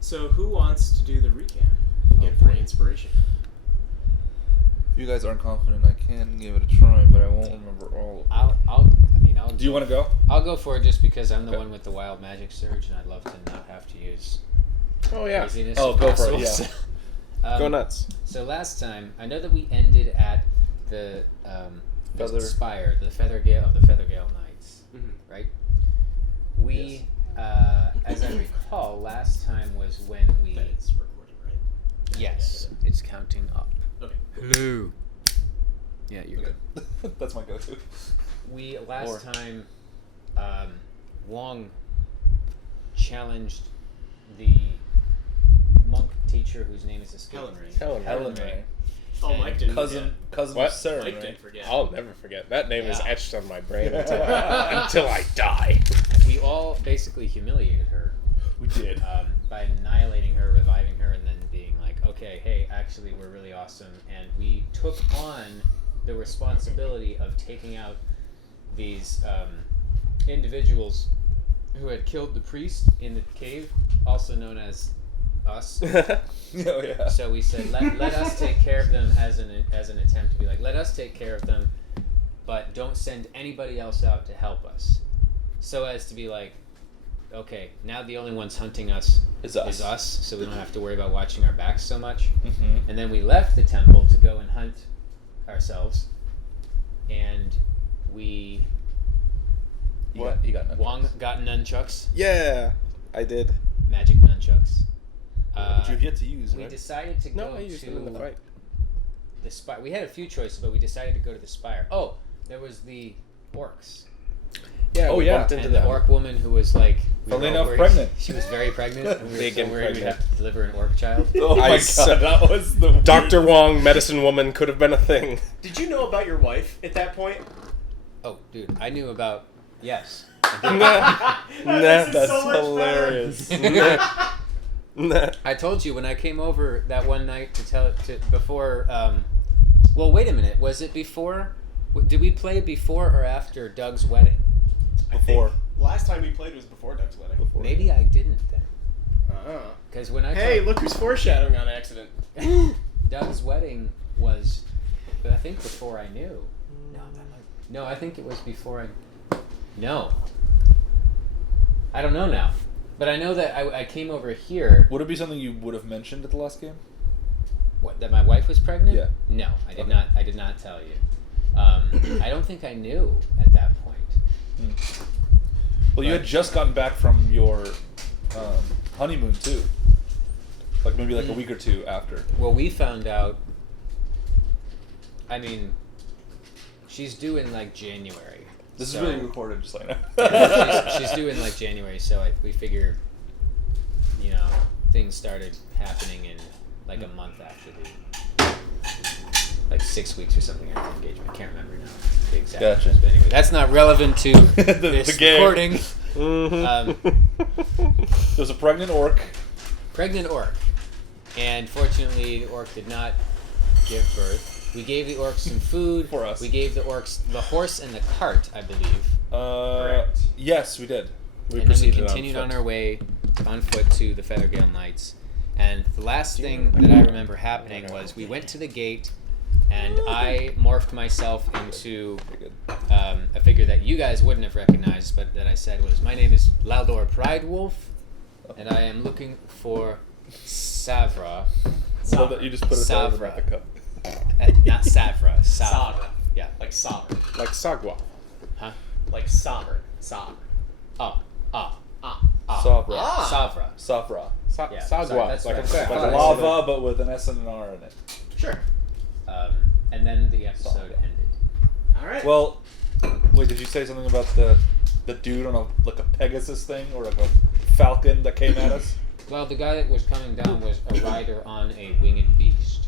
So who wants to do the recap? Get free inspiration. If you guys aren't confident, I can give it a try, but I won't remember all of it. I'll Do you want to go? I'll go for it just because I'm the Okay. one with the wild magic surge, and I'd love to not have to use Oh yeah. craziness. Oh, if go for it, possible. yeah. Go nuts. So last time, I know that we ended at the Feather- spire, the Feathergale of the Feathergale Knights, Mm-hmm. right? We, as I recall, last time was when we. That's recording, right? Yes, it's counting up. Okay. Hello. Yeah, you're good. That's my go-to. We last More. time, Wong challenged the monk teacher whose name is escaping me. Helen Ray. Ray. Oh, Mike didn't Cousin What? of Sarah forget. Mike Ray. didn't forget. I'll never forget. That name is Yeah. etched on my brain until I die. We all basically humiliated her We did. by annihilating her, reviving her, and then being like, okay, hey, actually, we're really awesome. And we took on the responsibility of taking out these individuals who had killed the priest in the cave, also known as us. Oh, yeah. So we said, let us take care of them as an attempt to be like, let us take care of them, but don't send anybody else out to help us. So as to be like, okay, now the only ones hunting us Is is us. us, so we don't have to worry about watching our backs so much. Mm-hmm. And then we left the temple to go and hunt ourselves, and we. What? You got nothing. Wong got nunchucks, Yeah, I did. magic nunchucks. Which you've yet to use, We right? decided to No, go I used to them in the fight. the spire. We had a few choices, but we decided to go to the spire. Oh, there was the orcs. Yeah, Oh, we yeah. bumped into And the them. orc woman who was like, we Funnily were all enough, worried- pregnant. She was very pregnant, and we were Big so and worried we'd pregnant. have to deliver an orc child. Oh my I god, said- that was the Dr. Wong, medicine woman, could have been a thing. Did you know about your wife at that point? Oh, dude, I knew about yes. Nah, This is that's so much hilarious. Nah. I told you when I came over that one night to tell it to before. Well, wait a minute. Was it before? Did we play before or after Doug's wedding? Before. Last time we played was before Doug's wedding. Before. Maybe I didn't then, Oh. because when I Hey, told- look who's foreshadowing on accident. Doug's wedding was, but I think before I knew. No, I think it was before I. No. I don't know now, but I know that I came over here. Would it be something you would have mentioned at the last game? What, that my wife was pregnant? Yeah. No, I did Okay. not. I did not tell you. I don't think I knew at that point. Well, you had just gotten back from your honeymoon too. Like maybe like a week or two after. Well, we found out. I mean, she's due in like January. This so- is really recorded, just like now. she's due in like January, so we figure, things started happening in like a month after like 6 weeks or something after engagement. I can't remember now the exact. Gotcha. But anyway, that's not relevant to this game. recording. There's a pregnant orc. Pregnant orc, and fortunately, the orc did not give birth. We gave the orcs some food. For us. We gave the orcs the horse and the cart, I believe. Correct. Yes, we did. And then we continued on our way on foot to the Feathergale Knights. And the last thing that I remember happening was we went to the gate, and I morphed myself into Pretty good. a figure that you guys wouldn't have recognized, but that I said was, my name is Laldor Pride Wolf, and I am looking for Savra. So that you just put it down Savra. at the cup. Not Savra. Savra. Sabra. Yeah. Like sovereign. Like Sagwa. Huh? Like sovereign. Sovereign. Ah. Savra. Savra. Safra. Yeah, Sagwa. sorry, that's like what I'm saying. I Like thought. lava, but with an S and an R in it. Sure. And then the episode Savra. ended. All right. Well, wait, did you say something about the dude on a Pegasus thing or like a falcon that came at us? Well, the guy that was coming down was a rider on a winged beast.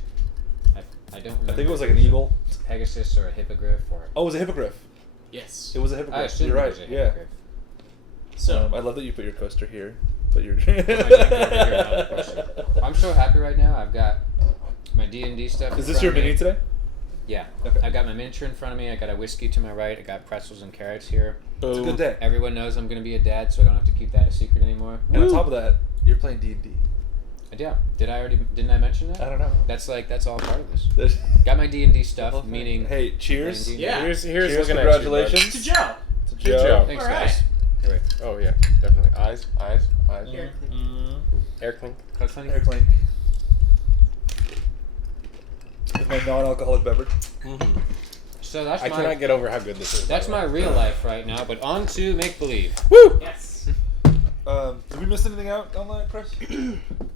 I don't remember. I think it was if like an eagle. a Pegasus or a hippogriff or. Oh, it was a hippogriff. yes. It was a I hippogriff. assume You're it right. was a Yeah. hippogriff. So I love that you put your coaster here, but you're. I'm so happy right now. I've got my D&D stuff. Is in this your front of me. mini today? Yeah. Okay. I got my miniature in front of me. I got a whiskey to my right. I got pretzels and carrots here. It's a good day. Everyone knows I'm going to be a dad, so I don't have to keep that a secret anymore. And on top of that, you're playing D&D. Yeah. Didn't I mention that? I don't know. That's all part of this. There's- Got my D&D stuff, Okay. meaning. Hey, cheers. D&D. Yeah. Here's Cheers, looking congratulations. at To Joe. To you, bud. Good job. Thanks, All guys. Here, wait. Oh yeah, definitely. Eyes. Here. Air clink. That's funny. Air clink. It's my non-alcoholic beverage. Mm-hmm. So that's I my. cannot get over how good this is. That's my real life right now, but on to make believe. Woo! Yes. Did we miss anything out on that, Chris?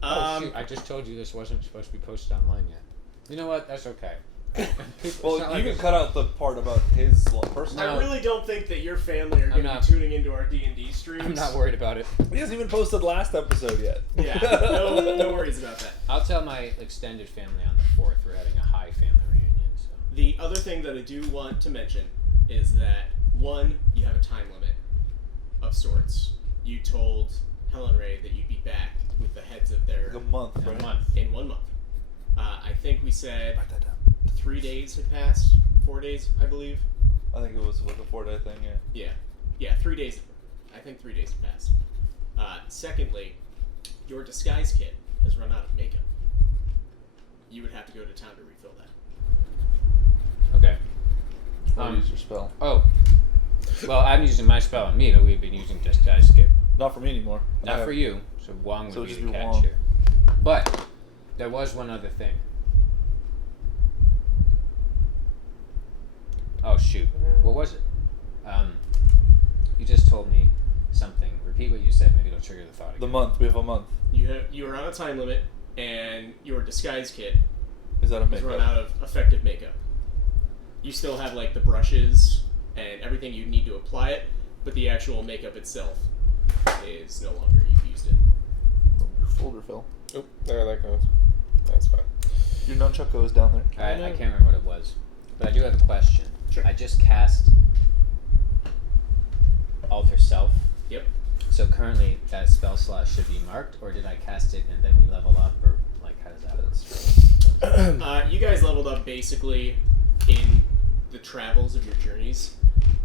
Oh shoot! I just told you this wasn't supposed to be posted online yet. You know what? That's okay. It's Well, not you like can it's- cut out the part about his personal. No. I really don't think that your family are I'm going to not- be tuning into our D&D streams. I'm not worried about it. He hasn't even posted last episode yet. Yeah, no worries about that. I'll tell my extended family on the 4th. We're having a high family reunion. So. The other thing that I do want to mention is that, one, you have a time limit of sorts. You told Helen Ray that you'd be back with the heads of their Like a month, In right? a month. in 1 month. I think we said Write that down. 3 days had passed, 4 days, I believe. I think it was like a 4-day thing, yeah. Yeah, 3 days. I think 3 days have passed. Secondly, your disguise kit has run out of makeup. You would have to go to town to refill that. Okay. Or use your spell. Oh. Well, I'm using my spell on me, but we've been using Disguise Skip. Not for me anymore. Not for you, so Wong So would be just the be catch Wong. here. But there was one other thing. Oh shoot! What was it? You just told me something. Repeat what you said. Maybe it'll trigger the thought again. The month. We have a month. You are on a time limit, and your disguise kit Is that a has makeup? run out of effective makeup. You still have like the brushes and everything you need to apply it, but the actual makeup itself is no longer. You've used it. Your folder fell. Oop, there that goes. That's fine. Your nunchuck goes down there. I can't remember what it was, but I do have a question. Sure. I just cast Alter Self. Yep. So currently that spell slot should be marked, or did I cast it and then we level up, or like how does that work? You guys leveled up basically in the travels of your journeys,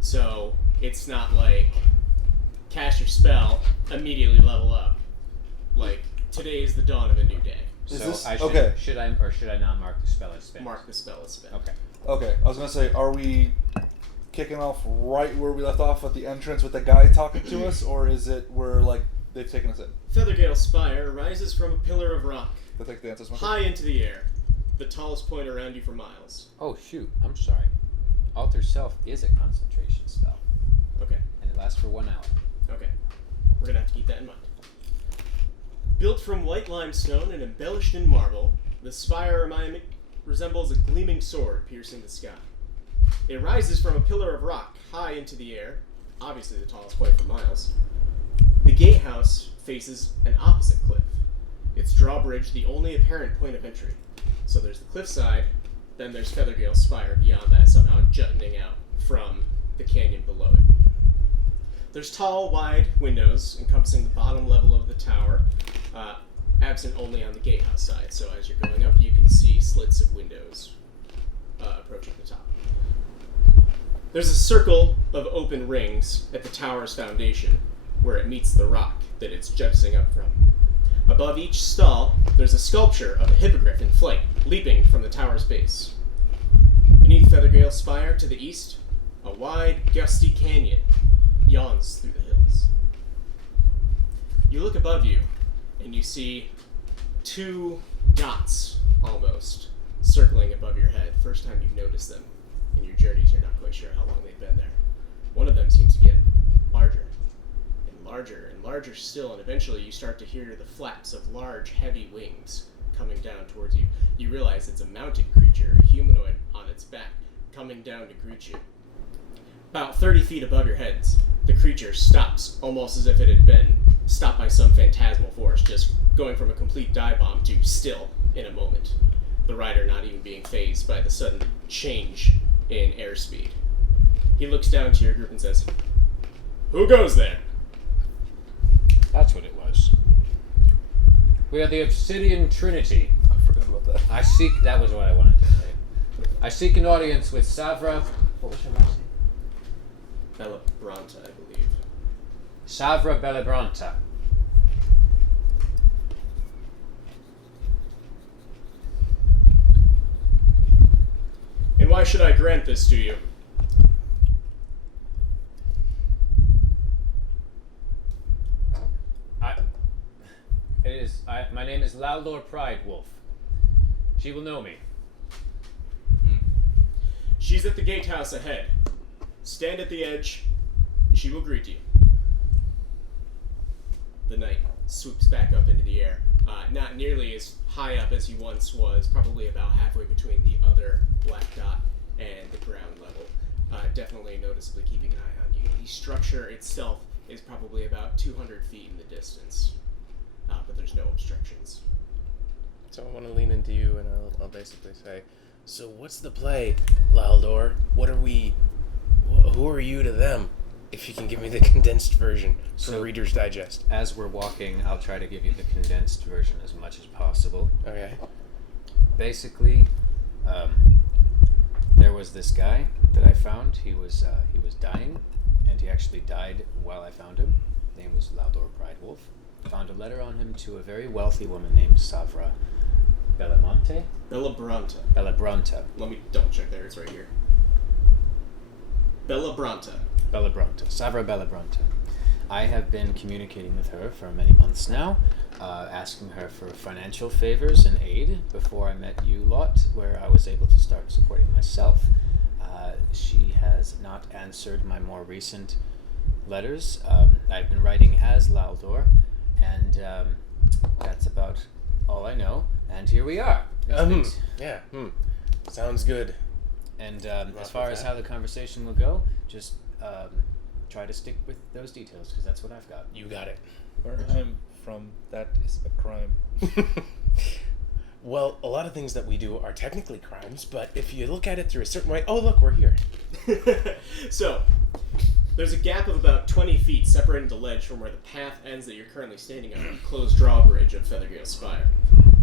so it's not like cast your spell, immediately level up. Like today is the dawn of a new day. Is So this- I should, okay. should I not mark the spell as spent? Mark the spell as spent. Okay. Okay, I was gonna say, are we kicking off right where we left off at the entrance with the guy talking to us, or is it where like they've taken us in? Feathergale Spire rises from a pillar of rock, I think the answer's high into the air, the tallest point around you for miles. Oh shoot! I'm sorry. Alter Self is a concentration spell, Okay. and it lasts for 1 hour. Okay. We're gonna have to keep that in mind. Built from white limestone and embellished in marble, the spire resembles a gleaming sword piercing the sky. It rises from a pillar of rock high into the air, obviously the tallest point for miles. The gatehouse faces an opposite cliff, its drawbridge the only apparent point of entry. So there's the cliffside, then there's Feathergale Spire beyond that, somehow jutting out from the canyon below it. There's tall, wide windows encompassing the bottom level of the tower, absent only on the gatehouse side. So as you're going up, you can see slits of windows approaching the top. There's a circle of open rings at the tower's foundation, where it meets the rock that it's jutting up from. Above each stall, there's a sculpture of a hippogriff in flight, leaping from the tower's base. Beneath Feathergale Spire to the east, a wide, gusty canyon yawns through the hills. You look above you, and you see two dots, almost, circling above your head. First time you've noticed them in your journeys, you're not quite sure how long they've been there. One of them seems to get larger, and larger, and larger still, and eventually you start to hear the flaps of large, heavy wings coming down towards you. You realize it's a mounted creature, a humanoid on its back, coming down to greet you. About 30 feet above your heads, the creature stops, almost as if it had been stopped by some phantasmal force, just going from a complete dive bomb to still in a moment. The rider not even being fazed by the sudden change in airspeed. He looks down to your group and says, "Who goes there?" That's what it was. We are the Obsidian Trinity. I forgot about that. That was what I wanted to say. I seek an audience with Savra. What was her last name? Belabranta, I believe. Savra Belabranta. Why should I grant this to you? My name is Laldor Pride Wolf. She will know me. She's at the gatehouse ahead. Stand at the edge, and she will greet you. The knight swoops back up into the air. Not nearly as high up as he once was, probably about halfway between the other black dot and the ground level. Definitely noticeably keeping an eye on you. The structure itself is probably about 200 feet in the distance, but there's no obstructions. So I want to lean into you, and I'll basically say, so what's the play, Laldor? What are we... Who are you to them? If you can give me the condensed version for So- Reader's Digest. As we're walking, I'll try to give you the condensed version as much as possible. Okay. Basically, there was this guy that I found. He was dying, and he actually died while I found him. His name was Laldor Pride Wolf. Found a letter on him to a very wealthy woman named Savra Bellamonte. Bellabronta. Bellabronta. Let me double check there, it's right here. Bellabronta. Bellabronta. Savra Bellabronta. I have been communicating with her for many months now, asking her for financial favors and aid before I met you lot, where I was able to start supporting myself. She has not answered my more recent letters. I've been writing as Laldor, and that's about all I know. And here we are. Yeah. Sounds good. And Rock as far with as that. how the conversation will go, just try to stick with those details, because that's what I've got. You got it. Where I'm from, that is a crime. Well, a lot of things that we do are technically crimes, but if you look at it through a certain way... Oh, look, we're here. So, there's a gap of about 20 feet separating the ledge from where the path ends that you're currently standing on, the closed drawbridge of Feathergale Spire.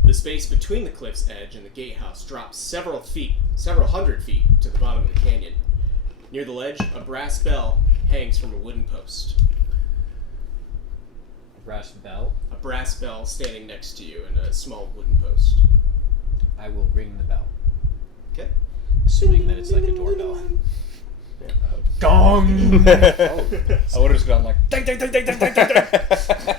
The space between the cliff's edge and the gatehouse drops several hundred feet to the bottom of the canyon. Near the ledge, a brass bell hangs from a wooden post. Brass bell. A brass bell standing next to you in a small wooden post. I will ring the bell, Okay. assuming that it's like a doorbell. Gong! Oh. I would have just gone like, ding, ding, ding, ding, ding, ding, ding, ding.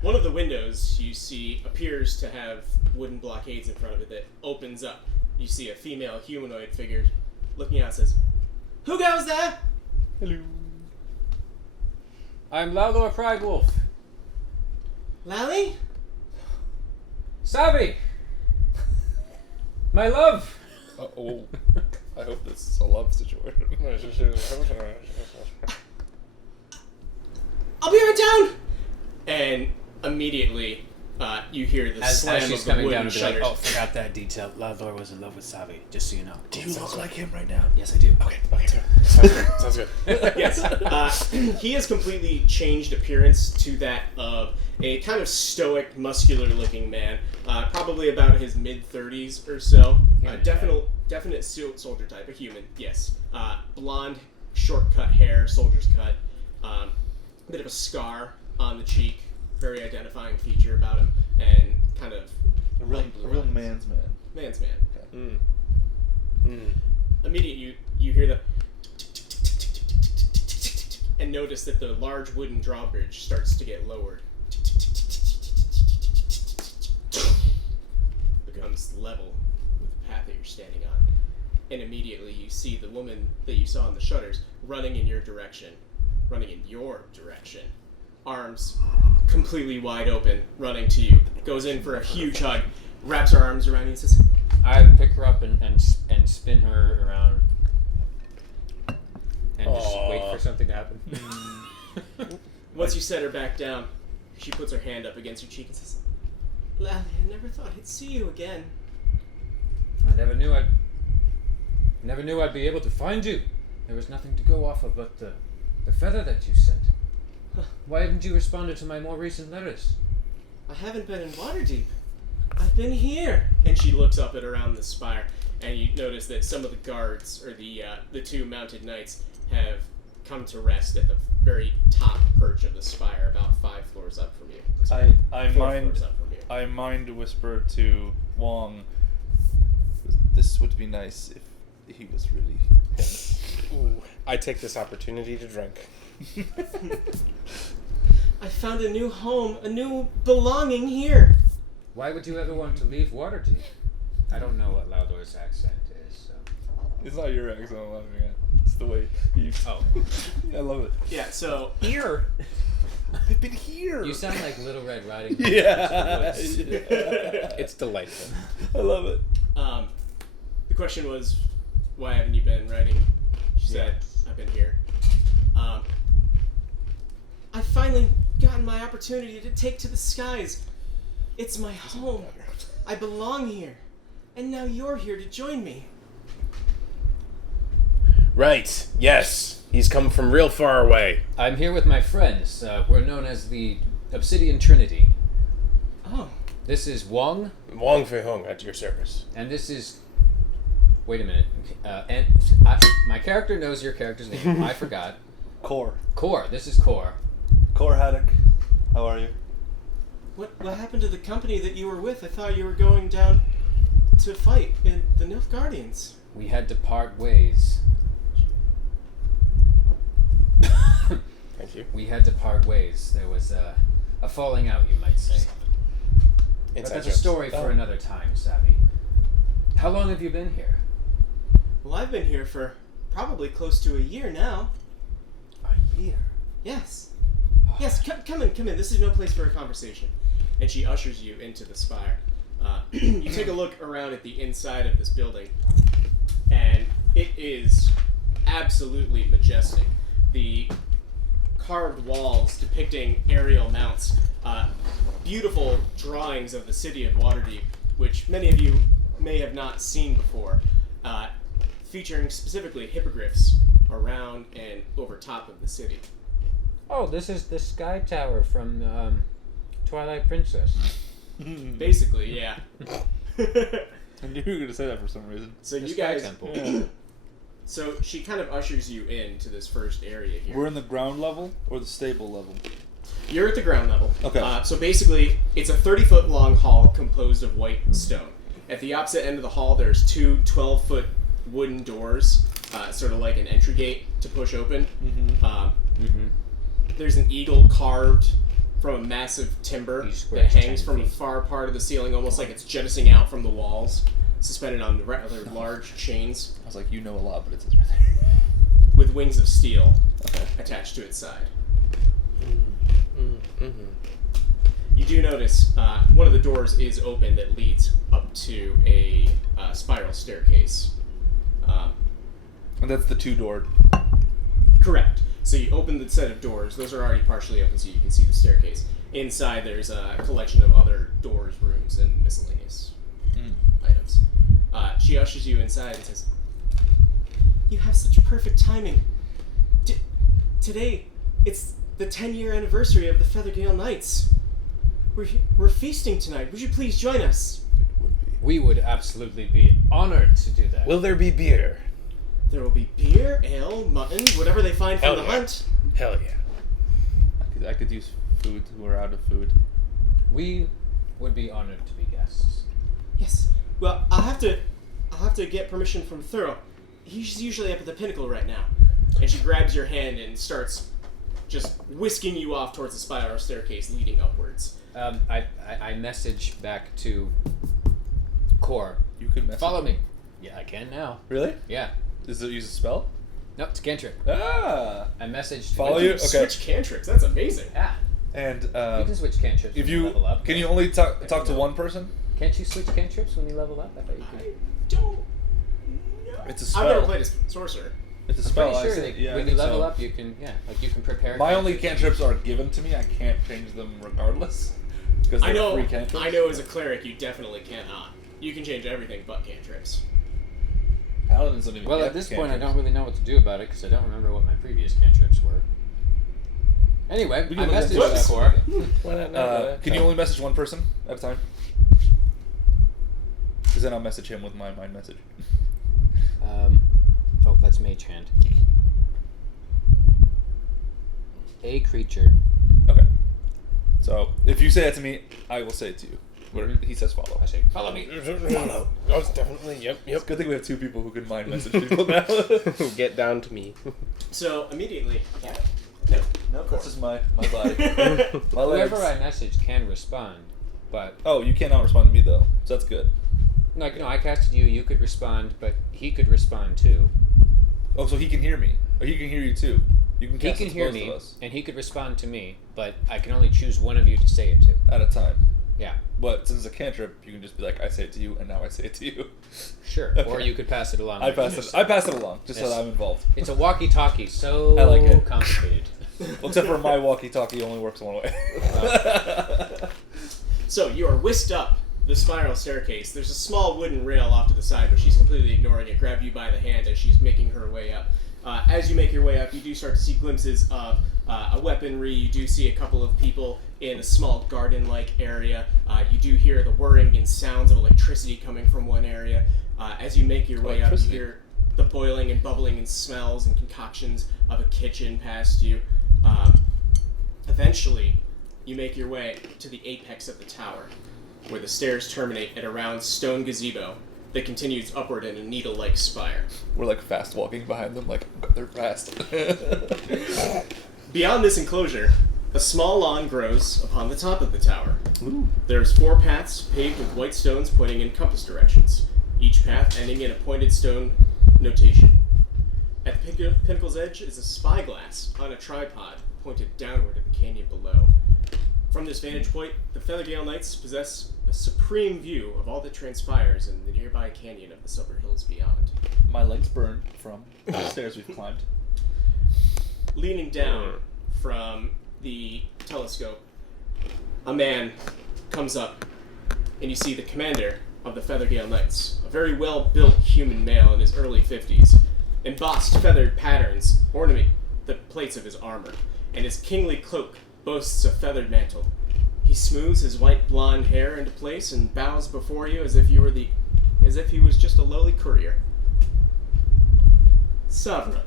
One of the windows you see appears to have wooden blockades in front of it that opens up. You see a female humanoid figure looking out and says, "Who goes there?" Hello. I'm Laldor Pride Wolf. Lally? Savi! My love! Oh, I hope this is a love situation. I'll be right down! And immediately, you hear the As slam she's of the coming wooden down and be like, shutters. oh, forgot that detail. Laldor was in love with Savi, just so you know. Do you look like him right now? Yes, I do. Okay. Sounds good. Sounds good. Yes. He has completely changed appearance to that of a kind of stoic, muscular-looking man, probably about his mid-30s or so. Human Definite soldier type, a human, yes. Blonde, short-cut hair, soldier's cut, a bit of a scar on the cheek, very identifying feature about him, and kind of A real eyes. man's man. Man's man. Mm. Immediately, you hear the and notice that the large wooden drawbridge starts to get lowered. Becomes level with the path that you're standing on. And immediately you see the woman that you saw in the shutters running in your direction. Arms completely wide open, running to you. Goes in for a huge hug, wraps her arms around you and says, I pick her up and spin her around and just wait for something to happen. once you set her back down, she puts her hand up against your cheek and says, Lally, I never thought I'd see you again. I never knew I'd be able to find you. There was nothing to go off of but the feather that you sent. Why haven't you responded to my more recent letters? I haven't been in Waterdeep. I've been here. And she looks up at around the spire, and you notice that some of the guards, or the two mounted knights, have come to rest at the very top perch of the spire, about 5 floors up from you. I Four mind floors up from you. I mind whisper to Wong. This would be nice if he was really him. Ooh, I take this opportunity to drink. I found a new home, a new belonging here. Why would you ever want to leave Waterdeep? I don't know what Laldor's accent is, so... It's not your accent I'm laughing at. It's the way you... Oh. I love it. Yeah, so Here! I've been here! You sound like Little Red Riding Hood. Yeah! It's delightful. I love it. the question was, why haven't you been writing? She said, I've been here. I've finally gotten my opportunity to take to the skies. It's my home. I belong here. And now you're here to join me. Right. Yes. He's come from real far away. I'm here with my friends. We're known as the Obsidian Trinity. Oh. This is Wong, Wong Fei Hung at your service. and this is... Wait a minute. My character knows your character's name. I forgot. Core. Core. This is Core. Core Haddock. How are you? What happened to the company that you were with? I thought you were going down to fight in the Nilfgaardians. We had to part ways. Thank you. We had to part ways. There was a falling out, you might say. But Inside that's a jokes. story for another time, Savvy. How long have you been here? Well, I've been here for probably close to a year now. A year. Yes. Yes, come in. This is no place for a conversation. And she ushers you into the spire. You take a look around at the inside of this building, and it is absolutely majestic. The carved walls depicting aerial mounts, beautiful drawings of the city of Waterdeep, which many of you may have not seen before, featuring specifically hippogriffs around and over top of the city. Oh, this is the Sky Tower from Twilight Princess. Basically, yeah. I knew you were going to say that for some reason. So The you Sky guys... Temple. So she kind of ushers you into this first area here. We're in the ground level or the stable level? You're at the ground level. Okay. So basically, it's a 30-foot long hall composed of white stone. At the opposite end of the hall, there's two 12-foot wooden doors, sort of like an entry gate to push open. There's an eagle carved from a massive timber Each that square's hangs 10 from a feet. far part of the ceiling, almost like it's jettisoning out from the walls, suspended on rather large chains I was like, you know a lot, but it says right there. with wings of steel Okay. attached to its side. Mm-hmm. You do notice one of the doors is open that leads up to a spiral staircase. And that's the two-doored. Correct. So you open the set of doors. Those are already partially open so you can see the staircase. Inside there's a collection of other doors, rooms, and miscellaneous items. She ushers you inside and says, "You have such perfect timing. Today, it's the 10-year anniversary of the Feathergale Knights. We're feasting tonight. Would you please join us?" It would be. We would absolutely be honored to do that. Will there be beer? There will be beer, ale, mutton, whatever they find from Hell the yeah. hunt. Hell yeah. I could use food. We're out of food. We would be honored to be guests. Yes. Well, I'll have to get permission from Thurl. He's usually up at the pinnacle right now. And she grabs your hand and starts just whisking you off towards the spiral staircase leading upwards. I message back to Core. You can message. Follow me. Yeah, I can now. Really? Yeah. Does it use a spell? No, it's a cantrip. Ah! I messaged. Follow You you? can Okay. Switch cantrips. That's amazing. Yeah. And You can switch cantrips if when you level up. can you only talk to one person? Can't you switch cantrips when you level up? I thought you I could. don't know. It's a I've never spell. played a sorcerer. It's a I'm spell. pretty sure I said, that yeah, I when you think level so. up, you can you can prepare. My only cantrips are given to me. I can't change them regardless. Because I know. free cantrips. I know. As a cleric, you definitely cannot. You can change everything but cantrips. Paladins don't even Well, get at this point, I cantrips. don't really know what to do about it because I don't remember what my previous cantrips were. Anyway, We I can look into messaged that. Core. Why not? Can you only message one person at a time? Because then I'll message him with my mind message. Oh, that's Mage Hand. A creature. Okay. So if you say that to me, I will say it to you. He says follow. I say, follow me. Follow. Oh, definitely. Yep. It's a good thing we have two people who can mind message people now. Get down to me. So immediately, Nope, that's just my body. My Whoever legs. I message can respond, but Oh, you cannot respond to me though, so that's good. like no, I casted you. You could respond, but he could respond too. Oh, so he can hear me, or he can hear you too. You can He cast can it to hear both me, of us and he could respond to me, but I can only choose one of you to say it to. at a time. Yeah, But since it's a cantrip, you can just be like, I say it to you, and now I say it to you. sure. Okay. Or you could pass it along. I pass it along, just so Yes. that I'm involved. It's a walkie-talkie, so I like it. complicated. Well, except for my walkie-talkie only works one way. So you are whisked up the spiral staircase. There's a small wooden rail off to the side, but she's completely ignoring it. Grab you by the hand as she's making her way up. As you make your way up, you do start to see glimpses of a weaponry. You do see a couple of people in a small garden-like area. You do hear the whirring and sounds of electricity coming from one area. As you make your way up, you Electricity? hear the boiling and bubbling and smells and concoctions of a kitchen past you. Eventually, you make your way to the apex of the tower, where the stairs terminate at a round stone gazebo that continues upward in a needle-like spire. We're like fast walking behind them, like they're fast. Beyond this enclosure, a small lawn grows upon the top of the tower. Ooh. There's 4 paths paved with white stones pointing in compass directions, each path ending in a pointed stone notation. At the pinnacle's edge is a spyglass on a tripod pointed downward at the canyon below. From this vantage point, the Feathergale Knights possess a supreme view of all that transpires in the nearby canyon of the Silver Hills beyond. My legs burn from the stairs we've climbed. Leaning down from the telescope, a man comes up, and you see the commander of the Feathergale Knights, a very well-built human male in his early 50s. Embossed feathered patterns ornament the plates of his armor, and his kingly cloak boasts a feathered mantle. He smooths his white blonde hair into place and bows before you as if he was just a lowly courier. Savra,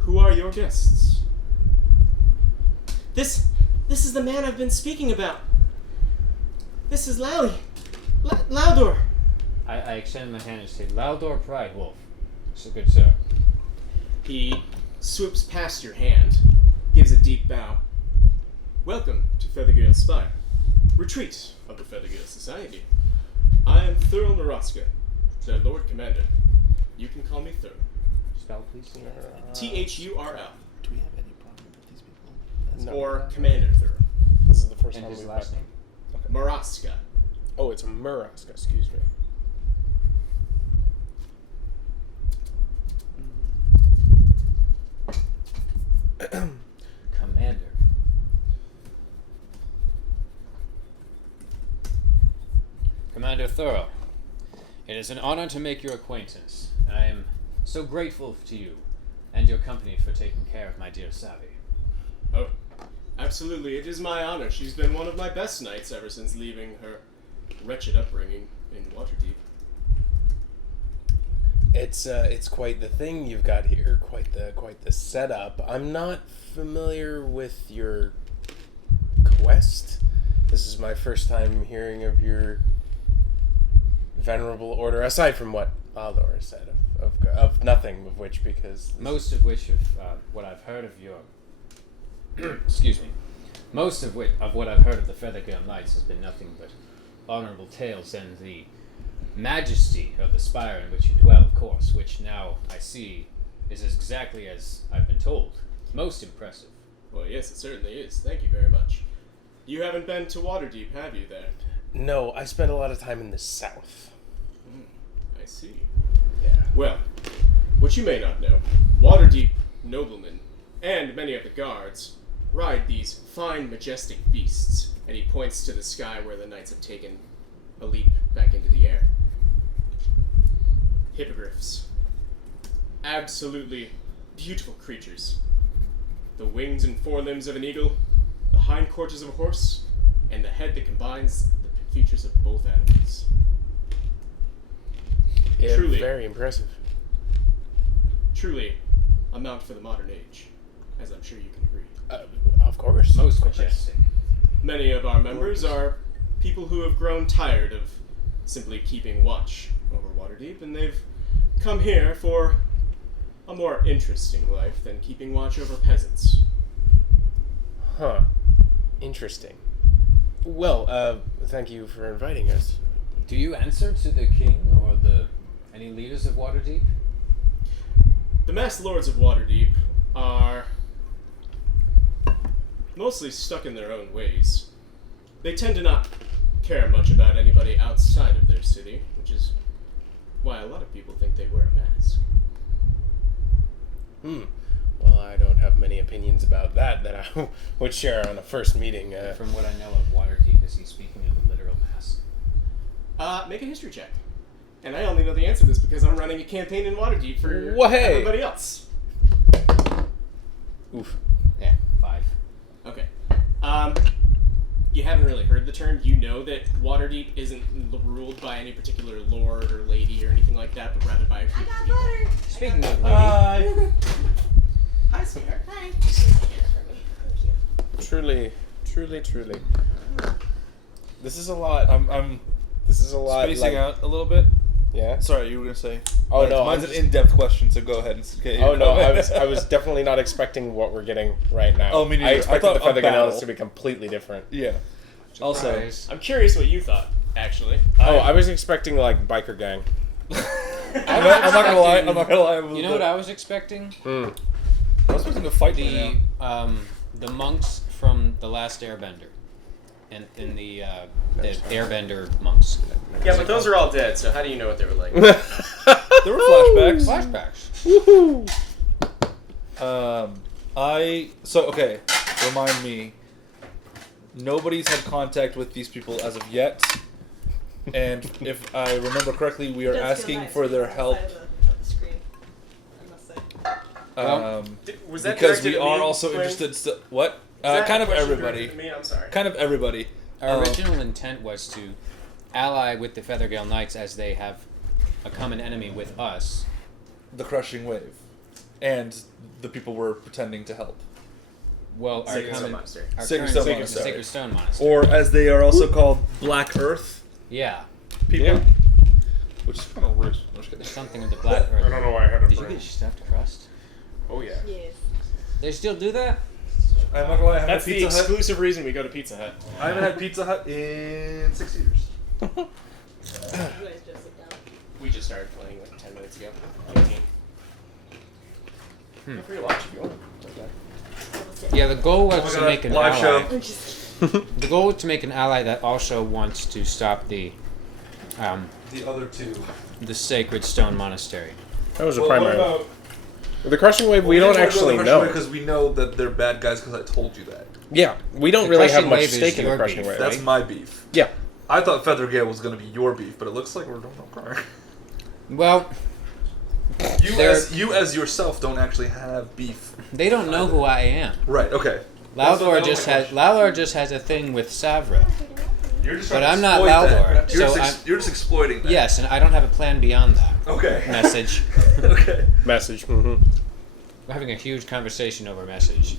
who are your guests? This is the man I've been speaking about. This is Laudor. I extend my hand and say, Laudor Pride Wolf. So good, sir. He swoops past your hand, gives a deep bow. Welcome to Feathergale Spire, retreat of the Feathergale Society. I am Thurl Naraska, their Lord Commander. You can call me Thurl. Spell, please. Thurl. Do we have any problem with these people? No. Or Commander Thurl. This is the first And time his we've last met. name. Maraska. Oh, it's Muraska. Excuse me. Commander. Commander Thurl, it is an honor to make your acquaintance. I am so grateful to you and your company for taking care of my dear Savvy. Oh, absolutely. It is my honor. She's been one of my best knights ever since leaving her wretched upbringing in Waterdeep. It's quite the thing you've got here. Quite the setup. I'm not familiar with your quest. This is my first time hearing of your venerable order, aside from what Aldor said of nothing of which, because Most of which of what I've heard of your excuse me. Most of what I've heard of the Feathergale Knights has been nothing but honorable tales and the majesty of the spire in which you dwell, of course, which now I see is exactly as I've been told. Most impressive. Well, yes, it certainly is. Thank you very much. You haven't been to Waterdeep, have you, there? no, I spent a lot of time in the south. I see. Yeah. Well, what you may not know, Waterdeep noblemen and many of the guards ride these fine, majestic beasts, and he points to the sky where the knights have taken a leap back into the air. Hippogriffs. Absolutely beautiful creatures. The wings and forelimbs of an eagle, the hindquarters of a horse, and the head that combines the features of both animals. Yeah, Truly. very impressive. Truly, a mount for the modern age, as I'm sure you can agree. Of course. Most majestic. Many of our members are people who have grown tired of simply keeping watch over Waterdeep, and they've come here for a more interesting life than keeping watch over peasants. Huh. Interesting. Well, thank you for inviting us. Do you answer to the king or any leaders of Waterdeep? The Masked Lords of Waterdeep are mostly stuck in their own ways. They tend to not care much about anybody outside of their city, which is why a lot of people think they wear a mask. Well, I don't have many opinions about that I would share on a first meeting. From what I know of Waterdeep, is he speaking of a literal mask? Make a history check. And I only know the answer to this because I'm running a campaign in Waterdeep for Well, hey. everybody else. Oof. Yeah, 5. Okay. You haven't really heard the term. You know that Waterdeep isn't ruled by any particular lord or lady or anything like that, but rather by a group of people. Speaking of lady, Hi, sweetheart. Hi. Truly. This is a lot. I'm This is a lot. spacing like, out a little bit. Yeah. Sorry, you were gonna say. Oh no. mine's I'm an in-depth question, so go ahead and get your Oh no, comment. I was definitely not expecting what we're getting right now. Oh, me neither. I I expected thought the a Feather battle. Ganalis to be completely different. Yeah. Also, surprise. I'm curious what you thought, actually. I was expecting like biker gang. I'm not gonna lie. I'm not gonna lie. You know what I was expecting? Hmm. I was expecting to fight right now. The monks from the last Airbender, and in the Airbender monks. Yeah, but those are all dead, so how do you know what they were like? There were flashbacks. Flashbacks. Okay. Remind me. Nobody's had contact with these people as of yet, and if I remember correctly, we are asking for their help. Was that Because directed we at me, are also Quinn? interested. What? Was that Kind a of question everybody. directed at me? I'm sorry. Kind of everybody. Our original intent was to ally with the Feathergale Knights as they have a common enemy with us. The crushing wave, and the people we're pretending to help, Well, our Sacred Stone common, Monastery. our Sacred current Stone Sacred, Monastery. Sacred Stone Monastery. or as they are also called, Black Earth Yeah, people, Yeah. which is kind of rude. I'm just kidding. something with the Black Earth. I don't know why I had a Did you brain. get stuffed crust? Oh yeah. Yes. They still do that? I'm not gonna lie. I haven't That's had the Pizza Hut. exclusive reason we go to Pizza Hut. I haven't had Pizza Hut in 6 years. You guys just sit down. We just started playing like 10 minutes ago. 15. Feel free to watch if you want. Yeah, the goal was Oh my to God, make an live ally. show. I'm just The goal was to make an ally that also wants to stop the The other two. Sacred Stone Monastery. That was a Well, primary. what about? The crushing wave, we don't actually know. because we know that they're bad guys because I told you that. Yeah, we don't The really have crushing much wave is stake in the your crushing beef. wave. That's right? my beef. Yeah. I thought Feathergale was going to be your beef, but it looks like we're doing okay. Well, You They're- as yourself don't actually have beef. they don't know who I am. Right, okay. That's Loudor not just my has Loudor just has a thing with Savra. You're just But trying to I'm not exploit Loudor, that. You're, so you're just exploiting that. Yes, and I don't have a plan beyond that. Okay. Message. Okay. Message. Mm-hmm. We're having a huge conversation over message.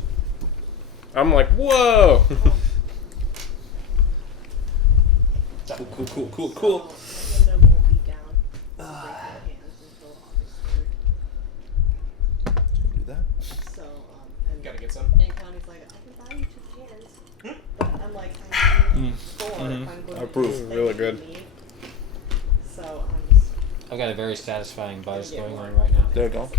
I'm like, whoa. Cool. the window won't be down. Break their hands until August 3rd. Do that. So, and Gotta get some. Connie's like, I can buy you 2 cans. But I'm like, I need 4 if I'm going I to approve. use Really that good. you need. So I'm just I've got a very satisfying buzz Yeah, going well, on right now. There you go.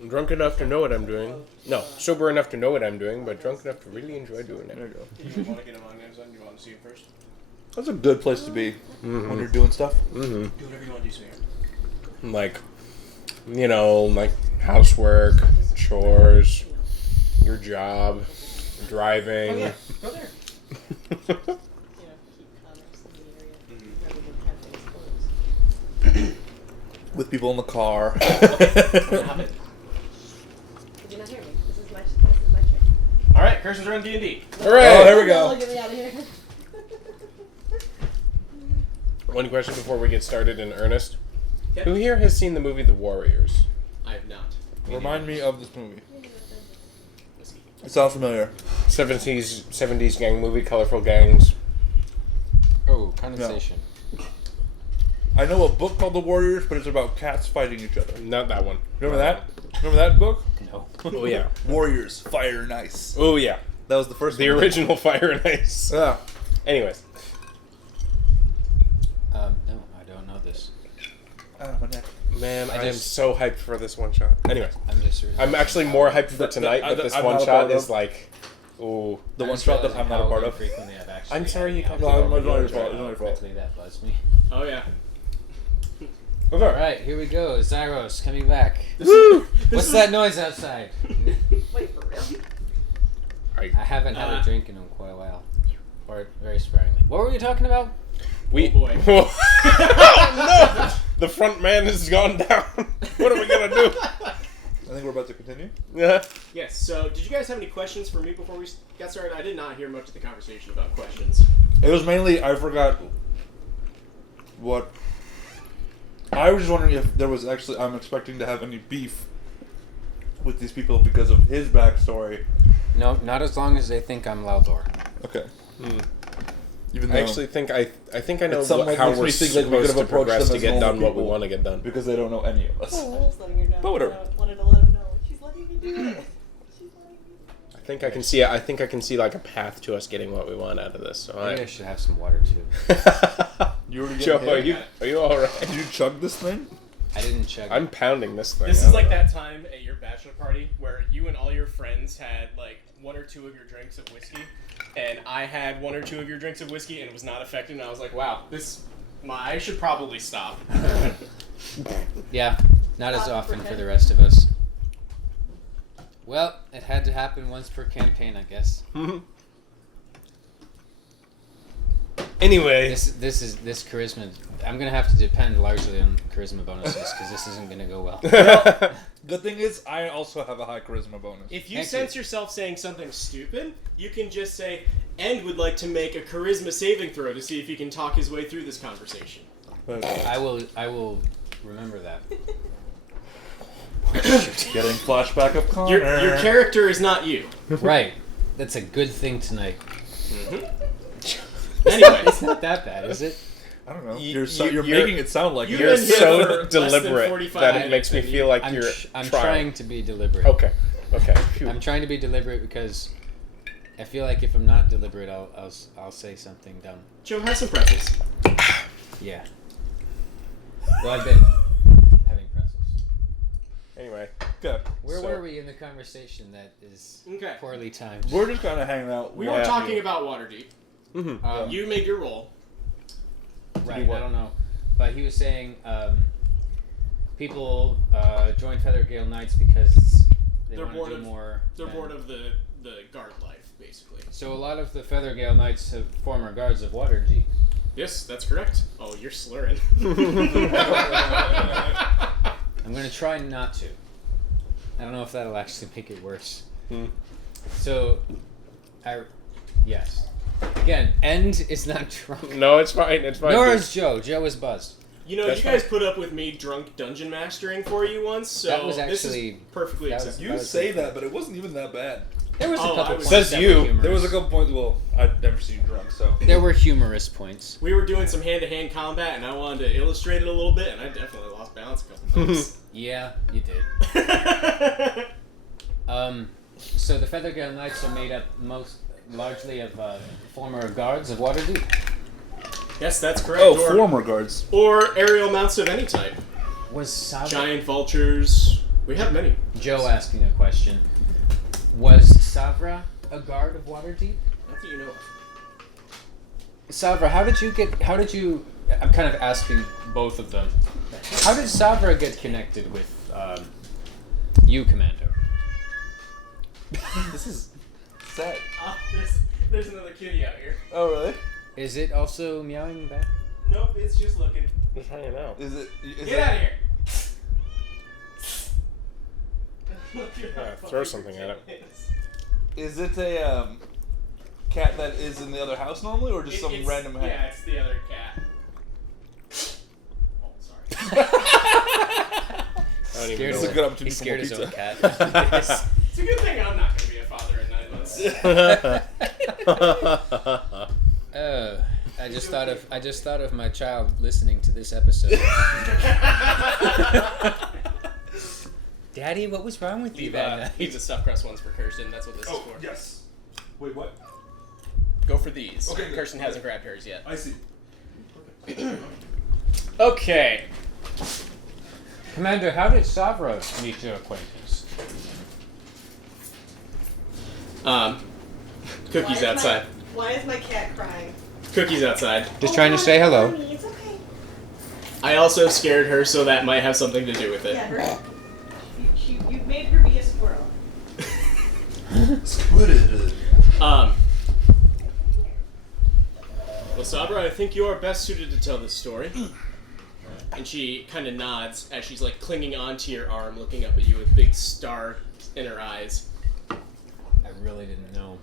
I'm drunk enough to know what I'm doing. No, sober enough to know what I'm doing, but drunk enough to really enjoy doing There it. you go. Do you want to get among them? Do you want to see him first? That's a good place to be when Mm-hmm. you're doing stuff. Mm-hmm. Do whatever you want to do, sweetheart. Like, you know, like housework, chores, your job, driving. Oh, yeah. Go there. keep commerce in the area rather than have things closed. With people in the car. Hop in. Did you not hear me? This is my trick. All right, Kirsten's run D&D. Hooray! Oh, here we go. Get me out of here. One question before we get started in earnest. Okay. Who here has seen the movie The Warriors? I have not. Remind me of this movie. Whiskey. It sounds familiar. 70s gang movie, colorful gangs. Oh, condensation. I know a book called The Warriors, but it's about cats fighting each other. Not that one. Remember that? Remember that book? No. Oh yeah. Warriors, Fire and Ice. Oh yeah. That was the first The one. original Fire and Ice. Yeah. Anyways. No, I don't know this. My neck. Man, I I am just- so hyped for this one shot. Anyways. I'm just. I'm actually more hyped for tonight, but this I'm one not a shot part is of. like, ooh. The one shot that I'm not a part of. Frequently I've actually I'm sorry you had can't- the No, alcohol it's not your fault. so It's not your fault. quickly that buzzed me. Oh yeah. Okay. All right, here we go. Zyros coming back. Woo! What's that noise outside? Wait, for real? I haven't had a drink in quite a while, or very sparingly. What were we talking about? We, Oh, boy. no! The front man has gone down. What are we gonna do? I think we're about to continue. Yeah. Yes. So, did you guys have any questions for me before we got started? I did not hear much of the conversation about questions. It was mainly, I forgot what. I was just wondering if there was actually, I'm expecting to have any beef with these people because of his backstory. No, not as long as they think I'm Laldor. Okay. Hmm. Even though, I actually think I think I know It's something that how makes we're me think like we supposed could have to approached progress them to as get normal done what we people. want to get done. because they don't know any of us. I was just letting her know. But whatever. I wanted to let him know. She's letting me do it. She's letting me do it. I think I can see like a path to us getting what we want out of this. So Maybe I should have some water too. You already Joe, getting hit? are you all right? Did you chug this thing? I didn't check. I'm pounding this thing. This I is don't like know. that time at your bachelor party where you and all your friends had like one or two of your drinks of whiskey, and I had one or two of your drinks of whiskey and it was not affected. And I was like, wow, I should probably stop. Yeah, not as Stop often for pretend. the rest of us. Well, it had to happen once per campaign, I guess. Anyway, This charisma. I'm gonna have to depend largely on charisma bonuses because this isn't gonna go well. Good thing is, I also have a high charisma bonus. If you Thank sense yourself saying something stupid, you can just say, "End would like to make a charisma saving throw to see if he can talk his way through this conversation." I will remember that. Getting flashback of Connor. Your character is not you. Right. That's a good thing tonight. Anyways, It's not that bad, is it? I don't know. You- You're you're- making it sound like you- it. you're been here for so less than deliberate 45 that it minutes makes me and feel like I'm, you're I'm trying. trying to be deliberate. Okay. Phew. I'm trying to be deliberate because I feel like if I'm not deliberate, I'll say something dumb. Joe, have some pretzels. Yeah. Well, I've been having pretzels. Anyway, Okay. Where So- were we in the conversation that is Okay. poorly timed? We're just kind of hanging out. We were talking about Waterdeep. mm-hmm. You made your roll. Right, what? I don't know. But he was saying people join Feathergale Knights because they They're want bored to do of- more. They're than- bored of the guard life, basically. So a lot of the Feathergale Knights have former guards of Waterdeep. Yes, that's correct. Oh, you're slurring. I'm going to try not to. I don't know if that'll actually make it worse. Hmm. So, yes. Again, End is not drunk. No, it's fine. It's fine. Nor dude. is Joe. Joe is buzzed. You know, That's you guys put up with me drunk dungeon mastering for you once, so That was this is actually- perfectly that was- acceptable. You say that, but it wasn't even that bad. There was a Oh, couple I points was- Says that you. were humorous. There was a couple points. Well, I'd never seen you drunk, so. There were humorous points. We were doing some hand-to-hand combat, and I wanted to illustrate it a little bit, and I definitely lost balance a couple times. Yeah, you did. So the Feathergale Knights are made up largely of former guards of Waterdeep. Yes, that's correct. Oh, or, former guards. or aerial mounts of any type. Was Savra... Giant vultures. We have many. Joe asking a question. Was Savra a guard of Waterdeep? What do you know of? Savra, how did you... I'm kind of asking both of them. How did Savra get connected with you, Commando? This is sad. Ah, there's another kitty out here. Oh, really? Is it also meowing back? Nope, it's just looking. Just hanging out. Is it? Is Get out of here! Look, you're Yeah, not throw fucking something at it. ridiculous. Is it a cat that is in the other house normally, or just some It's- random hat? Yeah, it's the other cat. Oh, sorry. I don't even Scared know. It's a his- good opportunity He for more scared his own pizza. cat. It's a good thing I'm not going to be a father in 9 months. Oh, I just thought of my child listening to this episode. Daddy, what was wrong with you that night? These are stuffed crust ones for Kirsten. That's what this is for. yes. Wait, what? Go for these. Okay, Kirsten good. hasn't grabbed hers yet. I see. Okay. Commander, how did Savra meet your acquaintance? Cookies outside. Why is my cat crying? Cookies outside. Just trying to say hello. Mommy, it's okay. I also scared her, so that might have something to do with it. Yeah, her. You made her be a squirrel. Squid. Well, Sabra, I think you are best suited to tell this story. And she kind of nods as she's like clinging onto your arm, looking up at you with big star in her eyes. I really didn't know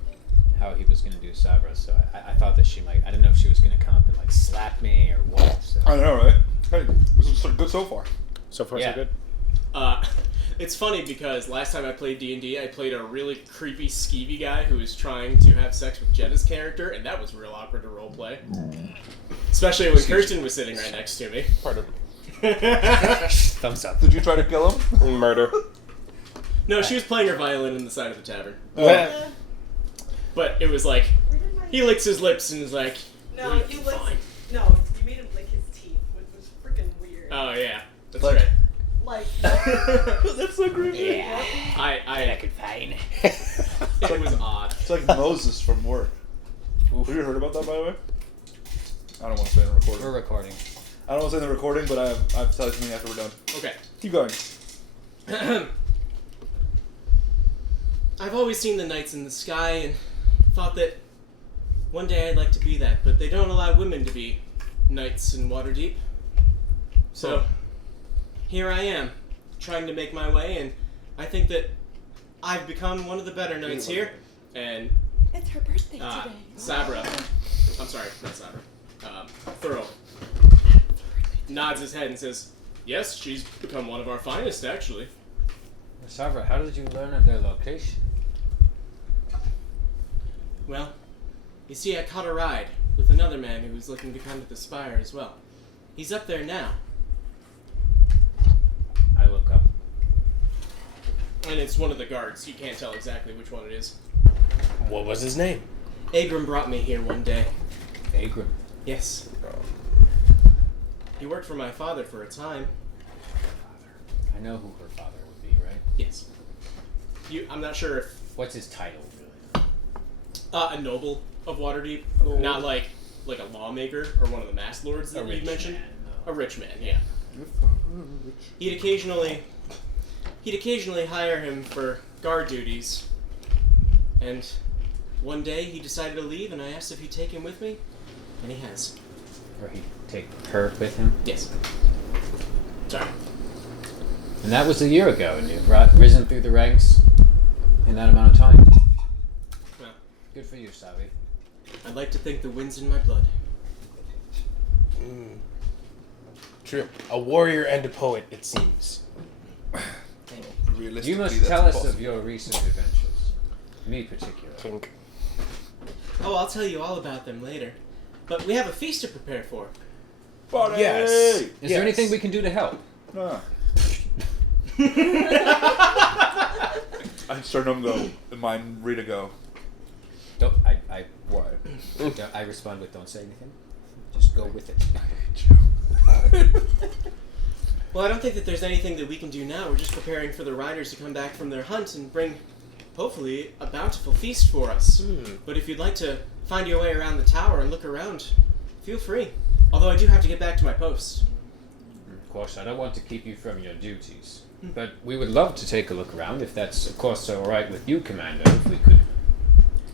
how he was going to do Savra, so I thought that she might. I didn't know if she was going to come up and like slap me or what. So. I know, right? Hey, this is good so far. So far, Yeah. so good. It's funny because last time I played D&D, I played a really creepy skeevy guy who was trying to have sex with Jenna's character, and that was real awkward to roleplay. Especially when Kirsten was sitting right next to me. Pardon. Thumbs up. Did you try to kill him? Murder. No, she was playing her violin in the side of the tavern. Uh, But it was like, where did my... he licks his lips and is like, No, "Well, you fine." No, you made him lick his teeth, which was freaking weird. Oh, yeah. That's Like- right. Like, That's so creepy. Yeah. I could find. it was odd. It's like Moses from work. Have you heard about that, by the way? I don't want to say in the recording. We're recording. I don't want to say in the recording, but I have to tell you something after we're done. Okay. Keep going. I've always seen the nights in the sky and thought that one day I'd like to be that, but they don't allow women to be knights in Waterdeep. So, here I am, trying to make my way, and I think that I've become one of the better knights here. And it's her birthday Sabra, I'm sorry, not Sabra, Thurl, nods his head and says, yes, she's become one of our finest, actually. Savra, how did you learn of their location? Well, you see, I caught a ride with another man who was looking to come to the Spire as well. He's up there now. I look up. And it's one of the guards. You can't tell exactly which one it is. What was his name? Agrim brought me here one day. Agrim. Yes. He worked for my father for a time. I know who her father would be, right? Yes. I'm not sure if... What's his title, really? a noble of Waterdeep. Not like a lawmaker or one of the Mass Lords that you mentioned. Man, A rich man, yeah. He'd occasionally hire him for guard duties. And one day he decided to leave, and I asked if he'd take him with me, and he has. Or he'd take her with him? Yes. Sorry. And that was a year ago, and you've risen through the ranks in that amount of time. Well, Good for you, Savi. I'd like to think the wind's in my blood. True. A warrior and a poet, it seems. Realistically, You must that's tell us impossible. of your recent adventures. Me particularly. Clink. Oh, I'll tell you all about them later. But we have a feast to prepare for. Party! Yes. Is there anything we can do to help? No. I start him go. And mine Rita go. Don't I Why? I respond with don't say anything. Just go with it. Well, I don't think that there's anything that we can do now. We're just preparing for the riders to come back from their hunt and bring, hopefully, a bountiful feast for us. But if you'd like to find your way around the tower and look around, feel free. Although I do have to get back to my post. Of course, I don't want to keep you from your duties. But we would love to take a look around, if that's, of course, all right with you, Commander. If we could...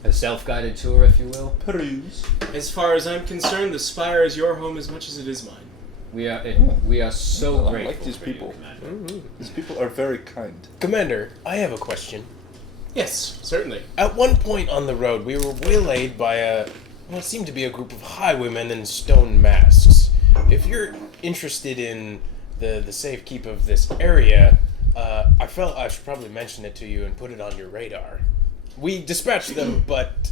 A self-guided tour, if you will. Peruse. As far as I'm concerned, the Spire is your home as much as it is mine. We are so I grateful like these for you, people. Commander. These people are very kind. Commander, I have a question. Yes, certainly. At one point on the road, we were waylaid by what seemed to be a group of highwaymen in stone masks. If you're interested in the safekeep of this area, I felt I should probably mention it to you and put it on your radar. We dispatched them, but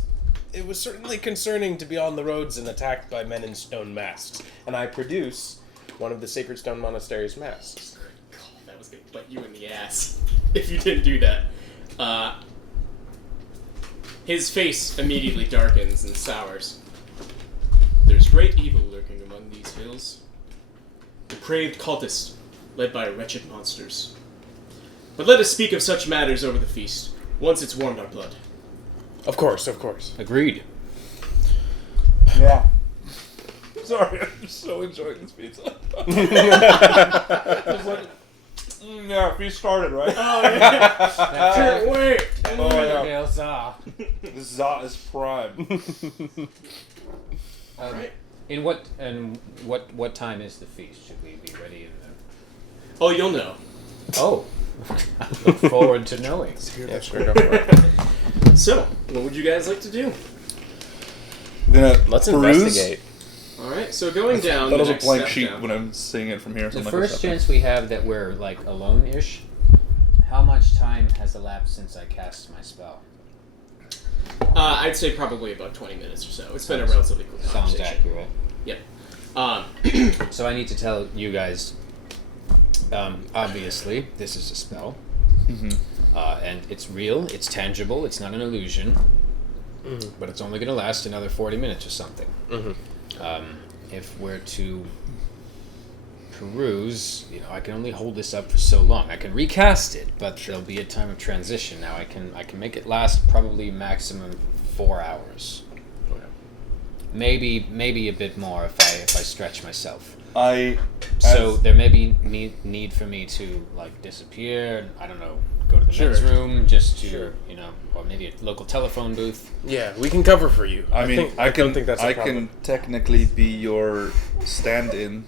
it was certainly concerning to be on the roads and attacked by men in stone masks. And I produce one of the Sacred Stone Monastery's masks. God, that was gonna bite you in the ass if you didn't do that. His face immediately darkens and sours. There's great evil lurking among these hills. Depraved cultists, led by wretched monsters. But let us speak of such matters over the feast, once it's warmed our blood. Of course, of course. Agreed. Yeah. Sorry, I'm so enjoying this pizza. Yeah, feast started, right? Oh, yeah. Can't wait! Oh, yeah. Hail Za. This Za is prime. Alright. In what time is the feast? Should we be ready in the? Oh, you'll know. Oh, I look forward to knowing. Yeah, sure, go for it. So, what would you guys like to do? Let's peruse? investigate. Alright, so going down. That the was a next blank step sheet down. when I'm seeing it from here. The so I'm like, first what's chance we have that we're like alone-ish. How much time has elapsed since I cast my spell? I'd say probably about 20 minutes or so. It's been a relatively quick Sounds conversation. accurate. Yep. So I need to tell you guys. Obviously, this is a spell, and it's real. It's tangible. It's not an illusion. But it's only going to last another 40 minutes or something. If we're to peruse, I can only hold this up for so long. I can recast it, but there'll be a time of transition. Now I can make it last probably maximum 4 hours. Maybe a bit more if I stretch myself. So there may be need for me to like disappear. I don't know, go to the men's room just to or maybe a local telephone booth. Yeah, we can cover for you. I mean, I don't think that's a I problem. can technically be your stand-in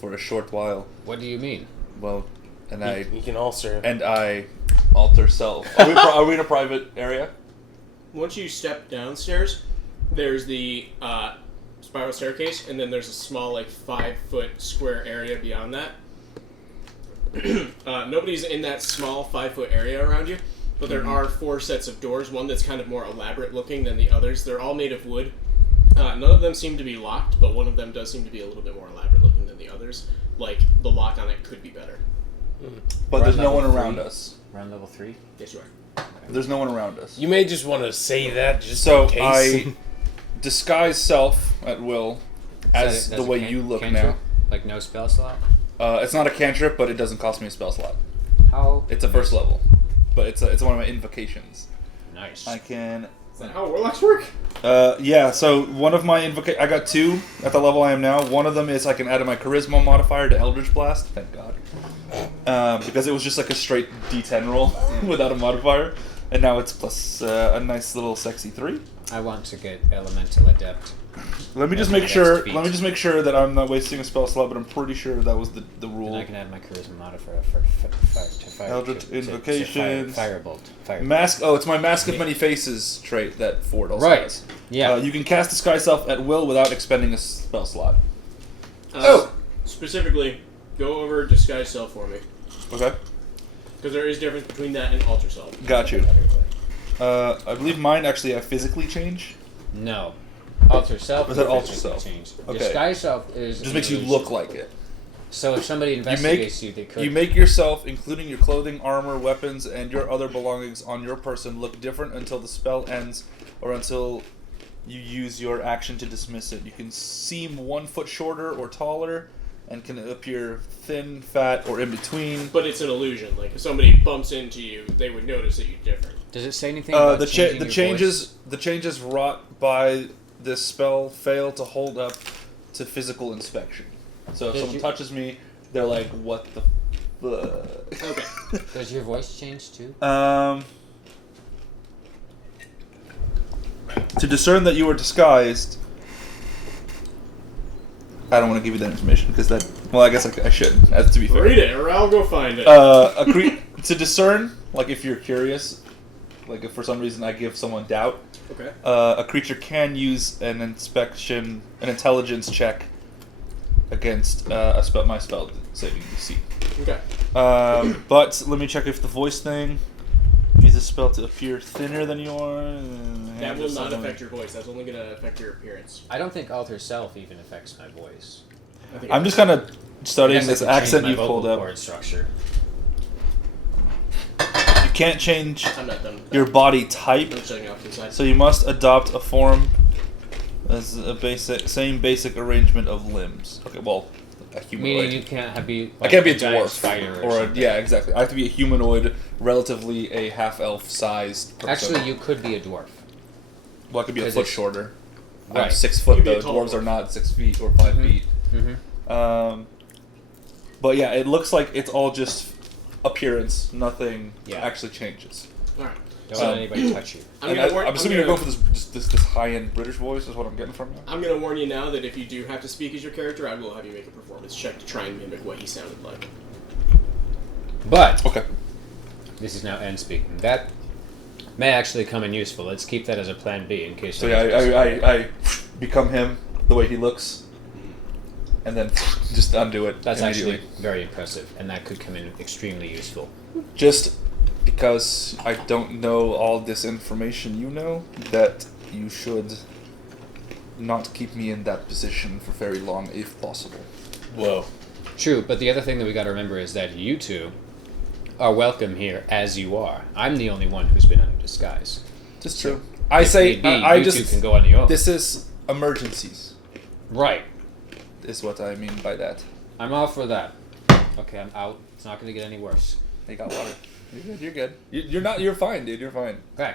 for a short while. What do you mean? Well, and You can also. I alter self. Are we in a private area? Once you step downstairs, there's the spiral staircase, and then there's a small, 5-foot square area beyond that. Nobody's in that small 5-foot area around you, but there are 4 sets of doors, one that's kind of more elaborate looking than the others. They're all made of wood. None of them seem to be locked, but one of them does seem to be a little bit more elaborate looking than the others. Like, the lock on it could be better. But We're there's on no one level around 3. us. Around level 3? Yes, you are. There's no one around us. You may just want to say that just So in case. I disguise self at will as That's the a way you look cantrip? now. Like no spell slot? It's not a cantrip, but it doesn't cost me a spell slot. How? It's a first level, but it's one of my invocations. Nice. I can. Is that how warlocks work? Yeah. So one of my I got 2 at the level I am now. One of them is I can add my charisma modifier to Eldritch Blast. Thank God. Because it was just like a straight D10 roll without a modifier, and now it's plus a nice little sexy 3. I want to get Elemental Adept. Let me just That's make my sure. next feat. Let me just make sure that I'm not wasting a spell slot. But I'm pretty sure that was the rule. And I can add my Charisma modifier to fire. Eldritch Invocations. Firebolt. Mask. Oh, it's my Mask of Many Faces trait that Ford also Right. has. Yeah. You can cast Disguise Self at will without expending a spell slot. Specifically, go over Disguise Self for me. Okay. Because there is difference between that and Alter Self. Got you. I believe mine actually I physically change. No. Alter Self. Or is that will Alter physically Self? change. Okay. Disguise Self is. Just an makes you illusion. look like it. So if somebody investigates you, they could. You make yourself, including your clothing, armor, weapons, and your other belongings on your person, look different until the spell ends, or until you use your action to dismiss it. You can seem 1 foot shorter or taller, and can appear thin, fat, or in between. But it's an illusion. Like, if somebody bumps into you, they would notice that you're different. Does it say anything about The changing your changes voice? the changes wrought by this spell fail to hold up to physical inspection. So if Did someone you- touches me, they're like, "What the fuck?" Okay. Does your voice change too? To discern that you are disguised. I don't want to give you that information because that. Well, I guess I should. To be fair. Read it, or I'll go find it. To discern, like if you're curious, like if for some reason I give someone doubt, Okay. a creature can use an intelligence check against my spell saving DC. Okay. But let me check if the voice thing. Jesus this spell to appear thinner than you are. That will not affect your voice. That's only going to affect your appearance. I don't think alter self even affects my voice. I think I'm just kind of I studying guess I this could change accent my you vocal pulled up. cord structure. You can't change I'm not done with that. your body type, I'm shutting off to the side. so you must adopt a form as a same basic arrangement of limbs. Okay, well, a humanoid. Meaning you can't be. I can't be a giant dwarf spider or a, something. yeah, exactly. I have to be a humanoid, relatively a half-elf sized person. Actually, you could be a dwarf. well, I could be a 'cause foot it's- shorter. I'm Right. 6 You foot could be a though. tall Dwarves dwarf. are not 6 feet or 5 Mhm. feet. Mm-hmm. But yeah, it looks like it's all just appearance. Nothing Yeah. actually changes. All right. Don't let anybody touch you. And I'm assuming you're going for this high-end British voice is what I'm getting from you. I'm going to warn you now that if you do have to speak as your character, I will have you make a performance check to try and mimic what he sounded like. But Okay. this is now N speaking. That may actually come in useful. Let's keep that as a plan B in case. So yeah, I become him the way he looks, and then just undo it That's immediately. actually very impressive, and that could come in extremely useful. Just because I don't know all this information you know, that you should not keep me in that position for very long if possible. Whoa. True, but the other thing that we got to remember is that you two are welcome here as you are. I'm the only one who's been under disguise. Just true. I If say need be, I you two just can go on your own. this is emergencies. Right. Is what I mean by that. I'm all for that. Okay, I'm out. It's not going to get any worse. They got water. You're good. You're good. You're not. You're fine, dude. You're fine. Okay.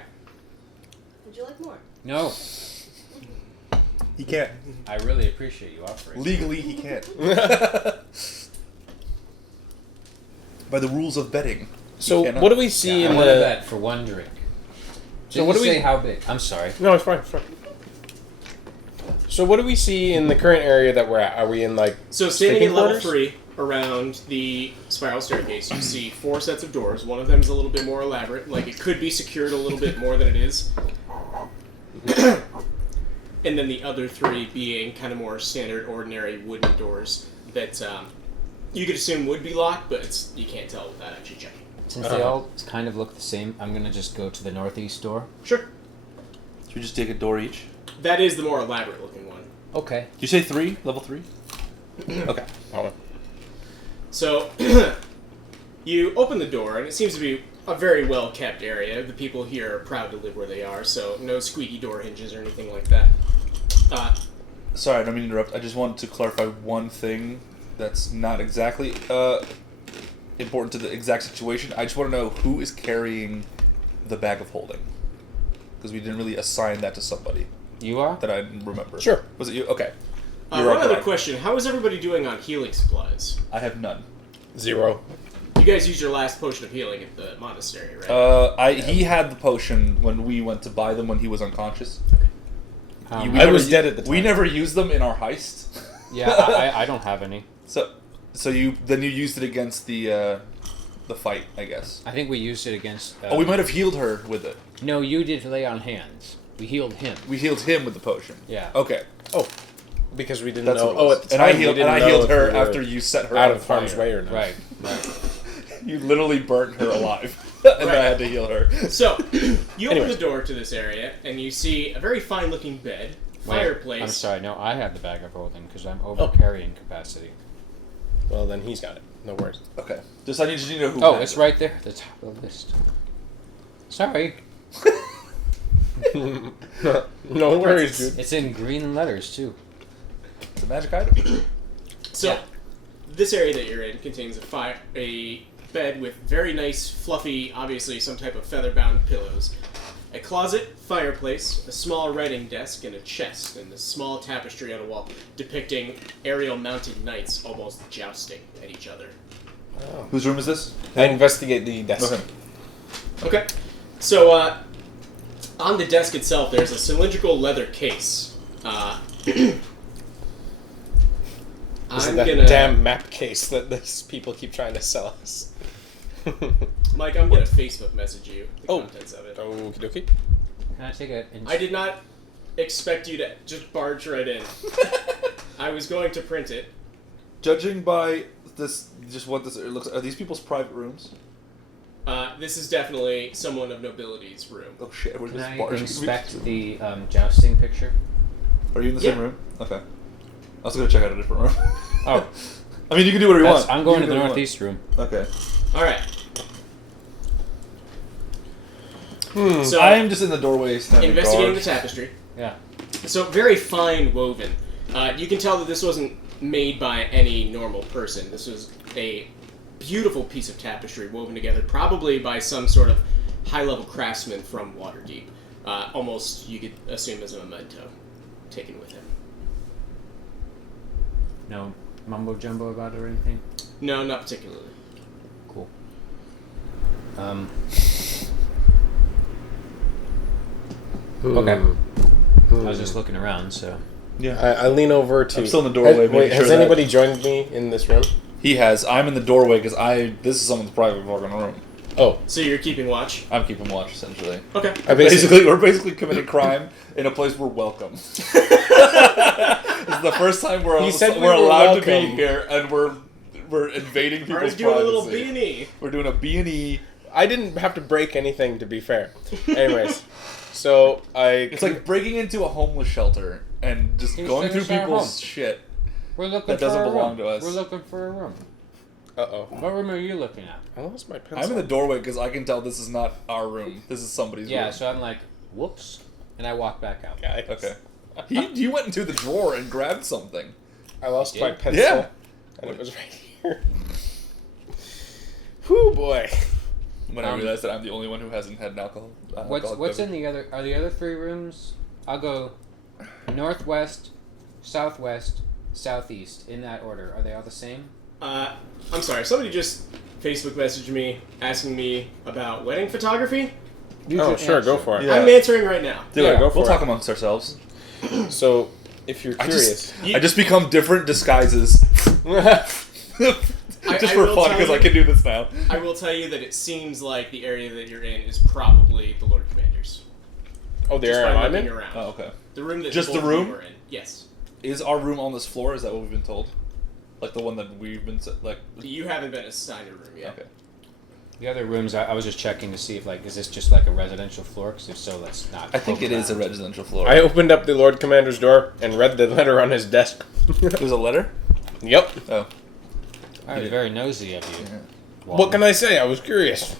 Would you like more? No, He can't. I really appreciate you offering. Legally, he can't. By the rules of betting. So cannot. what do we see Yeah, I in want to the? bet for one drink. So Didn't what you do we- say how big? I'm sorry. No, it's fine. It's fine. So what do we see in the current area that we're at? Are we in like? So standing sleeping at level quarters? 3 around the spiral staircase, you see 4 sets of doors. One of them is a little bit more elaborate, like it could be secured a little bit more than it is. And then the other 3 being kind of more standard, ordinary wooden doors that you could assume would be locked, but you can't tell without actually checking. Since they all kind of look the same, I'm going to just go to the northeast door. Sure. Should we just take a door each? That is the more elaborate looking one. Okay. Did you say 3? Level 3? Okay. Oh. So, you open the door, and it seems to be a very well kept area. The people here are proud to live where they are, so no squeaky door hinges or anything like that. Sorry, I don't mean to interrupt. I just want to clarify one thing that's not exactly important to the exact situation. I just want to know who is carrying the bag of holding. Because we didn't really assign that to somebody You are? that I remember. Sure. Was it you? Okay. One other question: how is everybody doing on healing supplies? I have none. 0. You guys used your last potion of healing at the monastery, right? He had the potion when we went to buy them when he was unconscious. Um, I was dead at the time. We never used them in our heist. yeah, I don't have any. So you used it against the fight, I guess. I think we used it against. We might have healed her with it. No, you did lay on hands. We healed him. We healed him with the potion. Yeah. Okay. Oh, because we didn't That's know. what it was. Oh, at the and I time, we healed didn't and I know healed if her we were after you set her out on of harm's fire. way or not. Right. Right. You literally burnt her alive, and I had to heal her. So, you open Anyways. the door to this area, and you see a very fine-looking bed, Wait, fireplace. I'm sorry. No, I have the bag of holding because I'm over carrying capacity. Well, then he's got it. No worries. Okay. Just I need you to know who. Oh, has it's it. right there, at the top of the list. Sorry. No worries, dude. It's in green letters too. It's a magic item. So, Yeah. this area that you're in contains a bed with very nice, fluffy, obviously some type of feather-bound pillows, a closet, fireplace, a small writing desk, and a chest, and a small tapestry on a wall depicting aerial-mounted knights almost jousting at each other. Whose room is this? I investigate the desk. Okay. Okay, so on the desk itself, there's a cylindrical leather case. This is I'm that gonna damn map case that these people keep trying to sell us. Mike, I'm gonna Facebook message you the Oh. contents of it. Okie dokie. Can I take a? I did not expect you to just barge right in. I was going to print it. Judging by this, just what this it looks. Are these people's private rooms? This is definitely someone of nobility's room. Oh shit, we're Can just I barging. inspect the jousting picture? Are you in the same Yeah. room? Okay. I was gonna check out a different room. Oh. I mean, you can do whatever you want. I'm going You to can the do whatever you northeast room. want. Okay. All right. So I am just in the doorway standing investigating guard. the tapestry. Yeah. So very fine woven. You can tell that this wasn't made by any normal person. This was a beautiful piece of tapestry woven together, probably by some sort of high-level craftsman from Waterdeep. Almost, you could assume as a memento, taken with him. No mumbo jumbo about it or anything? No, not particularly. Cool. Okay. I was just looking around, so. Yeah. I lean over to. I'm still in the doorway, Wait, making has sure that- anybody joined me in this room? He has. I'm in the doorway because this is someone's private fucking room. Oh, So you're keeping watch? I'm keeping watch essentially. Okay. We're basically committing crime in a place we're welcome. This is the first time He said we we're were allowed to be welcome. here, and we're invading people's Already privacy. doing a little B&E. We're doing a B&E. I didn't have to break anything, to be fair. Anyways, so It's like breaking into a homeless shelter and just He's going through finished our people's home. shit. We're looking That doesn't for a belong room. to us. We're looking for a room. Uh-oh. What room are you looking at? I lost my pencil. I'm in the doorway because I can tell this is not our room. This is somebody's Yeah, room. so I'm like, whoops, and I walk back out. Guys. Okay. You went into the drawer and grabbed something. I lost You my did? pencil. Yeah. And it was right here. Whew, boy. When I realized that I'm the only one who hasn't had an alcohol. What's in the other? Are the other three rooms? I'll go northwest, southwest, southeast in that order. Are they all the same? I'm sorry, somebody just Facebook messaged me asking me about wedding photography. Oh, sure, go for it. Yeah. I'm answering right now. Do Yeah, it. go for We'll it. talk amongst ourselves. So, if you're I curious. just become different disguises. Just for will fun, tell because I you- can do this now. I will tell you that it seems like the area that you're in is probably the Lord Commander's. Oh, the Just area by I'm looking in? around. Oh, okay. The room that Just both the of you room? were in. Yes. Is our room on this floor? Is that what we've been told? Like the one that we've been like. You haven't been assigned a room yet. Okay. The other rooms, I was just checking to see if is this just like a residential floor? Because if so, let's not. I think poke it is a around. residential floor. I opened up the Lord Commander's door and read the letter on his desk. There's a letter. Yep. Oh. All right, very nosy of you. Yeah. What can I say? I was curious.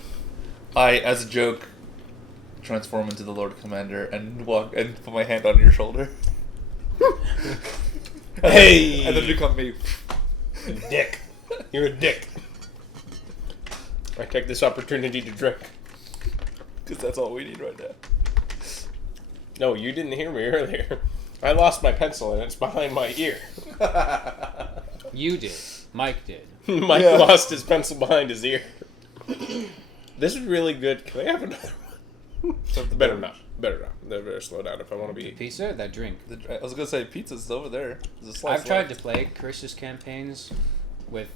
I, as a joke, transform into the Lord Commander and walk and put my hand on your shoulder. Hey! And then become me. Dick. You're a dick. I take this opportunity to drink. Because that's all we need right now. No, you didn't hear me earlier. I lost my pencil and it's behind my ear. You did. Mike did. Mike Yeah. lost his pencil behind his ear. This is really good. Can I have another one? Better not. Better not. Better slow down if I want to be. Pizza? That drink. I was gonna say pizza's over there. There's a I've slice tried to left. play Chris's campaigns with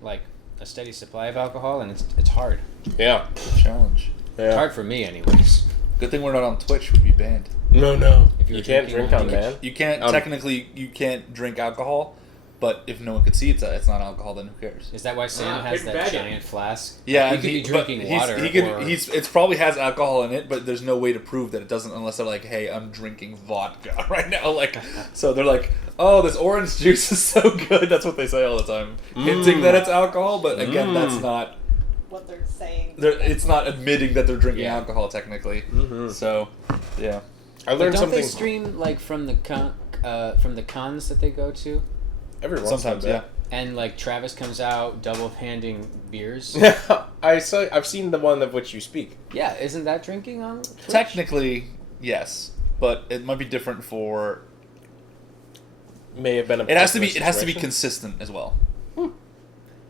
like a steady supply of alcohol, and it's hard. Yeah. Challenge. It's Yeah. hard for me, anyways. Good thing we're not on Twitch. We'd be banned. No. If you You were can't drinking drink on Twitch. man. You can't Um, technically. You can't drink alcohol, but if no one could see it's not alcohol, then who cares? Is that why Sam has paper that bag it. giant flask? Yeah, he and could be but drinking he's- water. He can. or, It's probably has alcohol in it, but there's no way to prove that it doesn't unless they're like, "Hey, I'm drinking vodka right now." Like, so they're like, "Oh, this orange juice is so good." That's what they say all the time, hinting that it's alcohol. But again, that's not. What they're saying. It's not admitting that they're drinking Yeah. alcohol technically. Mhm. So, yeah. I But learned don't something they stream like from the cons that they go to, every once Sometimes, in a yeah. bit. and like Travis comes out double handing beers? I've seen the one of which you speak. Yeah, isn't that drinking on Twitch? Technically, yes, but it might be different for. May have been a. It has to be. particular It has to be situation. consistent as well.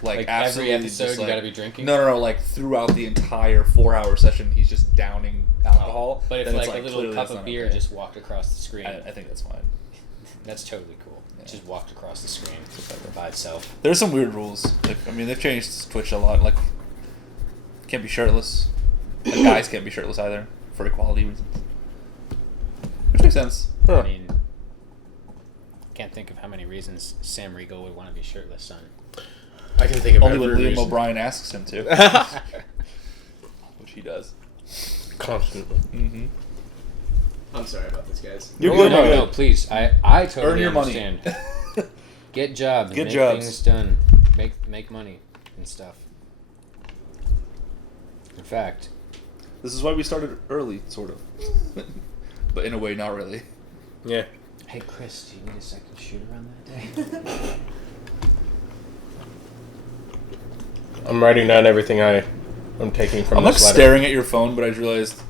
Like every absolutely episode, just you like- gotta be drinking. No. Like throughout the entire 4-hour session, he's just downing alcohol. But if then it's like a little clearly cup that's of not beer okay. just walked across the screen, I think that's fine. that's totally cool. Yeah. Just walked across the screen by itself. There's some weird rules. Like, I mean, they've changed Twitch a lot. Like, can't be shirtless. Like, guys can't be shirtless either for equality reasons. Which makes sense. Huh. I mean, can't think of how many reasons Sam Riegel would want to be shirtless, son. I can think of Only every when Liam reason. O'Brien asks him to. he does. Constantly. Mm-hmm. I'm sorry about this, guys. You're no, good. no, you're no, good. please. I totally Earn your money. understand. Get jobs. Get make jobs. things done. Make money and stuff. In fact, This is why we started early, sort of. But in a way, not really. Yeah. hey Chris, do you need a second shooter on that day? I'm writing down everything I'm taking from I'm this like letter. staring at your phone, but I just realized,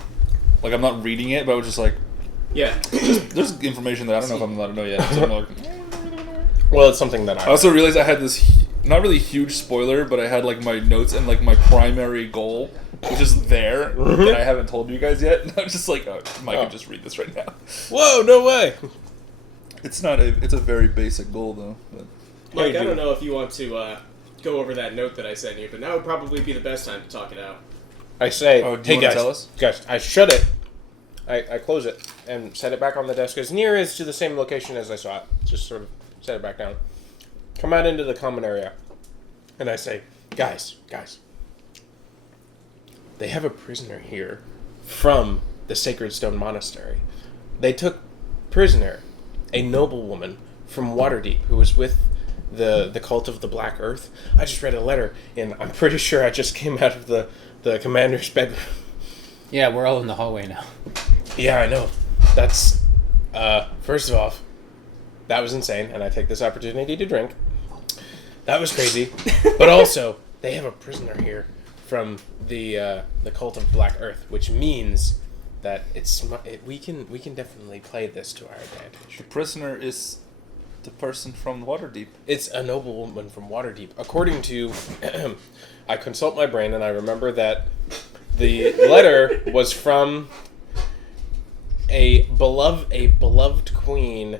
like, I'm not reading it, but I was just like, Yeah. there's information that I don't know if I'm allowed to know yet. So I'm like, Well, it's something that I also realized I had this not really huge spoiler, but I had like my notes and like my primary goal, which is there that I haven't told you guys yet. And I'm just like, oh, Mike can just read this right now. Whoa, no way! It's not a. It's a very basic goal though. But. Mike, Hey, I don't dude. know if you want to go over that note that I sent you, but now would probably be the best time to talk it out. I say, Oh, do hey you wanna guys, tell us? guys, I shut it. I close it and set it back on the desk as near as to the same location as I saw it. Just sort of set it back down. Come out into the common area, and I say, guys, they have a prisoner here from the Sacred Stone Monastery. They took prisoner a noblewoman from Waterdeep who was with the cult of the Black Earth. I just read a letter, and I'm pretty sure I just came out of the commander's bedroom. Yeah, we're all in the hallway now. Yeah, I know. That's, first of all, that was insane, and I take this opportunity to drink. That was crazy. But also, they have a prisoner here from the cult of Black Earth, which means that we can definitely play this to our advantage. The prisoner is the person from Waterdeep. It's a noblewoman from Waterdeep. According to, I consult my brain, and I remember that the letter was from a beloved queen,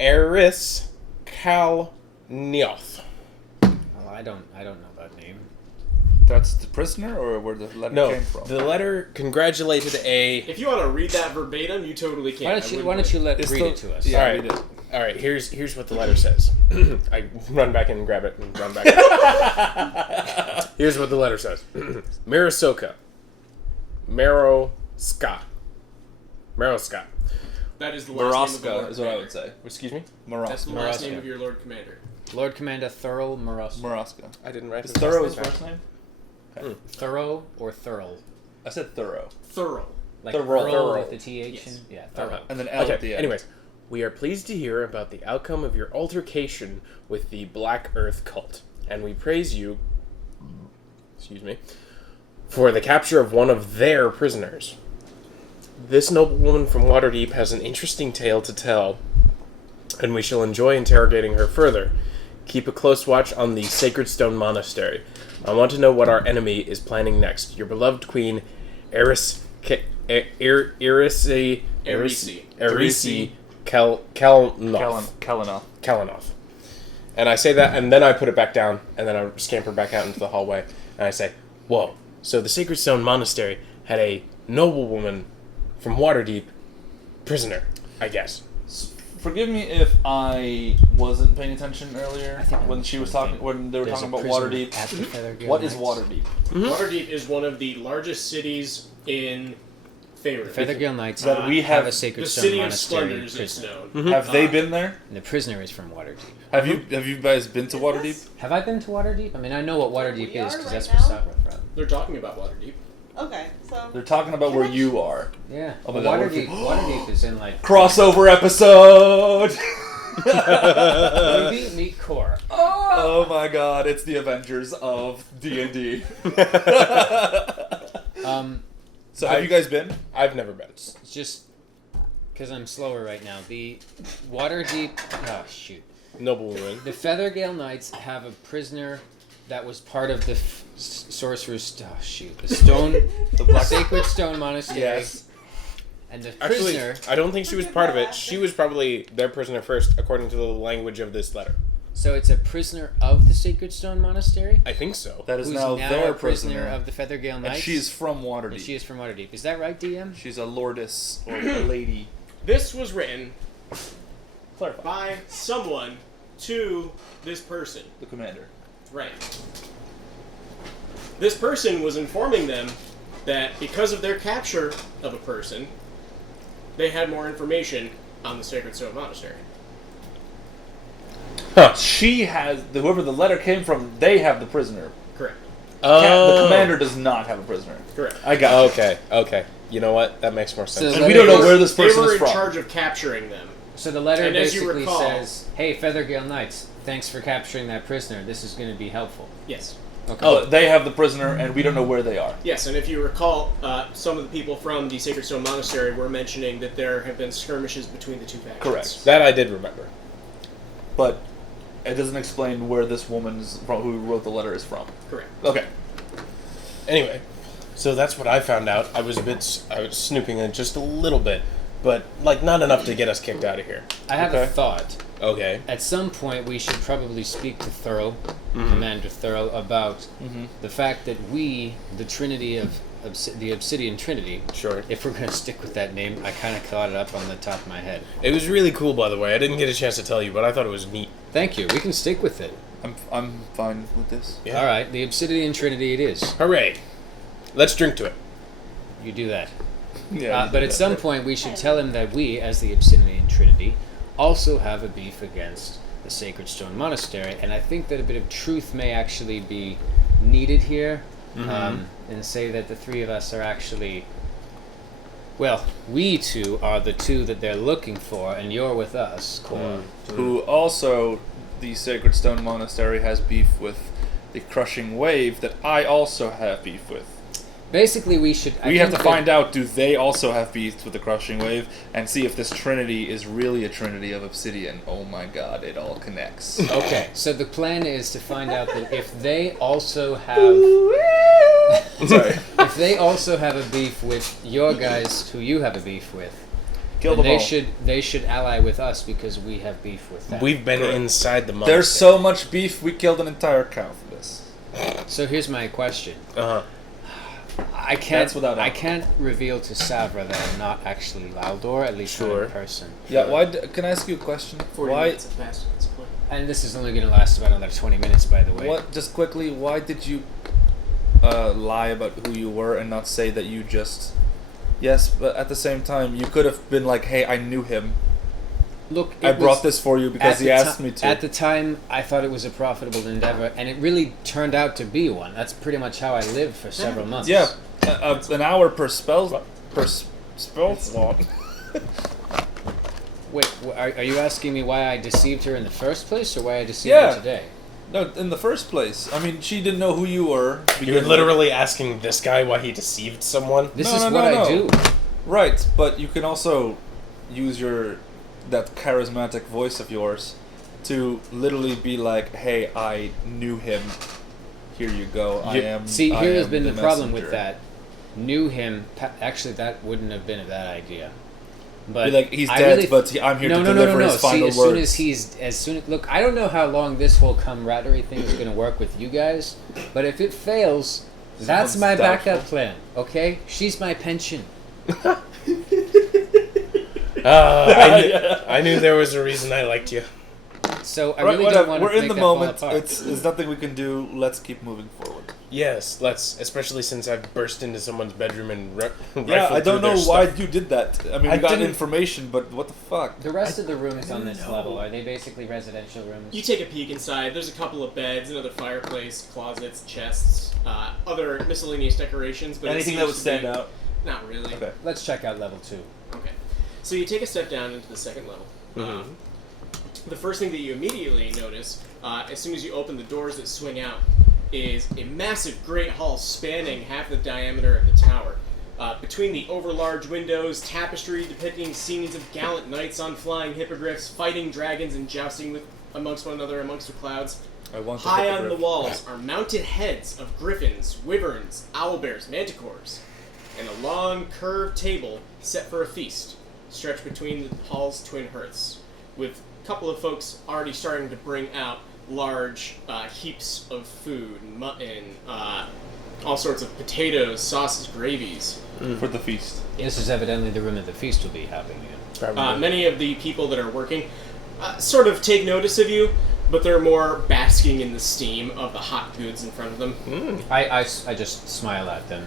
Eris Calnioth. Well, I don't know that name. That's the prisoner, or where the letter No, came from. the letter congratulated a. If you want to read that verbatim, you totally can. Why don't you let It's read the- it to us? Yeah, All right. read it. All right, here's what the letter says. I run back in and grab it and run back. Here's what the letter says. Marisoka. Maroska. That is the last name of the Maraska Lord is what I Commander. would say. Excuse me? That's the last Maraska. name of your Lord Commander. Lord Commander Thurl Moros. Maraska. I didn't write Is his Thorough last his name first name? Thorough or Thurl? I said thorough. Thorough. Like Thurl. Earl with the TH? Yes. Yeah, Thurl. And then L at the Okay, end. anyways. We are pleased to hear about the outcome of your altercation with the Black Earth cult, and we praise you, for the capture of one of their prisoners. This noblewoman from Waterdeep has an interesting tale to tell, and we shall enjoy interrogating her further. Keep a close watch on the Sacred Stone Monastery. I want to know what our enemy is planning next. Your beloved queen, Erisi Kalanoth. And I say that, and then I put it back down, and then I scamper back out into the hallway, and I say, whoa, so the Sacred Stone Monastery had a noblewoman from Waterdeep prisoner, I guess. Forgive me if I wasn't paying attention earlier I think I when missed she was something. talking. When they were There's talking a about prisoner Waterdeep. at the Feathergale What is Knights. Waterdeep? Waterdeep is one of the largest cities in Faerun. Feathergale Knights That we have a Sacred The Stone City of Monastery Splendors, it's prisoner. known. Have they been there? And the prisoner is from Waterdeep. Have you guys been to Waterdeep? Have I been to Waterdeep? I mean, I know what Waterdeep We is are because right that's where now. Sakura from. They're talking about Waterdeep. Okay, so They're talking about where you are. Yeah. Oh my Well, God, Waterdeep is in like Crossover episode. movie meet core. Oh my God! It's the Avengers of D&D. So have you guys been? I've never been. It's just because I'm slower right now. The Waterdeep. Oh shoot. Noblewoman. The Feathergale Knights have a prisoner that was part of the sorcerer's. Oh shoot. The stone. The Black Sacred Stone Monastery. Yes. And the Actually, prisoner. I don't think she was part of it. She was probably their prisoner first, according to the language of this letter. So it's a prisoner of the Sacred Stone Monastery. I think so. That is Who's now, now their a prisoner of the Feathergale Knights. And she's from Waterdeep. And she is from Waterdeep. Is that right, DM? She's a lordess or a lady. This was written Clarify. by someone to this person. The commander. Right. This person was informing them that because of their capture of a person, they had more information on the Sacred Stone Monastery. She has whoever the letter came from. They have the prisoner. Correct. The commander does not have a prisoner. Correct. I got you. Okay. You know what? That makes more sense. So And we don't know where this person They were is in from. charge of capturing them. So the letter And as you basically recall- says, "Hey, Feathergale Knights, thanks for capturing that prisoner. This is going to be helpful." Yes. Okay. Oh, they have the prisoner, and we don't know where they are. Yes, and if you recall, some of the people from the Sacred Stone Monastery were mentioning that there have been skirmishes between the two factions. Correct. That I did remember. But it doesn't explain where this woman's from, who wrote the letter, is from. Correct. Okay. Anyway, so that's what I found out. I was snooping in just a little bit, but like not enough to get us kicked out of here. I have a Okay. thought. Okay. At some point, we should probably speak to Thurl, Commander Thurl, about the fact that we, the Trinity of the Obsidian Trinity, Sure. if we're going to stick with that name, I kind of caught it up on the top of my head. It was really cool, by the way. I didn't get a chance to tell you, but I thought it was neat. Thank you. We can stick with it. I'm fine with this. Yeah. All right, the Obsidian Trinity it is. Hooray! Let's drink to it. You do that. Yeah. But at some point, we should tell him that we, as the Obsidian Trinity, also have a beef against the Sacred Stone Monastery, and I think that a bit of truth may actually be needed here, and say that the three of us are actually, well, we two are the two that they're looking for, and you're with us, Cor. Who also, the Sacred Stone Monastery has beef with the Crushing Wave that I also have beef with. Basically, we should. We have to find out, do they also have beef with the Crushing Wave, and see if this trinity is really a trinity of obsidian. Oh my god, it all connects. Okay, so the plan is to find out that if they also have, Sorry. if they also have a beef with your guys, who you have a beef with, Kill then them all. they should ally with us because we have beef with them. We've been inside the monastery. There's so much beef, we killed an entire cow for this. So here's my question. Uh-huh. I can't. That's without I alcohol. can't reveal to Savra that I'm not actually Laldor, at least not Sure. in person. Yeah, can I ask you a question? 40 Why? minutes have passed at this point. And this is only going to last about another 20 minutes, by the way. What? Just quickly, why did you lie about who you were and not say that you just? Yes, but at the same time, you could have been like, "Hey, I knew him. Look, I brought this for you because he asked me to." At the time, I thought it was a profitable endeavor, and it really turned out to be one. That's pretty much how I lived for several months. Yeah, an hour per spell slot. Wait, are you asking me why I deceived her in the first place, or why I deceived Yeah. her today? No, in the first place. I mean, she didn't know who you were. You're literally asking this guy why he deceived someone? This No, is no, what no, I no. do. Right, but you can also use that charismatic voice of yours to literally be like, "Hey, I knew him. Here you go. I am." See, I here has am been the problem with messenger." that. Knew him. Actually, that wouldn't have been a bad idea. But Be like, he's I dead, really- but I'm here to deliver his final See, words. look, I don't know how long this whole camaraderie thing is going to work with you guys, but if it fails, that's Sounds my doubtful. backup plan. Okay, she's my pension. I knew there was a reason I liked you. So I Right, really whatever. don't want to We're make in the that fall moment. apart. There's nothing we can do. Let's keep moving forward. Yes, let's. Especially since I've burst into someone's bedroom and Yeah, I don't know why Stuff. you did that. I mean, I we got didn't- information, but what the fuck? The rest of the rooms on this level, are they basically residential rooms? You take a peek inside. There's a couple of beds, another fireplace, closets, chests, other miscellaneous decorations. But it Anything seems that would to stand be- out? Not really. Okay. Let's check out level 2. Okay. So you take a step down into the second level. Mhm. The first thing that you immediately notice, as soon as you open the doors that swing out, is a massive great hall spanning half the diameter of the tower. Between the overlarge windows, tapestry depicting scenes of gallant knights on flying hippogriffs, fighting dragons and jousting amongst one another amongst the clouds. I want to High take a on the grip. walls are mounted heads of griffins, wyverns, owlbears, manticores, and a long curved table set for a feast, stretched between the hall's twin hearths, with a couple of folks already starting to bring out large heaps of food and all sorts of potatoes, sauces, gravies. For the feast. This is evidently the room that the feast will be happening in. Probably. Many of the people that are working sort of take notice of you, but they're more basking in the steam of the hot goods in front of them. I just smile at them.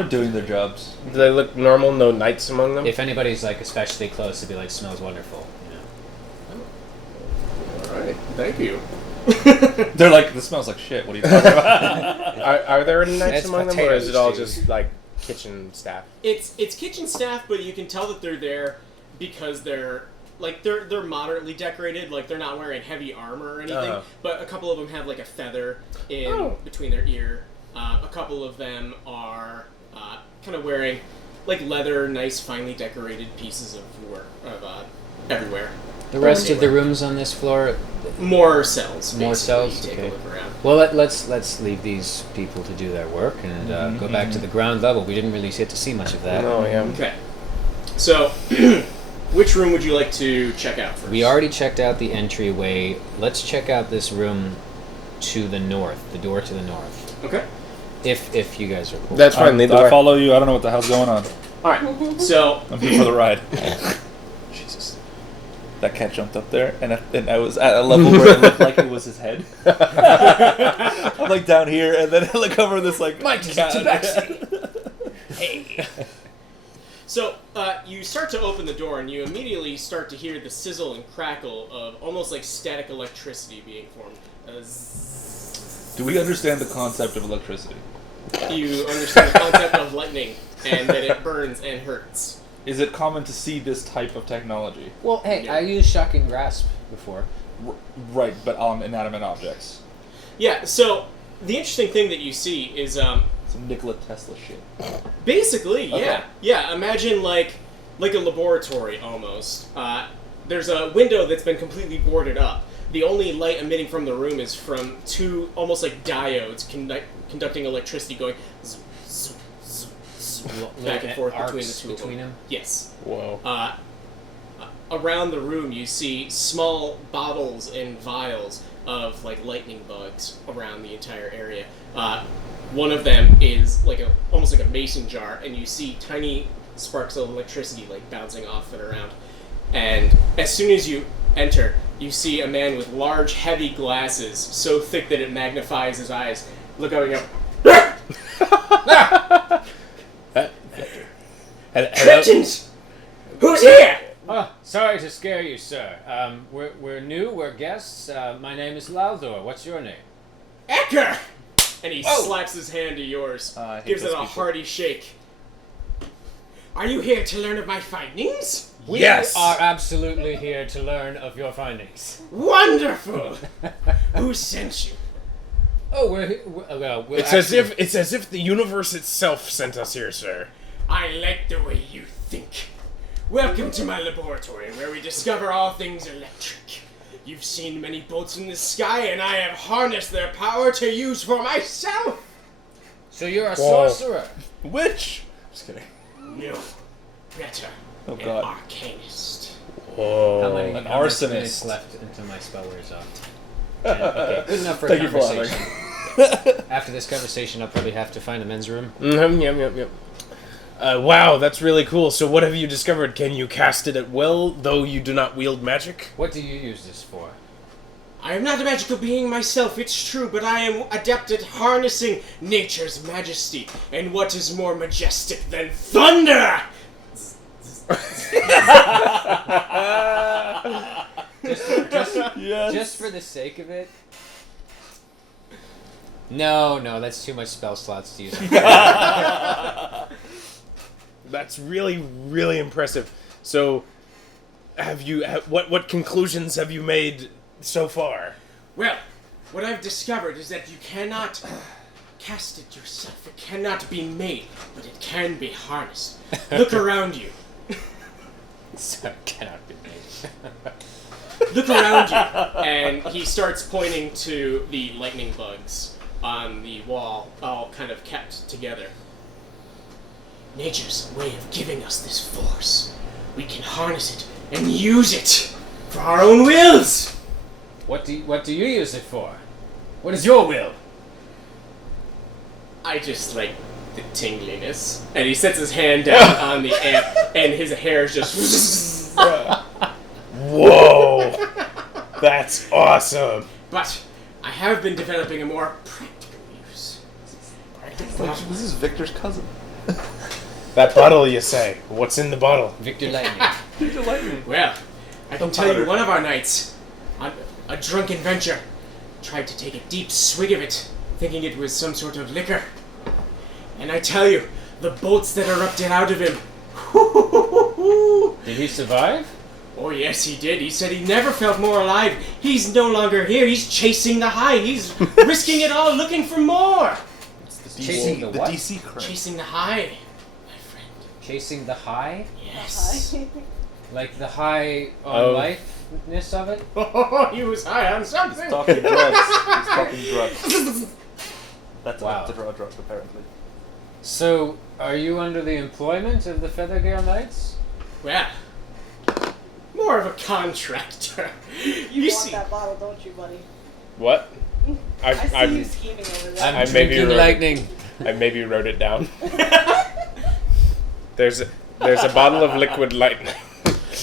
They're doing their jobs. Do they look normal? No knights among them? If anybody's like especially close, it'd be like smells wonderful. You know? All right, thank you. They're like, this smells like shit. What are you talking about? Are there any knights It's among them, or is it all potatoes, just like kitchen staff? It's kitchen staff, but you can tell that they're there because they're moderately decorated. Like they're not wearing heavy armor or anything. Uh-huh. But a couple of them have like a feather in Oh. between their ear. A couple of them are kind of wearing like leather, nice, finely decorated pieces of everywhere. The rest of the rooms on this floor. More cells. More basically. cells? Take Okay. a look around. Well, let's leave these people to do their work and go back to the ground level. We didn't really get to see much of that. Oh, yeah. Okay. So, which room would you like to check out first? We already checked out the entryway. Let's check out this room to the north, the door to the north. Okay. If you guys are cool. That's fine. Lead the I way. follow you. I don't know what the hell's going on. All right. So, I'm here for the ride. Jesus. That cat jumped up there, and I was at a level where it looked like it was his head. I'm like down here, and then I look over this like Mike, it's cat. a tabaxi. hey. So, you start to open the door, and you immediately start to hear the sizzle and crackle of almost like static electricity being formed. Do we understand the concept of electricity? You understand the concept of lightning, and that it burns and hurts. Is it common to see this type of technology? Well, hey, Yeah. I used shocking grasp before. Right, but on inanimate objects. Yeah, so the interesting thing that you see is Some Nikola Tesla shit. basically, Okay. yeah. Imagine like a laboratory almost. There's a window that's been completely boarded up. The only light emitting from the room is from two almost like diodes conducting electricity going zzz, zzz, zzz, zzz, back and forth between the two of them. them. Yes. Whoa. Around the room, you see small bottles and vials of like lightning bugs around the entire area. One of them is like almost like a mason jar, and you see tiny sparks of electricity like bouncing off and around. And as soon as you enter, you see a man with large, heavy glasses, so thick that it magnifies his eyes, looking up. Cretins! Who's here? Oh, sorry to scare you, sir. We're new. We're guests. My name is Laldor. What's your name? Ecker! And he slaps his hand to yours, I hate gives it those a people. hearty shake. Are you here to learn of my findings? We Yes! are absolutely here to learn of your findings. Wonderful! Who sent you? Oh, we're It's as if the universe itself sent us here, sir. I like the way you think. Welcome to my laboratory, where we discover all things electric. You've seen many bolts in the sky, and I have harnessed their power to use for myself! So you're a Whoa. sorcerer. Which? Just kidding. No. Better. Oh, An God. arcanist. Whoa. How many an minutes arsonist. left until my spell wears off? Okay, good enough for a Thank you for conversation. After this conversation, I'll probably have to find a men's room. Yep. Wow, that's really cool. So what have you discovered? Can you cast it at will, though you do not wield magic? What do you use this for? I am not a magical being myself, it's true, but I am adept at harnessing nature's majesty. And what is more majestic than thunder? Just for the sake of it? No, that's too much spell slots to use. That's really, really impressive. So, what conclusions have you made so far? Well, what I've discovered is that you cannot cast it yourself. It cannot be made, but it can be harnessed. Look around you. So it cannot be made. Look around you. And he starts pointing to the lightning bugs on the wall, all kind of kept together. Nature's way of giving us this force. We can harness it and use it for our own wills. What do you use it for? What is your will? I just like the tingliness. And he sets his hand down on the amp, and his hair is just. Whoa! That's awesome. But I have been developing a more practical use. This is Victor's cousin. That bottle, you say? What's in the bottle? Victor Lightning. Well, I can tell you one of our knights, on a drunken venture, tried to take a deep swig of it, thinking it was some sort of liquor. And I tell you, the bolts that erupted out of him. Did he survive? Oh yes, he did. He said he never felt more alive. He's no longer here. He's chasing the high. He's risking it all, looking for more. Chasing the The what? DC current. Chasing the high, my friend. Chasing the high? Yes. Like the high on Oh. lifeness of it? Oh, he was high on something. He's talking drugs. He's talking drugs. That's Wow. enough to draw drugs, apparently. So, are you under the employment of the Feathergale Knights? Well, more of a contractor. You want see, that bottle, don't you, buddy? What? I see I'm- you scheming over there. I'm I maybe drinking wrote- lightning. I maybe wrote it down. There's a bottle of liquid lightning.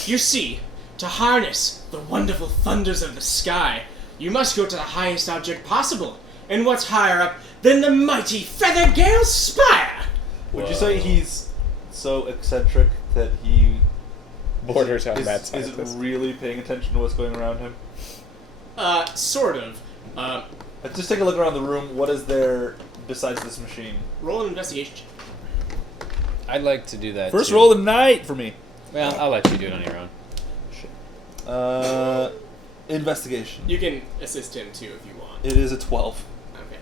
you see, to harness the wonderful thunders of the sky, you must go to the highest object possible. And what's higher up than the mighty Feathergale Spire? Would you say he's so eccentric that he Borders on mad isn't scientist. really paying attention to what's going around him? Sort of. Just take a look around the room. What is there besides this machine? Roll an investigation check. I'd like to do that First too. roll of the night for me. Well, I'll let you do it on your own. Investigation. You can assist him too if you want. It is a 12. Okay.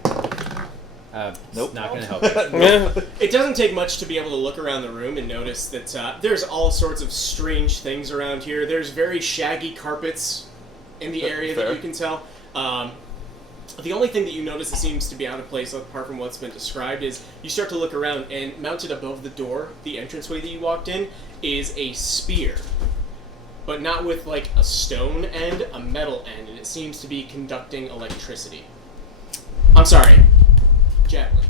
Nope. It's not going to help you. It doesn't take much to be able to look around the room and notice that there's all sorts of strange things around here. There's very shaggy carpets in the area Fair. that you can tell. The only thing that you notice that seems to be out of place, apart from what's been described, is you start to look around, and mounted above the door, the entranceway that you walked in, is a spear. But not with, like, a stone end, a metal end, and it seems to be conducting electricity. I'm sorry. Javelin.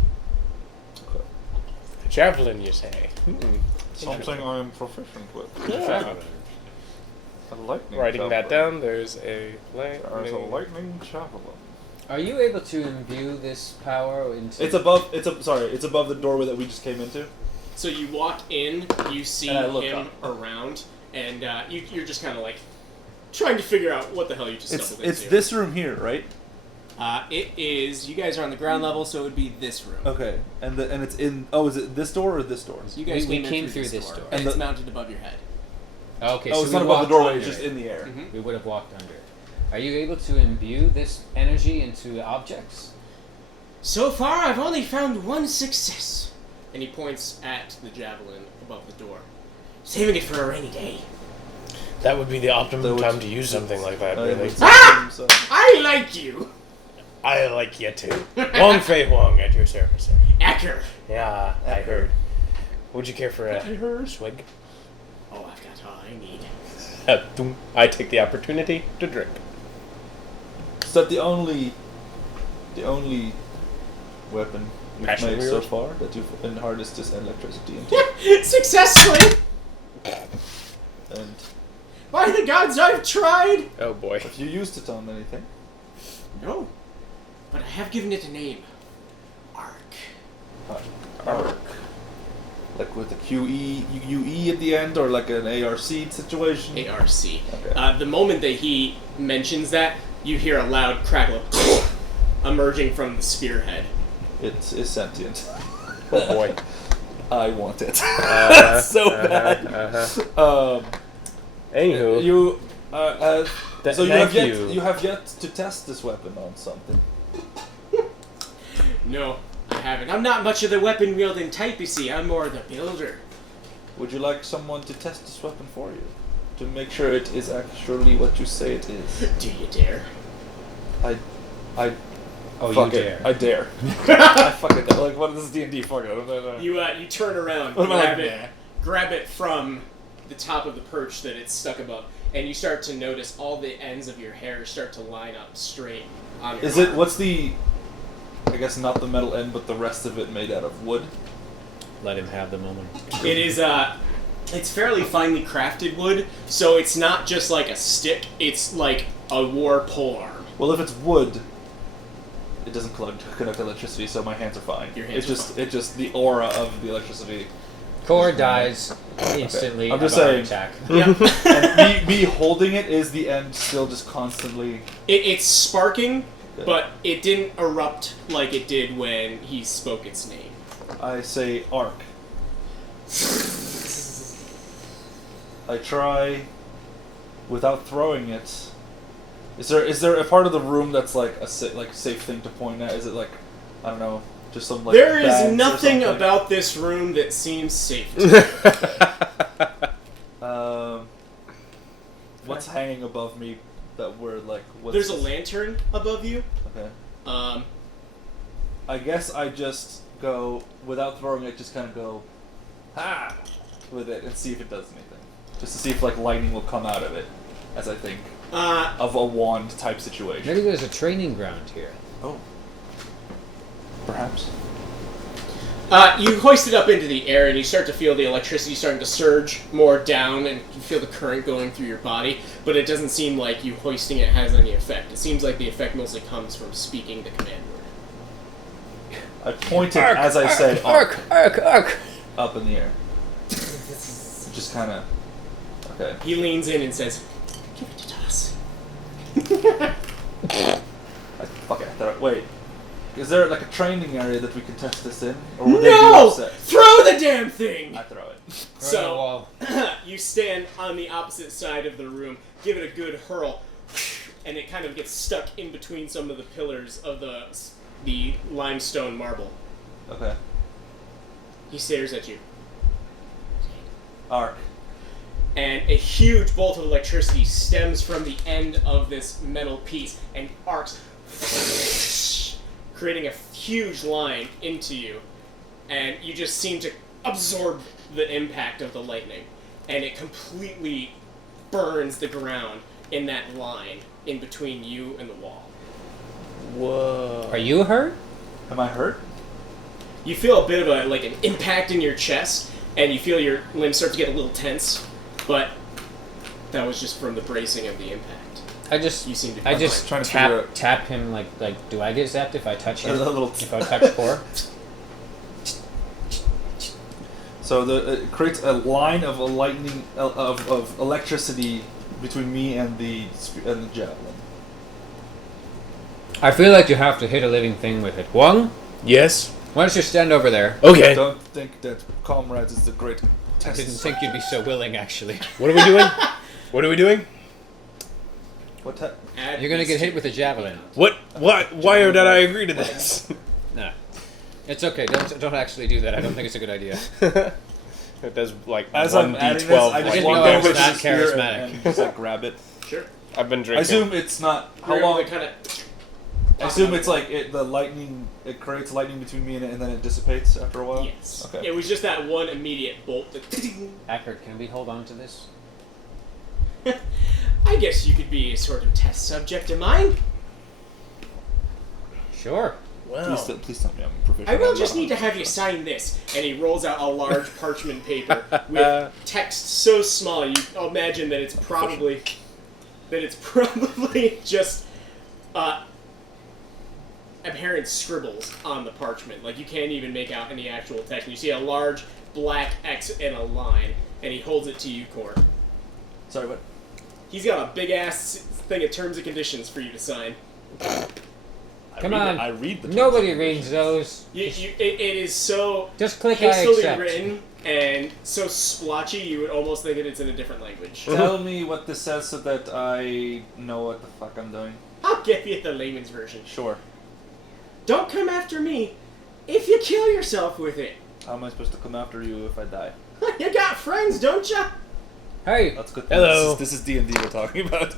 Javelin, you say? Something I am proficient with. Yeah. A lightning Writing that javelin. down, there's a There's a lightning. lightning javelin. Are you able to imbue this power into... It's above. It's above the doorway that we just came into. So you walk in, you see And I look him up. around, and you're just kind of like trying to figure out what the hell you just stumbled It's into. this room here, right? It is. You guys are on the ground level, so it would be this room. Okay, and it's in. Oh, is it this door or this door? You guys We came, came in through this this door, door. and And it's the- mounted above your head. Okay, Oh, so it's we not above the walked doorway. under It's just it. in the air. Mhm. We would have walked under it. Are you able to imbue this energy into objects? So far, I've only found one success. And he points at the javelin above the door, saving it for a rainy day. That would be the optimum That would- time to use something like that, really. So, I like you, I like you too. Wong Fei Huang at your service, sir. Acker. Yeah, I heard. Would you care for a heard. swig? Oh, I've got all I need. I take the opportunity to drink. Is that the only weapon you've Passion made so wheels? far that you've harnessed this electricity into? Successfully. And By the gods, I've tried. Oh boy. have you used it on anything? No, but I have given it a name. Arc. Arc. Like with a QE, UE at the end, or like an ARC situation? ARC. Okay. The moment that he mentions that, you hear a loud crackle emerging from the spearhead. It is sentient. Oh boy. I want it. Uh-huh, so bad. Anywho, You, Th- so you thank have yet you. you have yet to test this weapon on something. No, I haven't. I'm not much of the weapon wielding type, you see. I'm more the builder. Would you like someone to test this weapon for you, to make sure it is actually what you say it is? Do you dare? I Oh, fuck you it. dare. I dare. I fucking dare. Like, what is this D&D? Fuck it. You turn around, What am I like, grab it from the top of the perch that it's stuck above, and you start to notice all the ends of your hair start to line up straight on your Is it, arm. what's the, I guess not the metal end, but the rest of it made out of wood? Let him have the moment. It is, it's fairly finely crafted wood, so it's not just like a stick, it's like a war polearm. Well, if it's wood, it doesn't conduct electricity, so my hands are fine. Your hands It's just the aura of the electricity. Core dies instantly. I'm just of a heart saying. attack. And me holding it is the end still just constantly. It's sparking, Yeah. but it didn't erupt like it did when he spoke its name. I say arc. I try without throwing it. Is there a part of the room that's like a safe thing to point at? Is it like, I don't know, just some like There bags is or nothing something? about this room that seems safe to me. What's hanging above me that we're like? What's There's a this? lantern above you. Okay. I I guess I just go without throwing it. Just kind of go, ha, with it and see if it does anything. Just to see if like lightning will come out of it, as I think of a wand type situation. Maybe there's a training ground here. Oh. Perhaps. You hoist it up into the air, and you start to feel the electricity starting to surge more down, and you feel the current going through your body. But it doesn't seem like you hoisting it has any effect. It seems like the effect mostly comes from speaking the command word. I point it as I say arc Arc. up in the air. Just kind of. Okay. He leans in and says, "Give it to us." Fuck it. Wait. Is there like a training area that we can test this in, or would they be No! upset? Throw the damn thing! I throw it. So you stand on the opposite side of the room, give it a good hurl, and it kind of gets stuck in between some of the pillars of the limestone marble. Okay. He stares at you, Arc. and a huge bolt of electricity stems from the end of this metal piece and arcs, creating a huge line into you, and you just seem to absorb the impact of the lightning, and it completely burns the ground in that line in between you and the wall. Whoa. Are you hurt? Am I hurt? You feel a bit of an impact in your chest, and you feel your limbs start to get a little tense, but that was just from the bracing of the impact. I just You seem to be I just trying to figure out- tap him like do I get zapped if I touch him? A little- If I touch Core? So it creates a line of a lightning of electricity between me and the javelin. I feel like you have to hit a living thing with it. Huang, Yes. why don't you stand over there? I Okay. don't think that comrades is the great I test. didn't think you'd be so willing, actually. What are we doing? What are we doing? What type? Add You're gonna these get hit two. with a javelin. What? Why did I agree to this? Nah, it's okay. Don't actually do that. I don't think it's a good idea. It does like As I'm 1d12. adding this, I just didn't walk know I over was to that the spear charismatic. and just like grab it. Sure. I've been I drinking. assume it's not. How You're able long? to kinda I assume it's like the lightning. It creates lightning between me and it, and then it dissipates after a while. Yes. Okay. It was just that one immediate bolt that. Ackert, can we hold on to this? I guess you could be a sort of test subject of mine. Sure. Wow. Please tell me I'm proficient. I will I'm just not need to have you sign this. And he rolls out a large parchment paper with text so small you imagine that it's probably just apparent scribbles on the parchment. Like you can't even make out any actual text. And you see a large black X and a line, and he holds it to you, Core. Sorry, what? He's got a big ass thing of terms and conditions for you to sign. Come on. I read the. Nobody reads those. It is so Just click I hastily accept. written and so splotchy you would almost think that it's in a different language. Tell me what this says so that I know what the fuck I'm doing. I'll give you the layman's version. Sure. Don't come after me if you kill yourself with it. How am I supposed to come after you if I die? You got friends, don't ya? Hey, That's good. Hello. This is D&D we're talking about.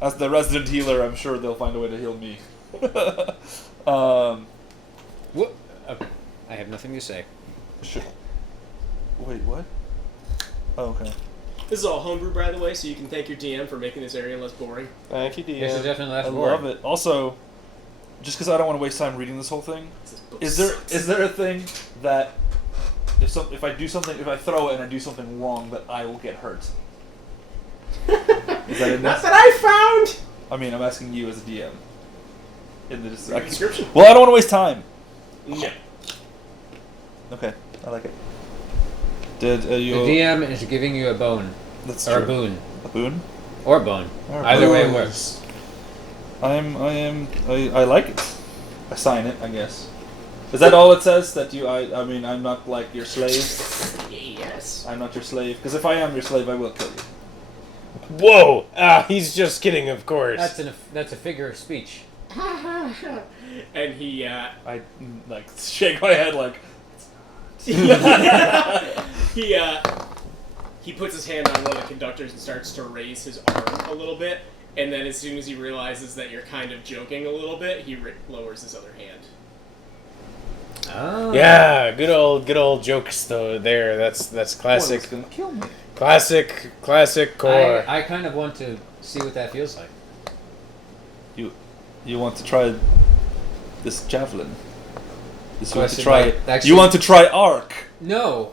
As the resident healer, I'm sure they'll find a way to heal me. what? Okay. I have nothing to say. Sure. Wait, what? Oh, okay. This is all homebrew, by the way, so you can thank your DM for making this area less boring. Thank you, This is DM. definitely I less boring. love it. Also, just because I don't want to waste time reading this whole thing, This book is there sucks. is there a thing that if I do something, if I throw it and I do something wrong, that I will get hurt? Is that in Not this? that I found! I mean, I'm asking you as a DM. In the description. Well, I don't want to waste time. No. Okay, I like it. Did you? The DM is giving you a bone. That's Or a true. boon. A boon? Or bone. Or Either way it boon. works. I like it. I sign it, I guess. Is that all it says? That you? I mean, I'm not like your slave. Yes. I'm not your slave. Because if I am your slave, I will kill you. Whoa! He's just kidding, of course. That's a figure of speech. And he I like shake my head like. he puts his hand on one of the conductors and starts to raise his arm a little bit, and then as soon as he realizes that you're kind of joking a little bit, he lowers his other hand. Oh. Yeah, good old jokes though. There, that's classic. It's gonna kill me. Classic core. I kind of want to see what that feels like. You want to try this javelin? You want to Question, try? like, actually- You want to try arc? No.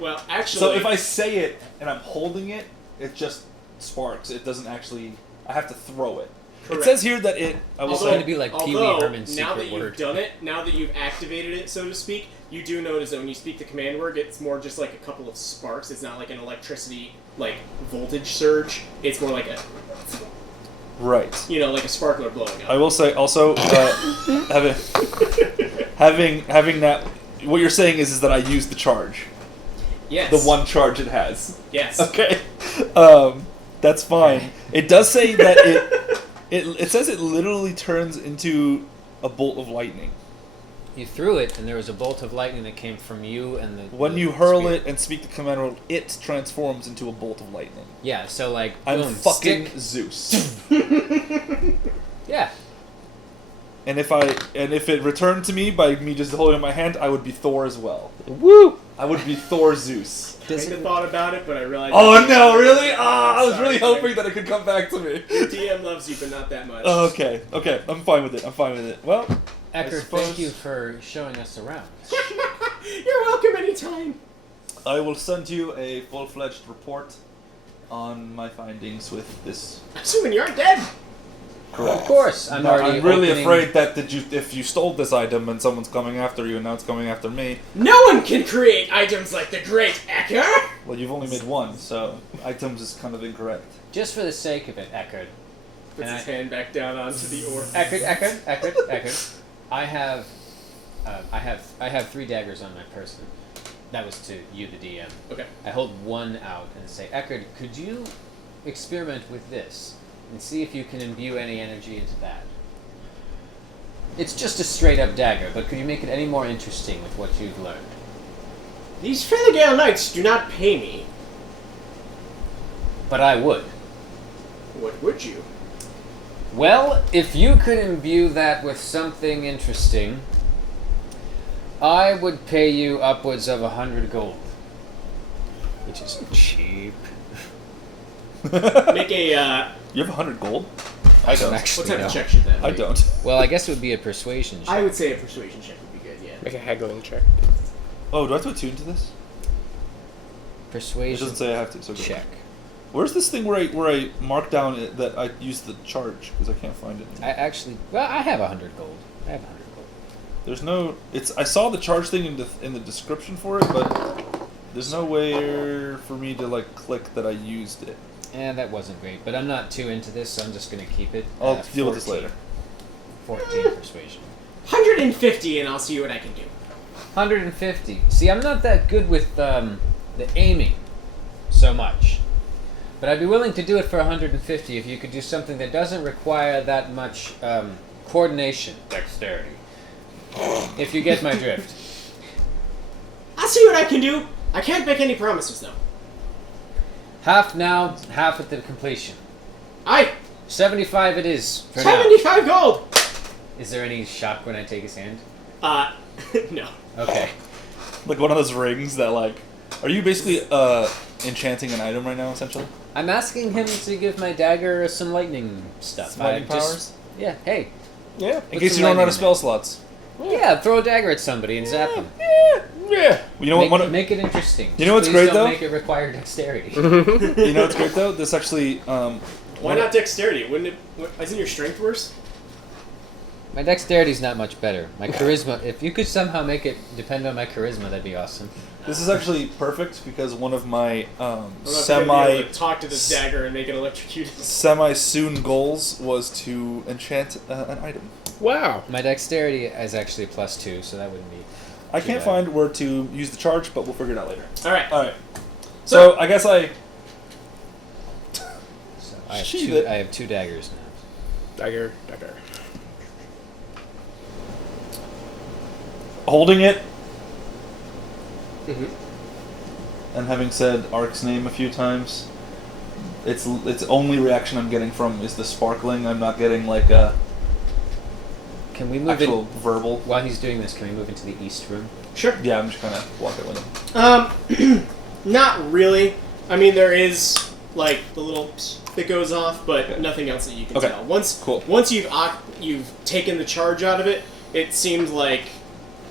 Well, actually, So if I say it and I'm holding it, it just sparks. It doesn't actually. I have to throw it. Correct. It says here that it. I will It's say. going to be like Pee Wee although, Herman's now secret that you've word. done it, now that you've activated it, so to speak, you do notice that when you speak the command word, it's more just like a couple of sparks. It's not like an electricity, like, voltage surge. It's more like a, Right. like a sparkler blowing up. I will say also having that. What you're saying is that I use the charge, Yes. the one charge it has. Yes. Okay. That's fine. It does say that it says it literally turns into a bolt of lightning. You threw it, and there was a bolt of lightning that came from you and the. When the you hurl spear. it and speak the command word, it transforms into a bolt of lightning. Yeah. So like, I'm boom, fucking stick. Zeus. Yeah. And if it returned to me by me just holding it in my hand, I would be Thor as well. Woo! I would be Thor Zeus. I kind of thought about it, but I realized. Oh no, really? I was Sorry, really sorry. hoping that it could come back to me. DM loves you, but not that much. Okay, I'm fine with it. Well, Eckert, suppose- thank you for showing us around. You're welcome anytime. I will send you a full-fledged report on my findings with this. Assuming you aren't dead. Of course, I'm already. I'm really opening- afraid that if you stole this item and someone's coming after you and now it's coming after me, No one can create items like the Great Ecker. well, you've only made one, so items is kind of incorrect. Just for the sake of it, Eckert. Puts And his hand back down onto the orb. Eckert. I have 3 daggers on my person. That was to you, the DM. Okay. I hold one out and say, Eckert, could you experiment with this and see if you can imbue any energy into that? It's just a straight up dagger, but could you make it any more interesting with what you've learned? These Feathergale Knights do not pay me. But I would. What would you? Well, if you could imbue that with something interesting, I would pay you upwards of 100 gold. Which is cheap. Make a, You have 100 gold? I don't. what actually type know. of check should that be? I don't. Well, I guess it would be a persuasion check. I would say a persuasion check would be good, yeah. Make a haggling check. Oh, do I have to attune to this? It Persuasion doesn't say I have to. So go. check. Where's this thing where I mark down that I use the charge because I can't find it anymore. I have 100 gold. I have 100 gold. There's no. I saw the charge thing in the description for it, but there's no way for me to like click that I used it. And that wasn't great, but I'm not too into this, so I'm just going to keep it. I'll deal with this 14. later. 14 persuasion. 150 and I'll see what I can do. 150. See, I'm not that good with the aiming so much. But I'd be willing to do it for 150 if you could do something that doesn't require that much coordination, dexterity. If you get my drift. I'll see what I can do. I can't make any promises, though. Half now, half at the completion. Aye. 75 it is for now. 75 gold! Is there any shock when I take his hand? No. Okay. Like one of those rings that like. Are you basically enchanting an item right now, essentially? I'm asking him to give my dagger some lightning stuff. Some lightning I just- powers? Yeah, hey. Yeah. In case you don't run out of spell slots. Yeah, throw a dagger at somebody and zap them. Yeah. You know what? Make it interesting. You know what's Please great, don't though? Make it require dexterity. You know what's great though? This actually Why not dexterity? Wouldn't it? Isn't your strength worse? My dexterity's not much better. My charisma, if you could somehow make it depend on my charisma, that'd be awesome. This is actually perfect because one of my I don't know if you're gonna be able to talk to this s- dagger and make it electrocuted. semi-soon goals was to enchant an item. Wow. My dexterity is actually +2, so that wouldn't be. I Too can't bad. find where to use the charge, but we'll figure it out later. All right. All right. So I guess I So I have Sheath two. it. I have 2 daggers now. Dagger. holding it Mm-hmm. and having said Ark's name a few times. It's only reaction I'm getting from is the sparkling. I'm not getting like a Can we move actual in verbal. while he's doing this? Can we move into the east room? Sure. Yeah, I'm just kind of walking with him. Not really. I mean, there is like the little psst that goes off, but Okay. nothing else that you can Okay. tell. Once Cool. once you've taken the charge out of it, it seems like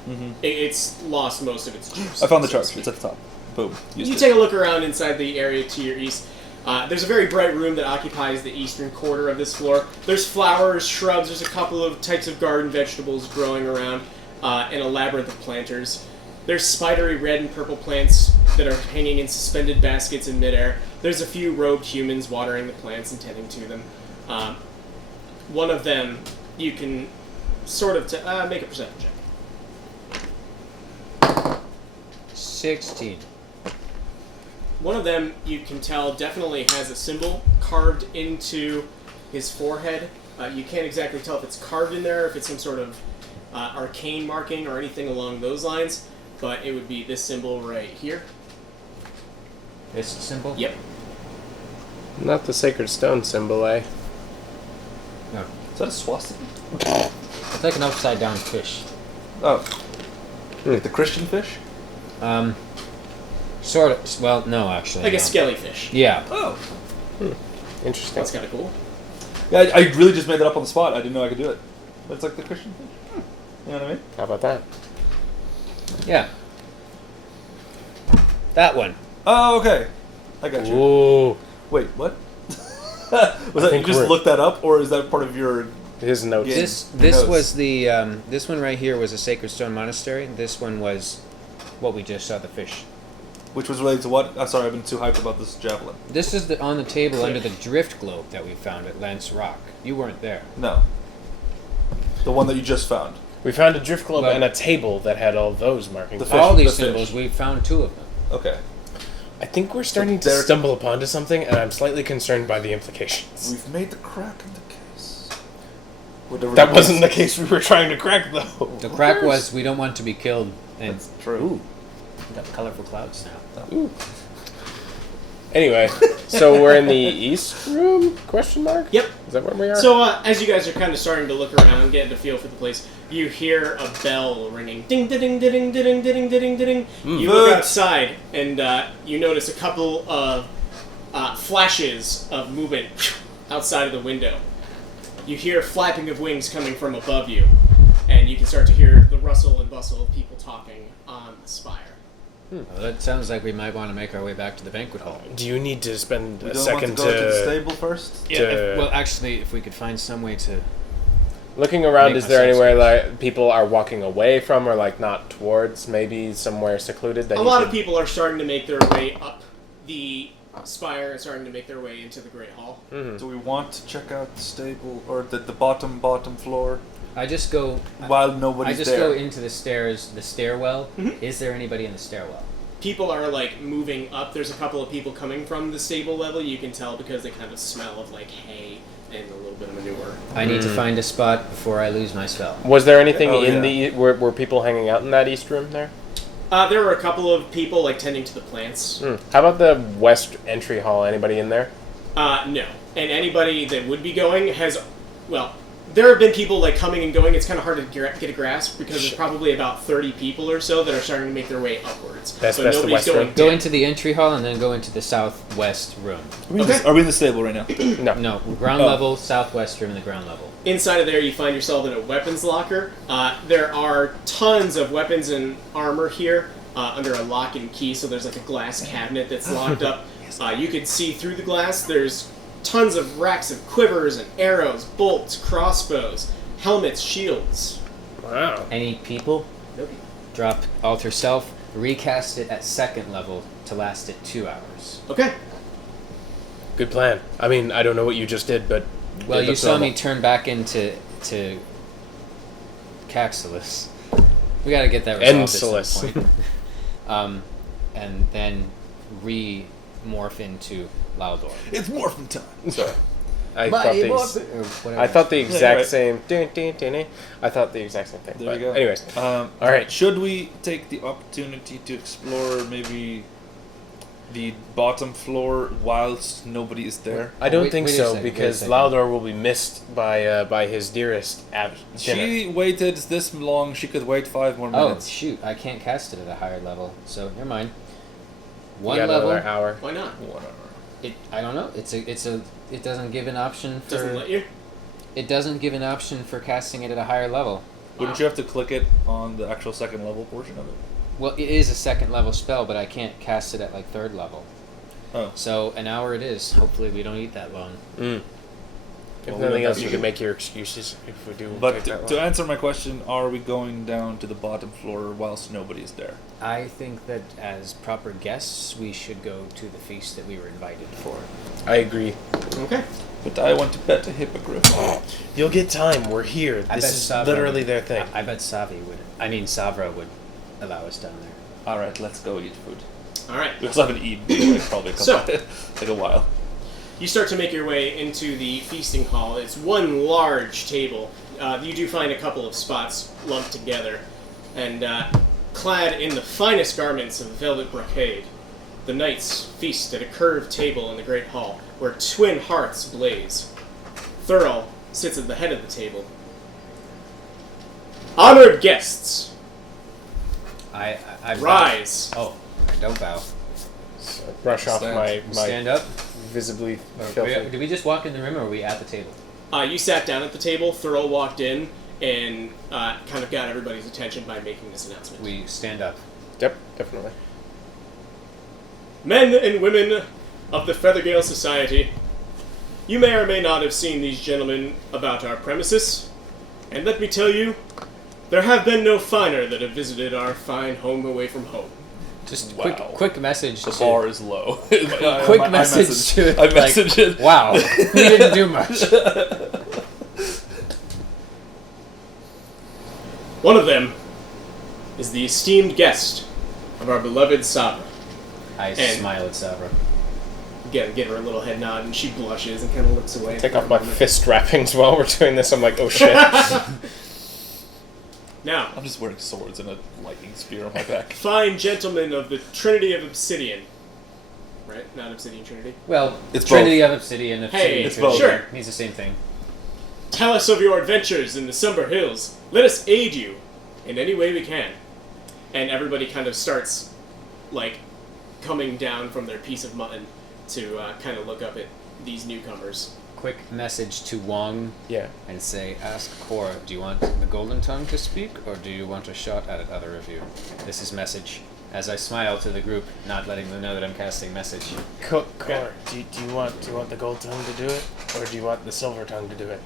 Mm-hmm. it's lost most of its juice. I found the so to charge. speak. It's at the top. Boom. Used You it. take a look around inside the area to your east. There's a very bright room that occupies the eastern quarter of this floor. There's flowers, shrubs, there's a couple of types of garden vegetables growing around, and a labyrinth of planters. There's spidery red and purple plants that are hanging in suspended baskets in midair. There's a few robed humans watering the plants and tending to them. One of them, you can sort of make a perception check. 16. One of them, you can tell, definitely has a symbol carved into his forehead. You can't exactly tell if it's carved in there, if it's some sort of arcane marking or anything along those lines, but it would be this symbol right here. This symbol? Yep. Not the sacred stone symbol, eh? No. Is that a swastika? It's like an upside down fish. Oh. Like the Christian fish? Sort of. Well, no, actually. Like no. a skellyfish. Yeah. Oh. Interesting. That's kind of cool. Yeah, I really just made that up on the spot. I didn't know I could do it. But it's like the Christian fish. You know what I mean? How about that? Yeah. That one. Oh, okay. I got you. Ooh. Wait, what? Was that you think just we're- looked that up, or is that part of your? His notes. Yeah. This Notes. was the this one right here was a Sacred Stone Monastery. This one was what we just saw, the fish. Which was related to what? I'm sorry, I've been too hyped about this javelin. This is the on the table under the drift globe that we found at Lance Rock. You weren't there. No. The one that you just found. We found a drift globe But- and a table that had all those markings. The fish. All these the fish. symbols, we found 2 of them. Okay. I think we're starting to there- stumble upon to something, and I'm slightly concerned by the implications. We've made the crack in the case. Whatever That wasn't the case we were trying to crack, though. The crack was we don't want to be killed. And That's true. Ooh, we got colorful clouds now. Ooh. Anyway, so we're in the east room? Question mark? Yep. Is that where we are? So as you guys are kind of starting to look around and get a feel for the place, you hear a bell ringing. Ding, ding, ding, ding, ding, ding, ding, ding. You look Good. outside and you notice a couple of flashes of movement outside of the window. You hear flapping of wings coming from above you, and you can start to hear the rustle and bustle of people talking on the spire. Well, that sounds like we might want to make our way back to the banquet hall. Do you need to spend We a don't second want to go to the stable first? Yeah. To- Well, actually, if we could find some way to. Looking around, Make is there myself anywhere scarce. like people are walking away from, or like not towards, maybe somewhere secluded that A you lot could- of people are starting to make their way up the spire and starting to make their way into the Great Hall. Mhm. Do we want to check out the stable or the bottom floor I just go. while I nobody's just there? go into the stairs, the stairwell. Mhm. Is there anybody in the stairwell? People are like moving up. There's a couple of people coming from the stable level. You can tell because they kind of smell of like hay and a little bit of manure. I need to find a spot before I lose my spell. Was there anything Oh, in yeah. were people hanging out in that east room there? There were a couple of people like tending to the plants. How about the west entry hall? Anybody in there? No, and anybody that would be going has, well, there have been people like coming and going. It's kind of hard to get a grasp because there's probably about 30 people or so that are starting to make their way upwards. That's so the nobody's west going room. Go down. into the entry hall and then go into the southwest room. Okay. Are we in the stable right now? No. No, ground Oh. level, southwest room, and the ground level. Inside of there, you find yourself in a weapons locker. There are tons of weapons and armor here under a lock and key, so there's like a glass cabinet that's locked up. You can see through the glass. There's tons of racks of quivers and arrows, bolts, crossbows, helmets, shields. Wow. Any people? Nope. Drop alter self. Recast it at 2nd level to last it 2 hours. Okay. Good plan. I mean, I don't know what you just did, but Well, it you looks saw normal. me turn back into Caxilus. We gotta get that resolved at Ensilus. some point. And then re-morph into Loudor. It's morphin' time. Sorry. I thought the exact right. same. I thought the exact same thing. There but you go. Anyways, All right. Should we take the opportunity to explore maybe the bottom floor whilst nobody is there? I don't Wait- think wait a so second, wait a because second. Loudor will be missed by his dearest dinner. She waited this long. She could wait 5 more Oh minutes. shoot! I can't cast it at a higher level, so never mind. You One got level. another hour. Why not? Whatever. I don't know. It doesn't give an option for. Doesn't let you? It doesn't give an option for casting it at a higher level. Wouldn't you have to click it on the actual 2nd level portion of it? Well, it is a 2nd level spell, but I can't cast it at like 3rd level. Oh. So an hour it is. Hopefully we don't eat that long. Mm. If Well, nothing we else, don't you have can to- make your excuses if we do. But take to, that to long. answer my question, are we going down to the bottom floor whilst nobody is there? I think that as proper guests, we should go to the feast that we were invited for. I agree. Okay. But I want to bet a hippogriff. You'll get time. We're here. I This bet is Savra literally would- their thing. I bet Savra would allow us down there. All right, let's go eat food. All right. We still haven't eaten in like, probably a couple So- like a while. You start to make your way into the feasting hall. It's one large table. You do find a couple of spots lumped together, and clad in the finest garments of velvet brocade, the knights feast at a curved table in the great hall, where twin hearths blaze. Thurl sits at the head of the table. Honored guests, I rise. Oh, I don't bow. So I brush off Stand. my Stand up. visibly Or filthy. did we just walk in the room, or were we at the table? You sat down at the table. Thurl walked in and kind of got everybody's attention by making this announcement. We stand up. Yep, definitely. Men and women of the Feathergale Society, you may or may not have seen these gentlemen about our premises, and let me tell you, there have been no finer that have visited our fine home away from home. Just Wow. quick message. The to, bar is low. quick message to it. I message it. Wow, we didn't do much. One of them is the esteemed guest of our beloved Sabra. I And- smile at Savra. Give her a little head nod, and she blushes and kind of looks away. Take for off a my moment. fist wrappings while we're doing this. I'm like, oh shit. Now, I'm just wearing swords and a lightning spear on my back. fine gentlemen of the Trinity of Obsidian. Right? Not Obsidian Trinity. Well, It's Trinity of Obsidian. Hey, it's Trinity, both. Sure. Means the same thing. Tell us of your adventures in the Somber Hills. Let us aid you in any way we can. And everybody kind of starts, like, coming down from their piece of mutton to kind of look up at these newcomers. Quick message to Wong Yeah. and say, ask Cora, do you want the Golden Tongue to speak, or do you want a shot at it, other of you? This is message. As I smile to the group, not letting them know that I'm casting message. Core, do you want the gold tongue to do it, or do you want the silver tongue to do it?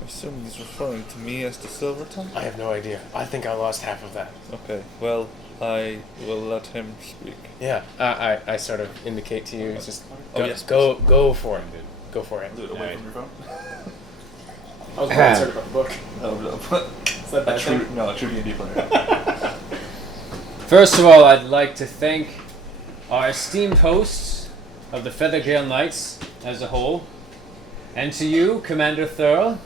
I assume he's referring to me as the silver tongue? I have no idea. I think I lost half of that. Okay, well, I will let him speak. Yeah. I sort of indicate to you, just Oh, go, yes, go for it, dude. Go for it. Do it away Alright. from your phone. I was more concerned about the book. No, Is that a bad true, thing? no, a true D&D player. First of all, I'd like to thank our esteemed hosts of the Feathergale Knights as a whole, and to you, Commander Thurl,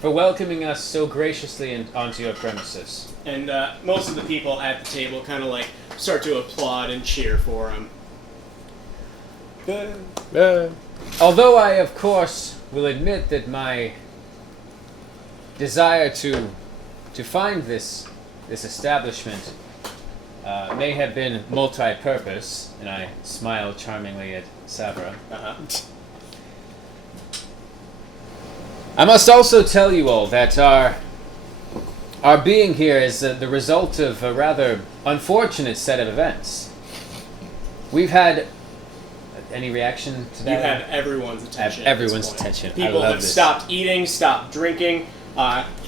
for welcoming us so graciously onto your premises. And most of the people at the table kind of like start to applaud and cheer for him. Although I, of course, will admit that my desire to find this establishment may have been multi-purpose, and I smile charmingly at Savra. Uh-huh. I must also tell you all that our being here is the result of a rather unfortunate set of events. We've had Any reaction to You that? have everyone's attention. Have at this everyone's point. attention. I People love have this. stopped eating, stopped drinking.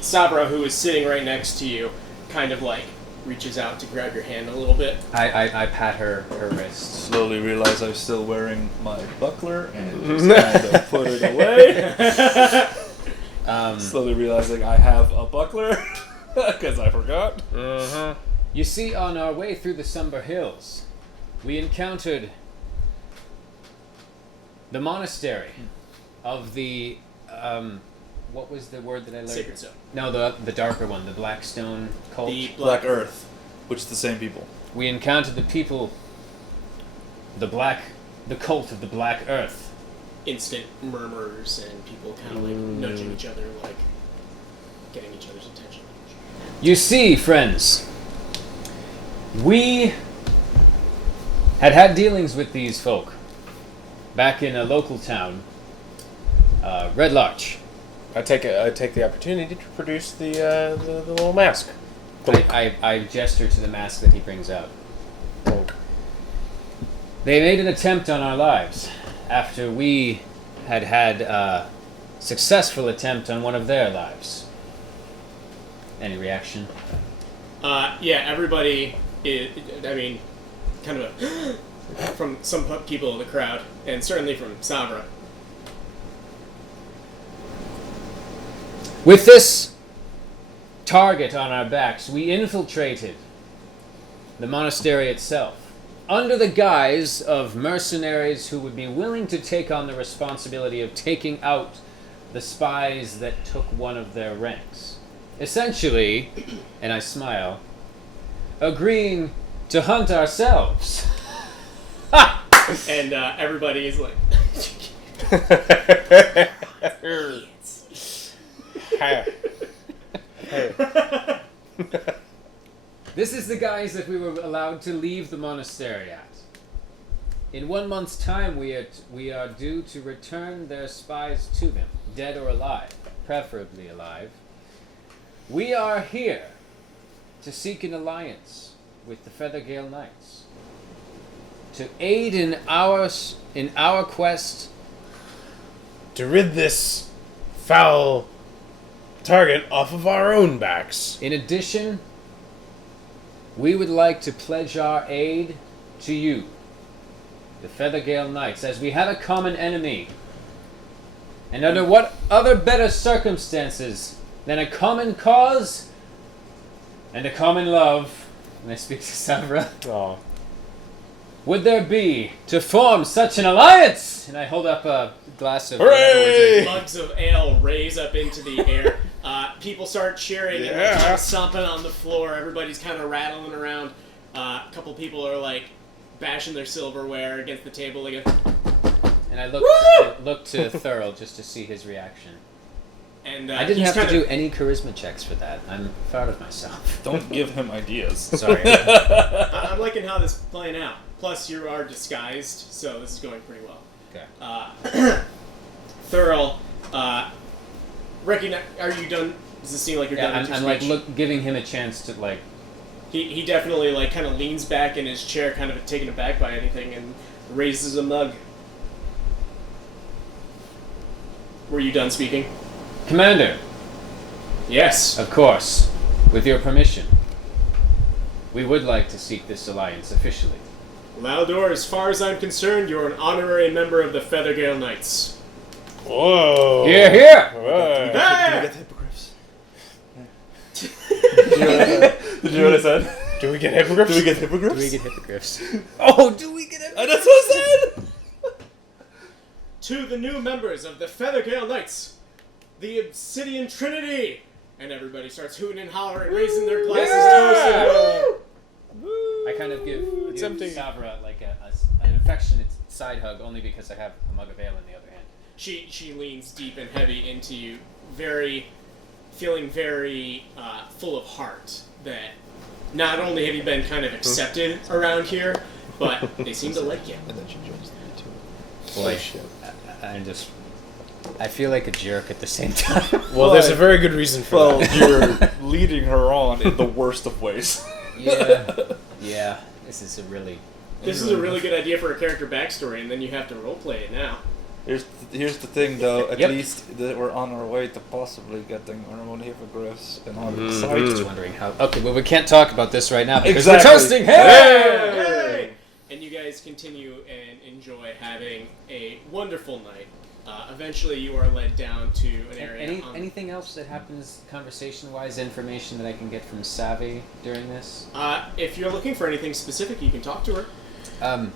Sabra, who is sitting right next to you, kind of like reaches out to grab your hand a little bit. I pat her wrist. Slowly realize I'm still wearing my buckler and just kind of put it away. Slowly realizing I have a buckler because I forgot. You see, on our way through the Somber Hills, we encountered the monastery of the what was the word that I learned? Sacred Stone. No, the darker one, the Blackstone cult. The Black Earth, which is the same people. We encountered the people, the cult of the Black Earth. Instant murmurs and people kind of like nudging each other, like getting each other's attention. You see, friends, we had dealings with these folk back in a local town, Red Larch. I take the opportunity to produce the little mask. I gesture to the mask that he brings out. They made an attempt on our lives after we had a successful attempt on one of their lives. Any reaction? Yeah, everybody is, I mean, kind of from some people in the crowd, and certainly from Sabra. With this target on our backs, we infiltrated the monastery itself under the guise of mercenaries who would be willing to take on the responsibility of taking out the spies that took one of their ranks. Essentially, and I smile, agreeing to hunt ourselves. And everybody is like, This is the guise that we were allowed to leave the monastery at. In 1 month's time, we are due to return their spies to them, dead or alive, preferably alive. We are here to seek an alliance with the Feathergale Knights, to aid in our quest. To rid this foul target off of our own backs. In addition, we would like to pledge our aid to you, the Feathergale Knights, as we have a common enemy. And under what other better circumstances than a common cause and a common love, and I speak to Savra, Oh. would there be to form such an alliance? And I hold up a glass of Hooray! mugs of ale raise up into the air. People start cheering and like, kind of stomping on the floor. Everybody's kind of rattling around. A couple people are like bashing their silverware against the table again. And I look to Thurl just to see his reaction. And I didn't he's have to kinda- do any charisma checks for that. I'm proud of myself. Don't give him ideas. Sorry. I'm liking how this is playing out. Plus, you are disguised, so this is going pretty well. Okay. Thurl, recognize. Are you done? Does it seem like you're done? Yeah, with your I'm like speech? giving him a chance to like. He definitely like kind of leans back in his chair, kind of taken aback by anything, and raises a mug. Were you done speaking? Commander, Yes. of course, with your permission, we would like to seek this alliance officially. Laldor, as far as I'm concerned, you're an honorary member of the Feathergale Knights. Whoa. Here, here. Whoa. Ah! Did you know what I said? Do we get hippogriffs? Do we get hippogriffs? Do we get hippogriffs? Oh, do we get hippogriffs? That's what I said! To the new members of the Feathergale Knights, the Obsidian Trinity! And everybody starts hooting and hollering, raising their glasses Yeah! to us. I kind of give empty. Savra like an affectionate side hug, only because I have a mug of ale in the other hand. She leans deep and heavy into you, feeling very full of heart that not only have you been kind of accepted around here, but they seem to like you. And then she joins the two. Boy, I feel like a jerk at the same time. Well, there's a very good reason for Well, that. you're leading her on in the worst of ways. Yeah, this is a really This is a really good idea for a character backstory, and then you have to roleplay it now. Here's the thing, though. At Yep. least that we're on our way to possibly getting our own hippogriffs and on the I was site. just wondering how. Okay, well, we can't talk about this right now because Exactly. we're toasting. Hey! Hey! And you guys continue and enjoy having a wonderful night. Eventually, you are led down to an area. Anything else that happens conversation-wise, information that I can get from Savvy during this? If you're looking for anything specific, you can talk to her.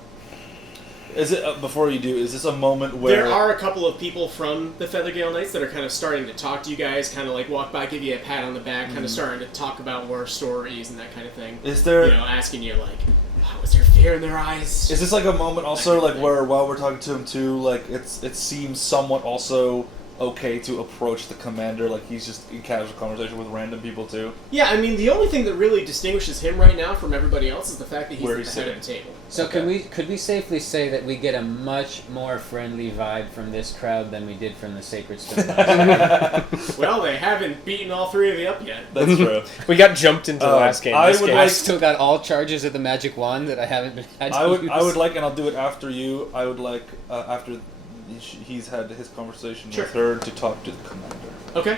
Is it before you do? Is this a moment where There are a couple of people from the Feathergale Knights that are kind of starting to talk to you guys, kind of like walk by, give you a pat on the back, kind of starting to talk about war stories and that kind of thing. Is there? You know, asking you like, oh, was there fear in their eyes? Is this like a moment also like where while we're talking to him too, like it seems somewhat also okay to approach the commander like he's just in casual conversation with random people too? Yeah, I mean, the only thing that really distinguishes him right now from everybody else is the fact that he's Where at he's the head of the table. So Okay. could we safely say that we get a much more friendly vibe from this crowd than we did from the Sacred Stone? Well, they haven't beaten all three of you up yet. That's true. We got jumped into the last game. I This would game. I've like- still got all charges of the magic wand that I haven't been had to use. I would like, and I'll do it after you. I would like after he's had his conversation Sure. with her to talk to the commander. Okay.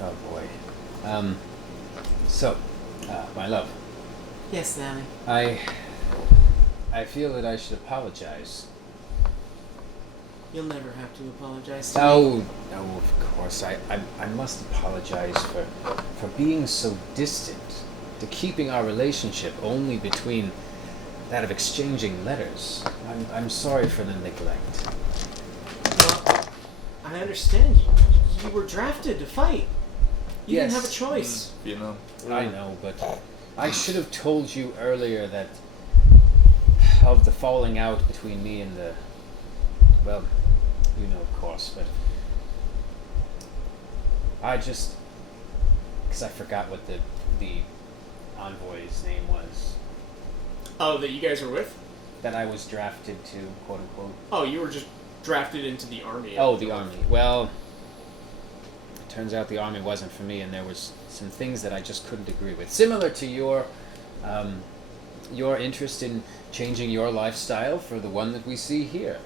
Oh boy. So, my love, Yes, Nanny. I feel that I should apologize. You'll never have to apologize to me. Oh, no, of course. I must apologize for being so distant, to keeping our relationship only between that of exchanging letters. I'm sorry for the neglect. Well, I understand. You were drafted to fight. You didn't have a Yes. choice. You know. I know, but I should have told you earlier that of the falling out between me and the, well, you know, of course, but I just, because I forgot what the envoy's name was Oh, that you guys were with? that I was drafted to, quote unquote. Oh, you were just drafted into the army. Oh, the army. Well, it turns out the army wasn't for me, and there was some things that I just couldn't agree with. Similar to your interest in changing your lifestyle for the one that we see here.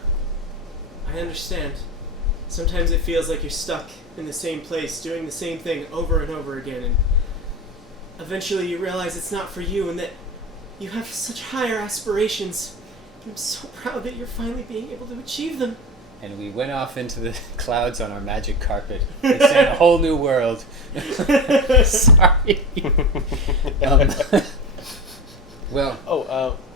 I understand. Sometimes it feels like you're stuck in the same place, doing the same thing over and over again, and eventually you realize it's not for you, and that you have such higher aspirations. And I'm so proud that you're finally being able to achieve them. And we went off into the clouds on our magic carpet and sang a whole new world. Sorry. Well,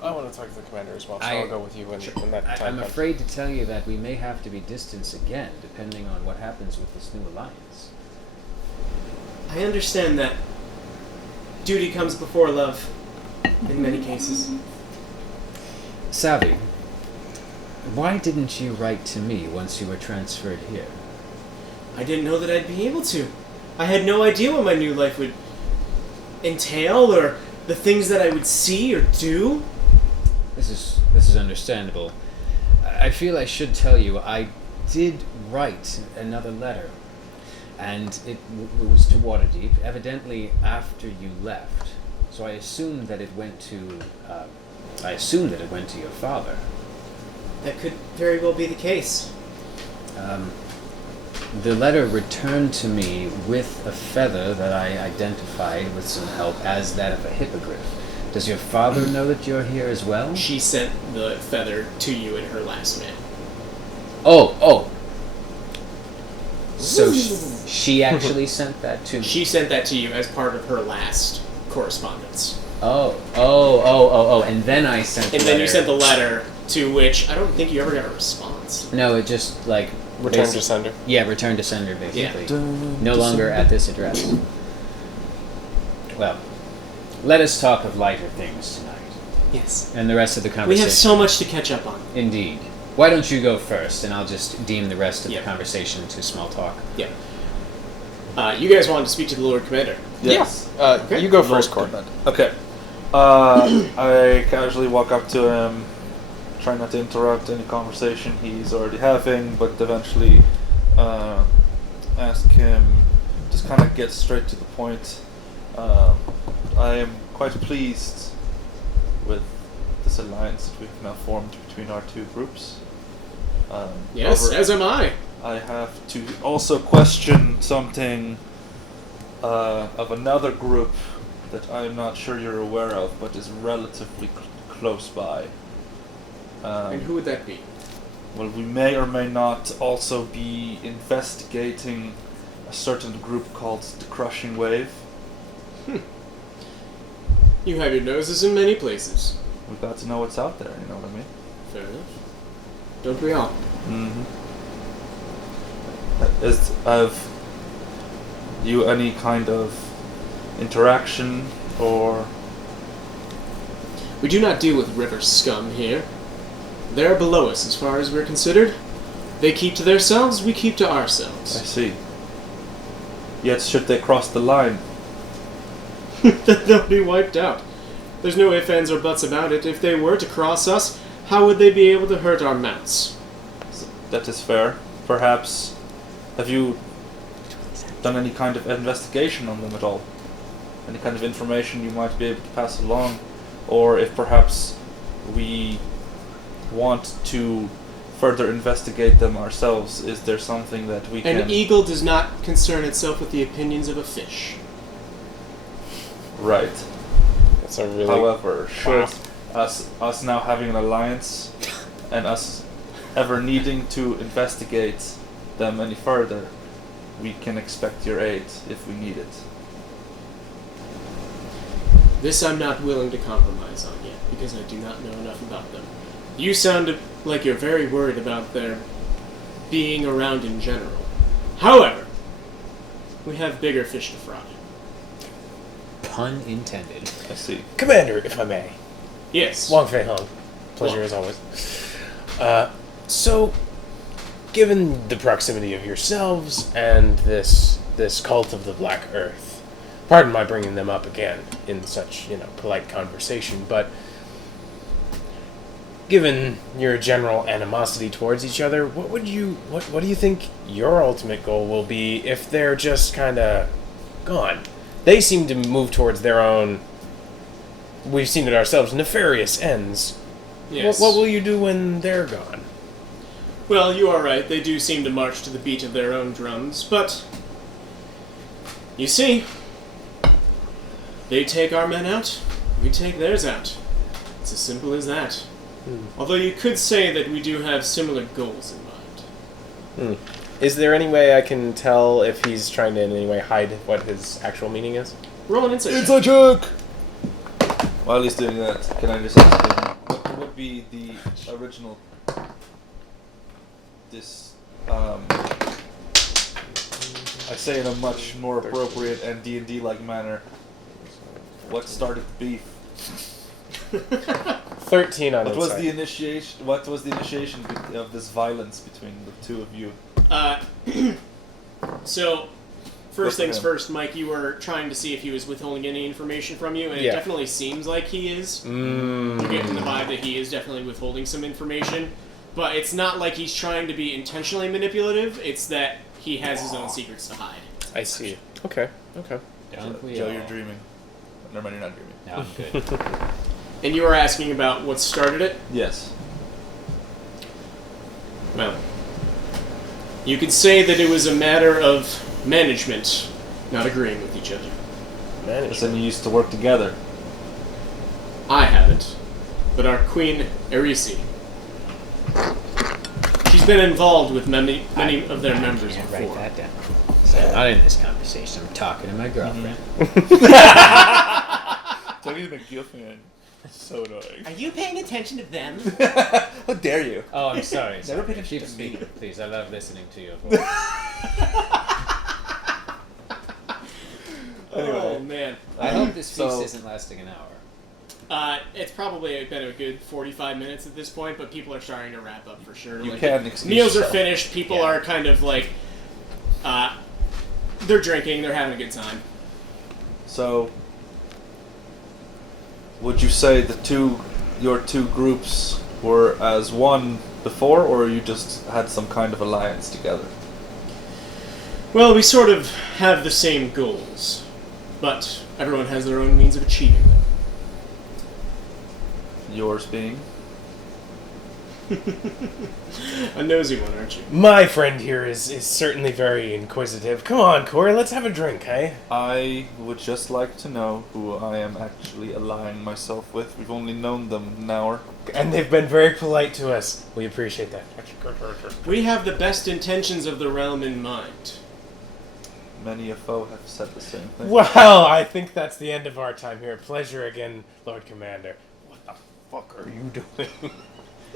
I want to talk to the commander as well, so I- I'll go with you when that time I'm comes. afraid to tell you that we may have to be distanced again, depending on what happens with this new alliance. I understand that duty comes before love in many cases. Savvy, why didn't you write to me once you were transferred here? I didn't know that I'd be able to. I had no idea what my new life would entail or the things that I would see or do. This is understandable. I feel I should tell you, I did write another letter, and it was to Waterdeep, evidently after you left. So I assumed that it went to your father. That could very well be the case. The letter returned to me with a feather that I identified with some help as that of a hippogriff. Does your father know that you're here as well? She sent the feather to you in her last mail. Oh. So she actually sent that to me. She sent that to you as part of her last correspondence. Oh. And then I sent. And the then you letter. sent the letter to which I don't think you ever got a response. No, it just like Return to basic- sender. Yeah, return to sender basically. Yeah. No longer at this address. Well, let us talk of lighter things tonight, Yes. and the rest of the We conversation. have so much to catch up on. Indeed. Why don't you go first, and I'll just deem the rest of Yeah. the conversation to small talk. Yeah. You guys wanted to speak to the Lord Commander. Yes. Okay. You go first, Court. Okay. I casually walk up to him, try not to interrupt any conversation he's already having, but eventually ask him, just kind of get straight to the point. I am quite pleased with this alliance that we've now formed between our two groups. Yes, however, as am I. I have to also question something of another group that I'm not sure you're aware of, but is relatively close by. And who would that be? Well, we may or may not also be investigating a certain group called the Crushing Wave. You have your noses in many places. We've got to know what's out there, you know what I mean? Fair enough. Don't we all? Mm-hmm. Have you any kind of interaction or... We do not deal with river scum here. They are below us as far as we're considered. They keep to themselves, we keep to I ourselves. see. Yet should they cross the line? They'll be wiped out. There's no ifs, ands, or buts about it. If they were to cross us, how would they be able to hurt our mounts? That is fair. Perhaps... Have you done any kind of investigation on them at all? Any kind of information you might be able to pass along? Or if perhaps we want to further investigate them ourselves, is there something that we can... An eagle does not concern itself with the opinions of a fish. Right. That's a really. However, should us now having an alliance and us ever needing to investigate them any further, we can expect your aid if we need it. This I'm not willing to compromise on yet, because I do not know enough about them. You sound like you're very worried about their being around in general. However, we have bigger fish to fry. Pun intended. I see. Commander, if I may. Yes. Wong Fei Hung. Pleasure as always. So, given the proximity of yourselves and this cult of the Black Earth, pardon my bringing them up again in such, polite conversation, but given your general animosity towards each other, what do you think your ultimate goal will be if they're just kind of gone? They seem to move towards their own, we've seen it ourselves, nefarious ends. Yes. What will you do when they're gone? Well, you are right. They do seem to march to the beat of their own drums, but you see, they take our men out, we take theirs out. It's as simple as that. Although you could say that we do have similar goals in mind. Is there any way I can tell if he's trying to in any way hide what his actual meaning is? Roll an insight. It's a joke! While he's doing that, can I just ask him, what would be the original... I say in a much more appropriate and D&D-like manner, what started the beef? 13 on What was insight. the initiation? What was the initiation of this violence between the two of you? So, first Good for things him. first, Mike, you were trying to see if he was withholding any information from you, and Yeah. it definitely seems like he is. You're getting the vibe that he is definitely withholding some information, but it's not like he's trying to be intentionally manipulative, it's that he has his own secrets to hide. I see. Okay. Don't we Joe, all? you're dreaming. Never mind, you're not dreaming. No, I'm good. And you were asking about what started it? Yes. Well, you could say that it was a matter of management not agreeing with each other. Because then you used to work together. I haven't, but our queen, Erisi. She's been involved with many of their members Can't before. write that down. So I'm not in this conversation. I'm talking to my girlfriend. Talking to my girlfriend. So annoying. Are you paying attention to them? How dare you? Oh, I'm sorry. Never paid Keep attention to me. speaking, please. I love listening to you. Oh man. I hope this feast So- isn't lasting an hour. It's probably been a good 45 minutes at this point, but people are starting to wrap up for sure. You Like, can excuse meals are yourself. finished. People Yeah. are kind of like, they're drinking. They're having a good time. So, would you say your two groups were as one before, or you just had some kind of alliance together? Well, we sort of have the same goals, but everyone has their own means of achieving them. Yours being? A nosy one, aren't you? My friend here is certainly very inquisitive. Come on, Corey, let's have a drink, hey? I would just like to know who I am actually allying myself with. We've only known them an hour. And they've been very polite to us. We appreciate that. We have the best intentions of the realm in mind. Many a foe have said the same thing. Well, I think that's the end of our time here. Pleasure again, Lord Commander. What the fuck are you doing?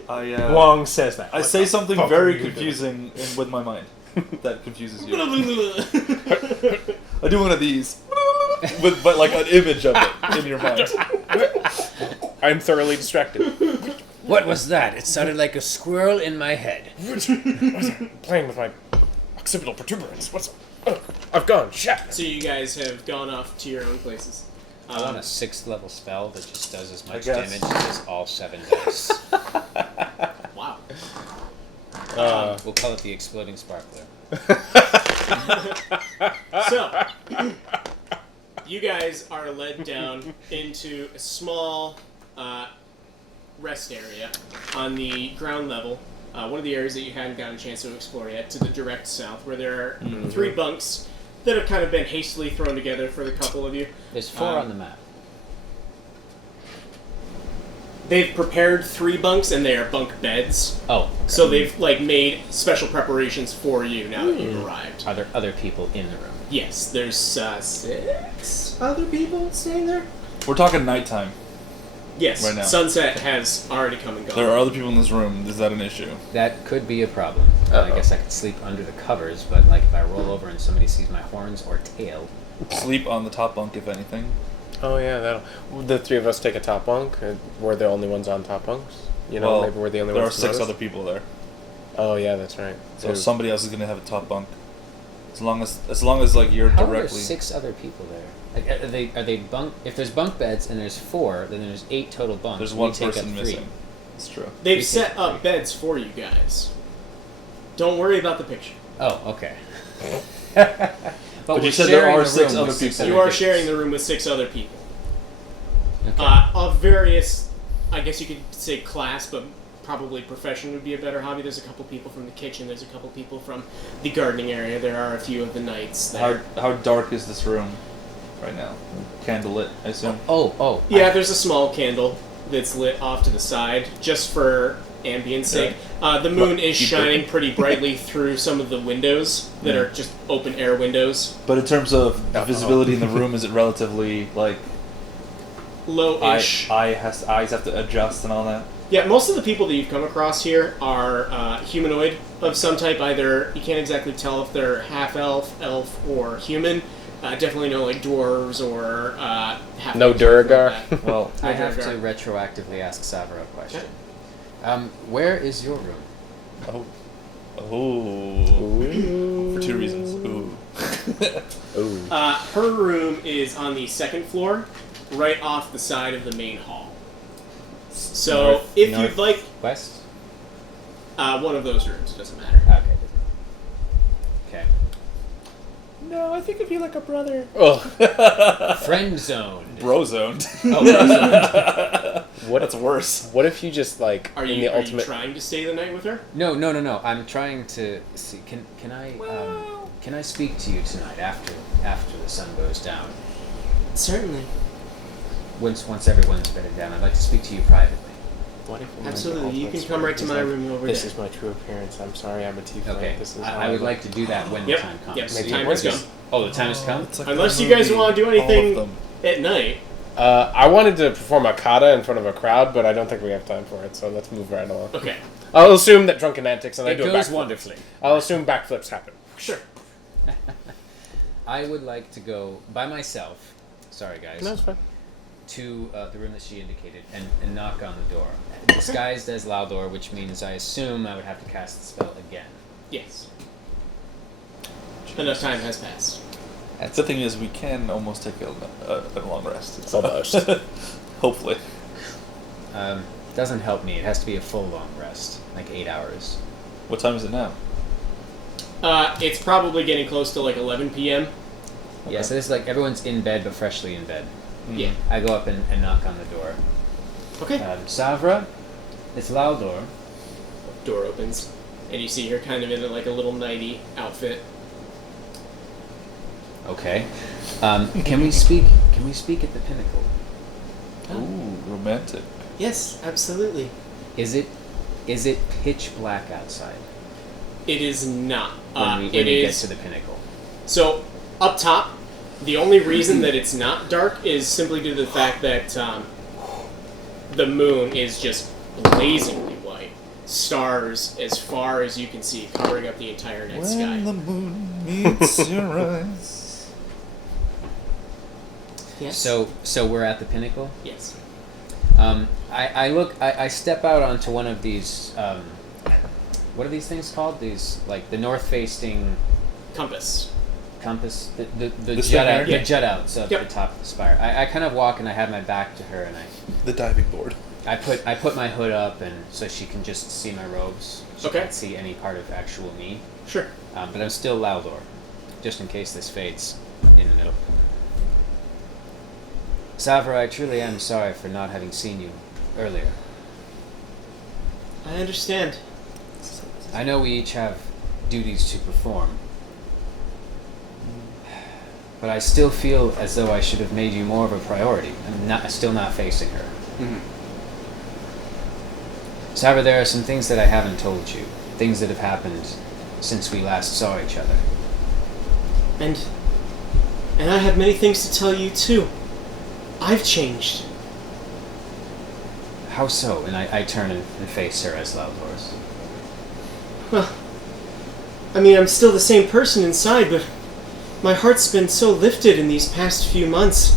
Wong says that. I What say the something fuck are very you doing? confusing with my mind that confuses you. I do one of these, but like an image of it in your mind. I'm thoroughly distracted. What was that? It sounded like a squirrel in my head. Playing with my occipital protuberance. What's I've gone. Shit. So you guys have gone off to your own places. I want a 6th level spell that just does as much guess. damage as all 7 dice. Wow. We'll call it the Exploding Sparkler. So, you guys are led down into a small rest area on the ground level. One of the areas that you hadn't gotten a chance to explore yet, to the direct south, where there are 3 bunks that have kind of been hastily thrown together for the couple of you. There's 4 on the map. They've prepared 3 bunks, and they are bunk beds. Oh, okay. So they've made special preparations for you now that you've arrived. Are there other people in the room? Yes, there's 6 other people staying there. We're talking nighttime. Yes, Right now. sunset has already come and gone. There are other people in this room. Is that an issue? That could be a problem. I guess I could sleep under the covers, but like if I roll over and somebody sees my horns or tail, Sleep on the top bunk, if anything. Oh yeah, that'll. The 3 of us take a top bunk. We're the only ones on top bunks. You know, Well, maybe we're the only there are ones. to 6 notice. other people there, Oh yeah, that's right. so Dude. somebody else is gonna have a top bunk. As long as like you're how are there directly. 6 other people there? Like, are they bunk? If there's bunk beds and there's 4, then there's 8 total bunks. There's We one take person up 3. missing. It's true. They've We set take up 3. beds for you guys. Don't worry about the picture. Oh, okay. But we're you said there sharing are the 6 room other with 6 people. You other are dudes. sharing the room with 6 other people. Okay. Of various, I guess you could say class, but probably profession would be a better hobby. There's a couple people from the kitchen. There's a couple people from the gardening area. There are a few of the knights there. How dark is this room right now? Candlelit, I assume. Oh. Yeah, there's a small candle that's lit off to the side, just for ambience sake. The moon is keep shining it- pretty brightly through some of the windows that Yeah. are just open air windows. But in terms of the visibility in the room, is it relatively like Low-ish. eyes have to adjust and all that? Yeah, most of the people that you've come across here are humanoid of some type. Either, you can't exactly tell if they're half-elf, elf, or human. Definitely no, like, dwarves or half No Duragar? Well, I have Duragar. to retroactively ask Savra a question. Where is your room? for 2 reasons. Ooh. Ooh. Her room is on the 2nd floor, right off the side of the main hall. So, if you'd like West? one of those rooms, doesn't matter. Okay. No, I think of you like a brother. Oh. Friend zoned. Bro zoned. Oh, bro zoned. What That's worse. What if you just like Are in you, the are you ultimate? trying to stay the night with her? No. I'm trying to see. Can I speak to you tonight after the sun goes down? Certainly. Once everyone's bedded down, I'd like to speak to you privately. What if in, like, the Absolutely. You ultimate can come right to sport, my he's like, room over This there. is my true appearance. I'm sorry, I'm a tiefling. Okay. This is I would like to do that when Yep. the time comes. Yep. Maybe Time it has works. come. Oh, the time has come. It's like Unless the you guys movie, want to do all of anything them. at night. I wanted to perform a kata in front of a crowd, but I don't think we have time for it. So let's move right along. Okay. I'll assume that drunken antics and I It do a goes backflip. wonderfully. I'll assume backflips happen. Sure. I would like to go by myself. Sorry, guys. No, it's fine. To the room that she indicated and knock on the door. Disguised as Laldor, which means I assume I would have to cast the spell again. Yes. Enough time has passed. The thing is, we can almost take a long rest. It's Almost. Hopefully. Doesn't help me. It has to be a full long rest, like 8 hours. What time is it now? It's probably getting close to like 11 p.m. Yeah, so this is like everyone's in bed but freshly in bed. Yeah. I go up and knock on the door. Okay. Savra, it's Laldor. Door opens, and you see her kind of in like a little nighty outfit. Okay. Can we speak? Can we speak at the pinnacle? Ooh, romantic. Yes, absolutely. Is it pitch black outside It is not. when we It get is to the pinnacle? so up top. The only reason that it's not dark is simply due to the fact that the moon is just blazingly white. Stars as far as you can see covering up the entire night sky. When the moon meets your eyes. Yes. So we're at the pinnacle. Yes. I step out onto one of these. What are these things called? These like the north-facing Compass. compass, the The jut stinger? out, Yeah. the jut outs of Yep. the top of the spire. I kind of walk and I have my back to her and The diving board. I put my hood up and so she can just see my robes. She Okay. can't see any part of actual me. Sure. But I'm still Laldor, just in case this fades in the middle. Savra, I truly am sorry for not having seen you earlier. I understand. I know we each have duties to perform, but I still feel as though I should have made you more of a priority. I'm still not facing her. Mm-hmm. Savra, there are some things that I haven't told you, things that have happened since we last saw each other. And I have many things to tell you too. I've changed. How so? And I turn and face her as Laldor's. Well, I mean, I'm still the same person inside, but my heart's been so lifted in these past few months.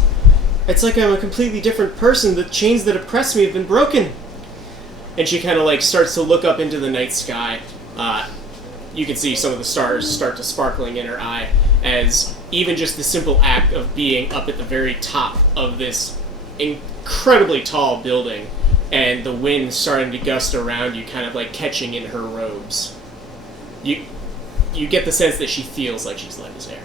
It's like I'm a completely different person. The chains that oppress me have been broken. And she kind of like starts to look up into the night sky. You can see some of the stars start to sparkling in her eye as even just the simple act of being up at the very top of this incredibly tall building and the wind starting to gust around you, kind of like catching in her robes. You get the sense that she feels like she's light as air.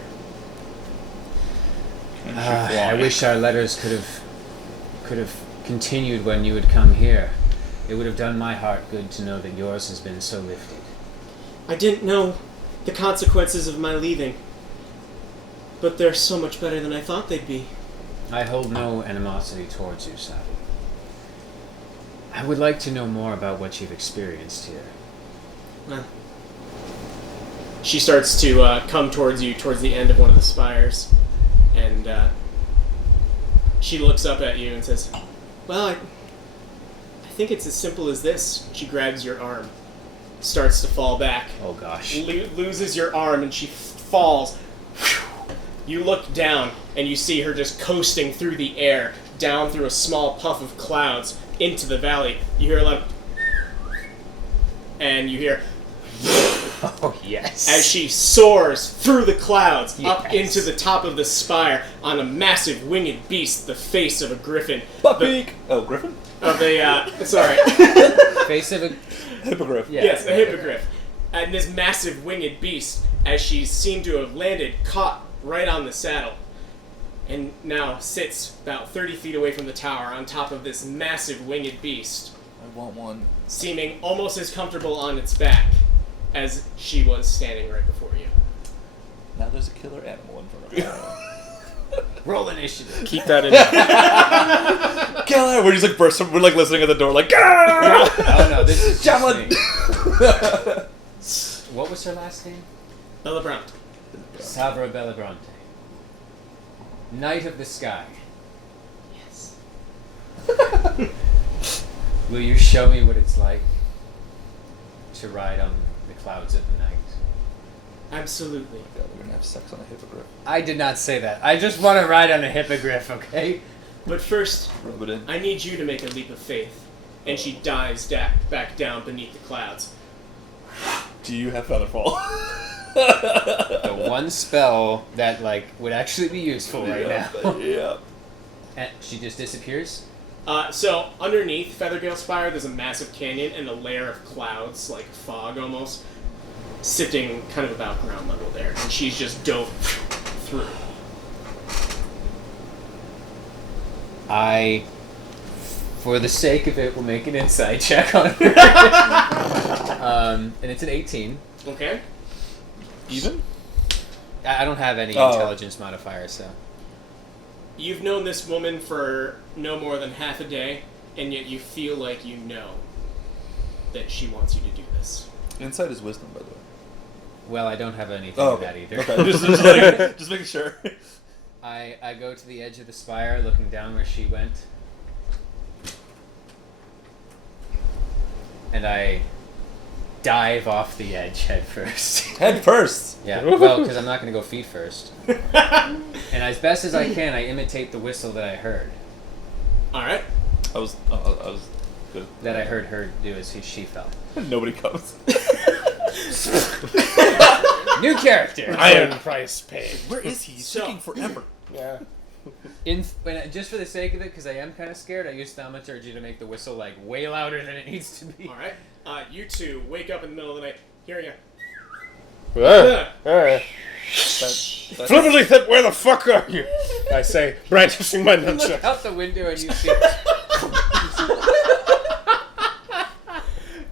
And she I flies. wish our letters could have continued when you had come here. It would have done my heart good to know that yours has been so lifted. I didn't know the consequences of my leaving, but they're so much better than I thought they'd be. I hold no animosity towards you, Savvy. I would like to know more about what you've experienced here. Well, she starts to come towards you towards the end of one of the spires, and she looks up at you and says, well, I think it's as simple as this. She grabs your arm, starts to fall back, Oh gosh. loses your arm, and she falls. You look down, and you see her just coasting through the air, down through a small puff of clouds, into the valley. You hear a lot of... And you hear... Oh yes. as she soars through the clouds up Yes. into the top of the spire on a massive winged beast, the face of a griffin. Buckbeak! Oh, Griffin? Of a, sorry. Face of a Hippogriff. yeah. Yes, a hippogriff. And this massive winged beast, as she seemed to have landed, caught right on the saddle, and now sits about 30 feet away from the tower on top of this massive winged beast, I want one. seeming almost as comfortable on its back as she was standing right before you. Now there's a killer animal in front of us. Roll initiative. Keep that in. Killer! We're just like we're like listening at the door, like, "Gah!" Oh no, this is just Javelin! me. What was her last name? Bella Brown. Savra Bellabronte. Knight of the Sky. Yes. Will you show me what it's like to ride on the clouds of the night? Absolutely. God, we're gonna have sex on a hippogriff. I did not say that. I just want to ride on a hippogriff, okay? But first, Rub it in. I need you to make a leap of faith. And she dives back down beneath the clouds. Do you have Featherfall? The one spell that would actually be useful right now. Yeah. And she just disappears. So underneath Feathergale Spire, there's a massive canyon and a layer of clouds, like fog almost, sitting kind of about ground level there. And she's just dove through. I For the sake of it, we'll make an insight check on her. And it's an 18. Okay. Even? I don't have any Oh. intelligence modifier, so. You've known this woman for no more than half a day, and yet you feel like you know that she wants you to do this. Insight is wisdom, by the way. Well, I don't have anything Oh, of that either. okay. Just making sure. I go to the edge of the spire, looking down where she went. And I dive off the edge head first. Head first. Yeah, well, because I'm not going to go feet first. And as best as I can, I imitate the whistle that I heard. Alright. I was good. That I heard her do as she fell. Nobody comes. New character! Iron price paid. Where is he? He's So- taking forever. Yeah. Just for the sake of it, because I am kind of scared, I use thaumaturgy to make the whistle like way louder than it needs to be. Alright. You two wake up in the middle of the night, hearing a... Flippity flip, where the fuck are you? I say, brandishing my Look nunchuck. out the window and you see.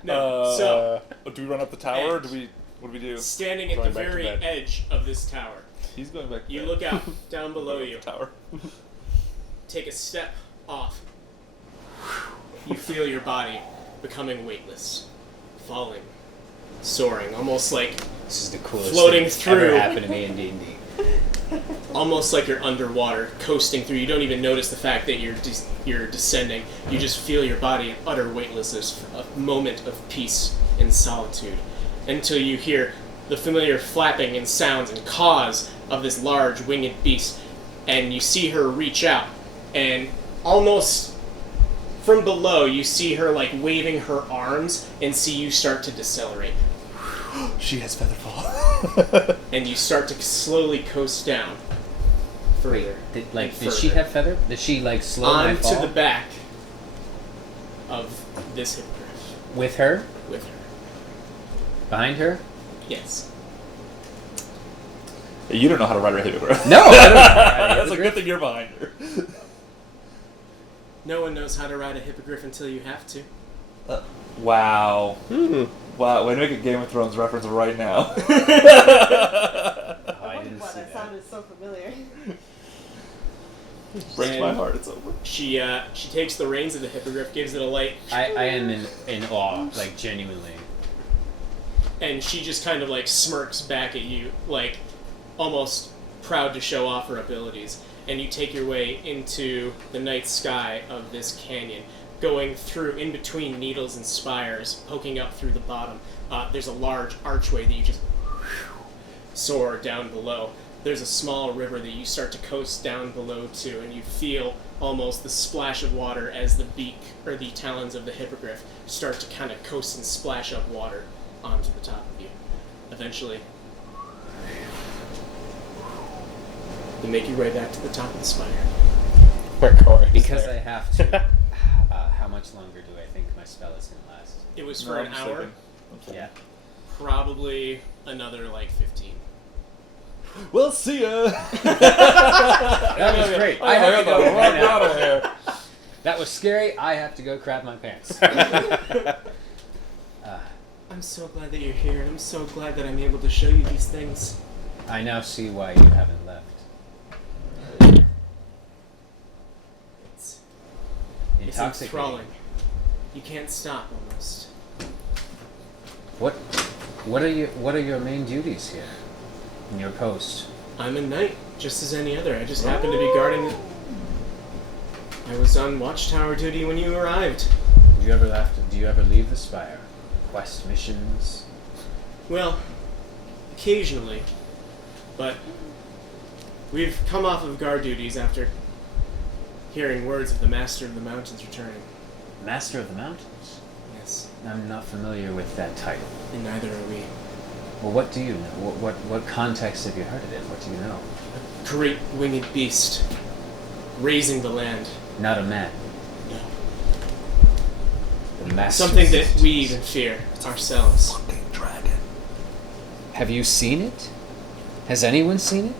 No. So, do we run up the tower, or do we? What do we do? standing at Going the back to very bed. edge of this tower, He's going back. To you bed. look out down below you, Tower. take a step off. You feel your body becoming weightless, falling, soaring, almost like This is the coolest Floating thing that's through. ever happened to me in D&D. almost like you're underwater, coasting through. You don't even notice the fact that you're descending. You just feel your body in utter weightlessness, a moment of peace and solitude, until you hear the familiar flapping and sounds and caws of this large winged beast, and you see her reach out, and almost from below you see her like waving her arms, and see you start to decelerate, She has featherfall. and you start to slowly coast down. Further. Did and she further. have feather? Did she like slow my Onto fall? the back of this hippogriff With her? with her. Behind her? Yes. You don't know how to ride a hippogriff. No, I don't know. That's a good thing you're behind her. No one knows how to ride a hippogriff until you have to. Wow. Hmm. Wow, way to make a Game of Thrones reference right now. Oh, I wondered didn't why see that that. sounded so familiar. Breaks my And heart, it's over. She takes the reins of the hippogriff, gives it a light, I am in awe, like genuinely. and she just kind of like smirks back at you, like almost proud to show off her abilities. And you take your way into the night sky of this canyon, going through in between needles and spires, poking up through the bottom. There's a large archway that you just soar down below. There's a small river that you start to coast down below to, and you feel almost the splash of water as the beak or the talons of the hippogriff start to kind of coast and splash up water onto the top of you. Eventually, you make your way back to the top of the spire. Where Corey is Because there. I have to. How much longer do I think my spell is going to last? It was No, for I'm an just hour, thinking. Yeah. probably another like 15. We'll see ya! That was great. I have to go right now. here. That was scary. I have to go crap my pants. I'm so glad that you're here, and I'm so glad that I'm able to show you these things. I now see why you haven't left. It's Intoxicating. enthralling. You can't stop almost. What are your main duties here? In your post? I'm a knight, just as any other. I just happened to be guarding the... I was on watchtower duty when you arrived. Do you ever leave the spire? Quest missions? Well, occasionally. But we've come off of guard duties after hearing words of the Master of the Mountains returning. Master of the Mountains? Yes, I'm not familiar with that title. and neither are we. Well, what do you know? What context have you heard it in? What do you know? Great winged beast, raising the land. Not a man. No. The master. Something that we even fear ourselves. Dragon. Have you seen it? Has anyone seen it?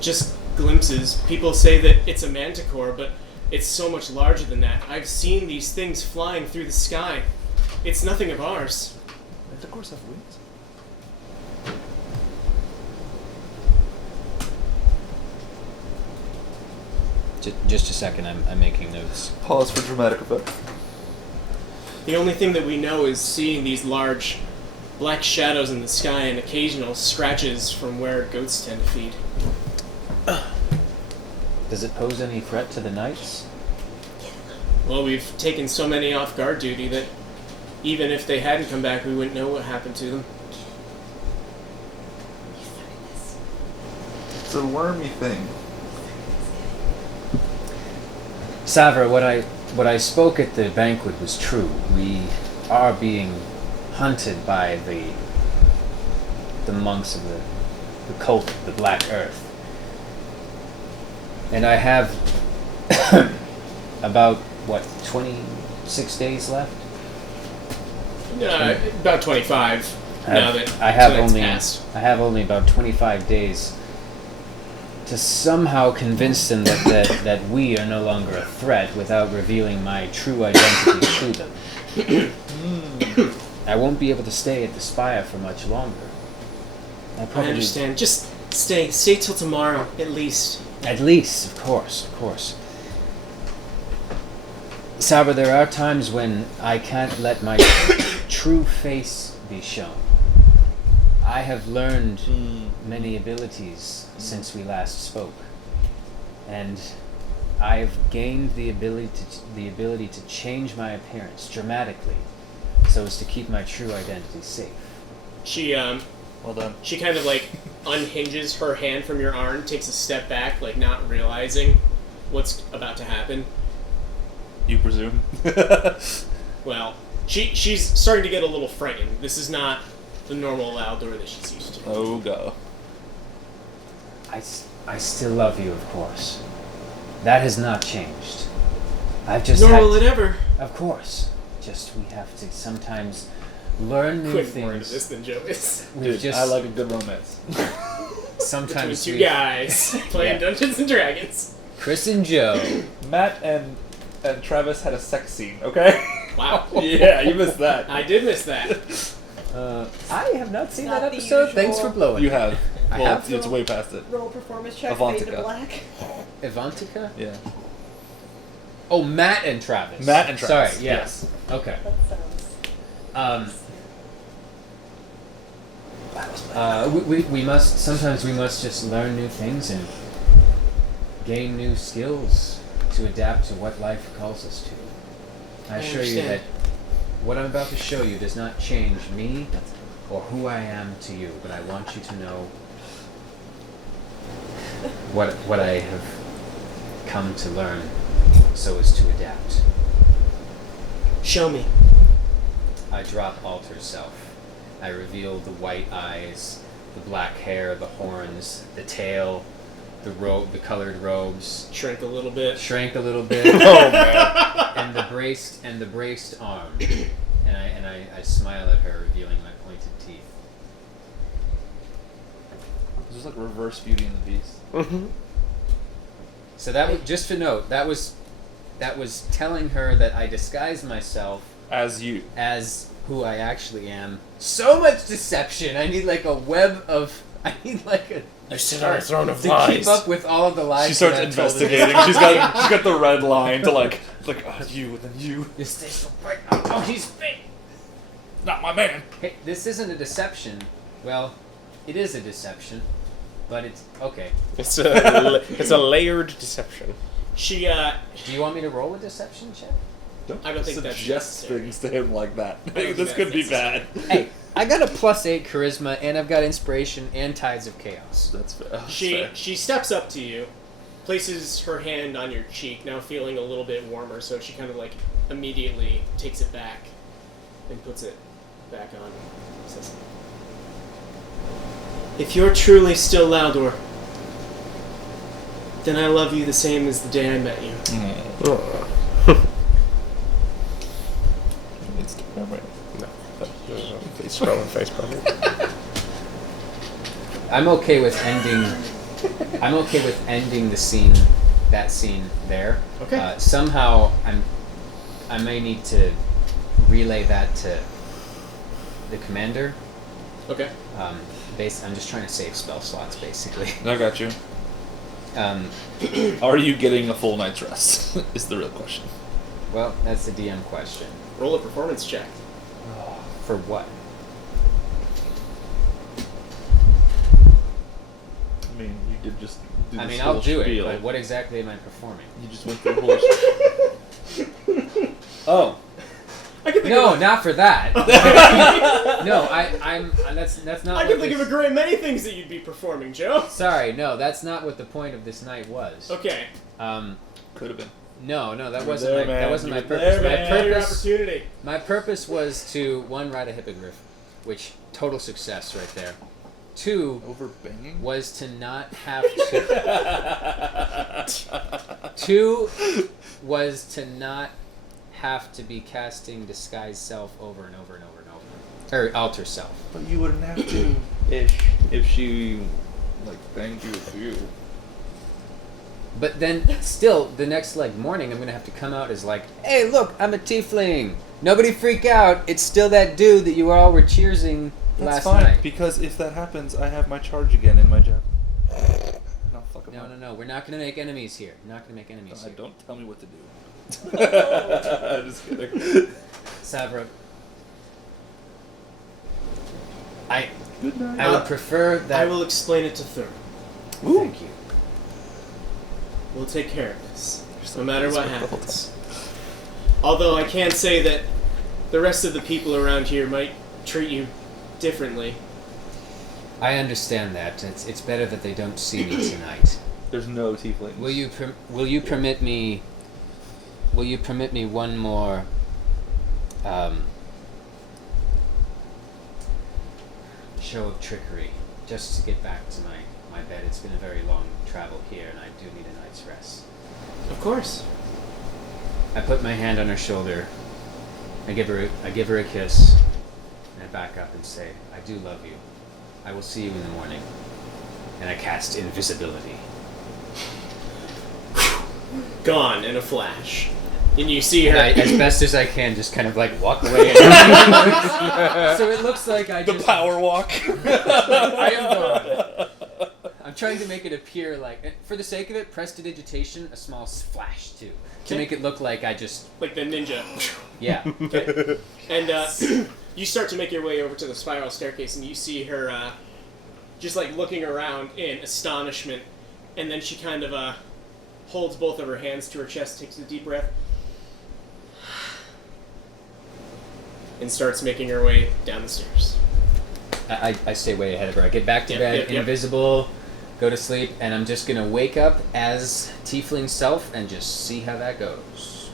Just glimpses. People say that it's a manticore, but It's so much larger than that. I've seen these things flying through the sky. It's nothing of ours. They of course have wings. Just a second, I'm making notes. Pause for dramatic effect. The only thing that we know is seeing these large black shadows in the sky and occasional scratches from where goats tend to feed. Does it pose any threat to the knights? Well, we've taken so many off guard duty that even if they hadn't come back, we wouldn't know what happened to them. It's a wormy thing. Savra, what I spoke at the banquet was true. We are being hunted by the monks of the cult of the Black Earth. And I have about, 26 days left? About 25. Now that tonight's passed. I have only about 25 days to somehow convince them that we are no longer a threat without revealing my true identity to them. I won't be able to stay at the Spire for much longer. I understand. Just stay till tomorrow, at least. At least, of course. Sabra, there are times when I can't let my true face be shown. I have learned many abilities since we last spoke, and I've gained the ability to change my appearance dramatically, so as to keep my true identity safe. She Well done. She kind of like unhinges her hand from your arm, takes a step back, like not realizing what's about to happen. You presume? Well, she's starting to get a little frightened. This is not the normal Aldor that she's used to. Oh, go. I still love you, of course. That has not changed. I've just Nor had will it ever. Of course. Just we have to sometimes learn new Quit more into things. this than Joe is. We've just I like a good romance. Between sometimes two we guys playing Yeah. Dungeons and Dragons. Chris and Joe. Matt and Travis had a sex scene, okay? Wow. Yeah, you missed that. I did miss that. I have not seen Not that the episode. Thanks usual. for blowing. You have. I Well, have? it's way past it. Roll performance check, fade to Avantika. black. Evantika? Yeah. Oh, Matt and Travis. Matt and Travis. Sorry. Yes. Okay. That sounds. We must sometimes we must just learn new things and gain new skills to adapt to what life calls us to. I assure you understand. that what I'm about to show you does not change me or who I am to you, but I want you to know what I have come to learn so as to adapt. Show me. I drop Alter Self. I reveal the white eyes, the black hair, the horns, the tail, the robe, the colored robes, Shrink a little bit. shrank a little bit, Oh, man. and the braced arm, and I smile at her, revealing my pointed teeth. This is like reverse Beauty and the Beast. Mm-hmm. So that was just to note. That was telling her that I disguised myself As you. as who I actually am. So much deception. I need like a web of. I need like a. You sit on a throne of to lies. keep up with all of the lies. She starts that I've told her. investigating. she's got the red line to like oh, you and then you. You stay so bright. Oh, he's big. Not my man. Hey, this isn't a deception. Well, it is a deception, but it's okay. It's a layered deception. She, Do you want me to roll a deception check? I don't think that's suggest necessary. things to him like that. don't think This could that's be bad. Hey, I got a +8 charisma, and I've got inspiration and Tides of Chaos. That's fair. That's She fair. she steps up to you, places her hand on your cheek, now feeling a little bit warmer, so she kind of like immediately takes it back and puts it back on. Says, if you're truly still Laldor, then I love you the same as the day I met you. It's the memory. No. He's scrolling Facebook. I'm okay with ending the scene that scene there. Okay. Somehow, I may need to relay that to the commander. Okay. I'm just trying to save spell slots, basically. I got you. Are you getting a full night's rest? Is the real question. Well, that's the DM question. Roll a performance check. For what? I mean, you did just do the I'll do it, spiel. but what exactly am I performing? You just went through the whole Oh. I can think No, of not for that. No, that's not. I what can think of this- a great many things that you'd be performing, Joe. Sorry, no, that's not what the point of this night was. Okay. Could have been. No, that You were wasn't there, my, that man. wasn't You my were purpose. there, My man. Your purpose. opportunity. My purpose was to, 1, ride a hippogriff, which total success right there. 2 Over banging? was to not have to. 2 was to not have to be casting disguise self over and over and over and over, or alter self. But you wouldn't have to, ish, if she, like, banged you with you. But then, still, the next morning, I'm gonna have to come out as hey, look, I'm a tiefling. Nobody freak out. It's still that dude that you all were cheersing That's last fine, night. because if that happens, I have my charge again in my job. No, fuck 'em up. No. We're not gonna make enemies here. We're not gonna make enemies here. Don't tell me what to do. Just kidding. Savra, I Good night. would prefer that. I will explain it to Thurm. Thank you. We'll take care of this, no matter what happens. Although I can say that the rest of the people around here might treat you differently. I understand that. It's better that they don't see me tonight. There's no tieflings. Will you permit me? Will you permit me one more? Show of trickery, just to get back to my bed. It's been a very long travel here, and I do need a night's rest. Of course. I put my hand on her shoulder. I give her a kiss, and I back up and say, "I do love you. I will see you in the morning." And I cast invisibility. Gone in a flash. And you see her. And I, as best as I can, just kind of walk away. So it looks like I The just power walk. I am gone. I'm trying to make it appear for the sake of it, prestidigitation, a small flash too, to make it look like I just Like the ninja. yeah. Okay. And you start to make your way over to the spiral staircase, and you see her just looking around in astonishment, and then she kind of holds both of her hands to her chest, takes a deep breath, and starts making her way down the stairs. I stay way ahead of her. I get back to Yep, bed, yep, yep. invisible, go to sleep, and I'm just gonna wake up as tiefling self and just see how that goes.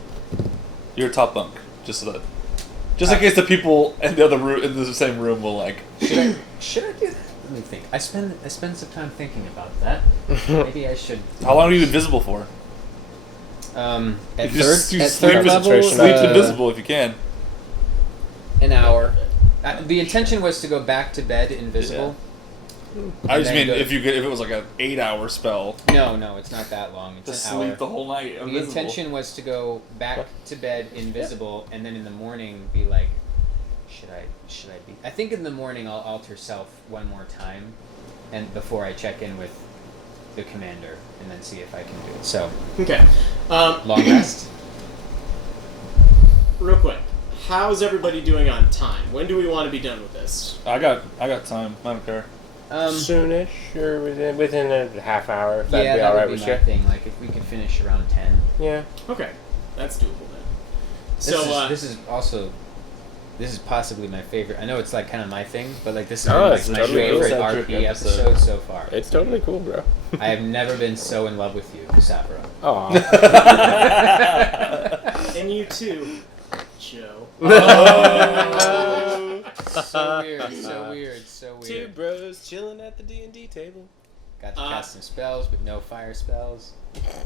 You're top bunk, just so that, in case the people in the other room, in the same room, will Should I do that? Let me think. I spend some time thinking about that. Maybe I should. How long are you invisible for? At You third, just- you at sleep third in- level, Sleep invisible if you can. an hour. The intention was to go back to bed invisible. I just then mean go- if it was like an 8-hour spell. No, it's not that long. It's To an hour. sleep the whole night The invisible. intention was to go back to bed invisible, and then in the morning be should I be? I think in the morning I'll alter self one more time, and before I check in with the commander, and then see if I can do it. So Okay. long rest. Real quick. How's everybody doing on time? When do we want to be done with this? I got time. I don't care. Soonish, or within a half hour, if that'd Yeah, be that alright would with be you. my thing. If we could finish around 10. Yeah. Okay. That's doable then. This is possibly my favorite. I know it's kind of my thing, but this is Oh, my it's totally favorite cool. RP Episode. episode so far. It's totally cool, bro. I have never been so in love with you, Savra. Aw. And you too, Joe. So weird. Two bros chilling at the D&D table. Got to cast some spells, but no fire spells.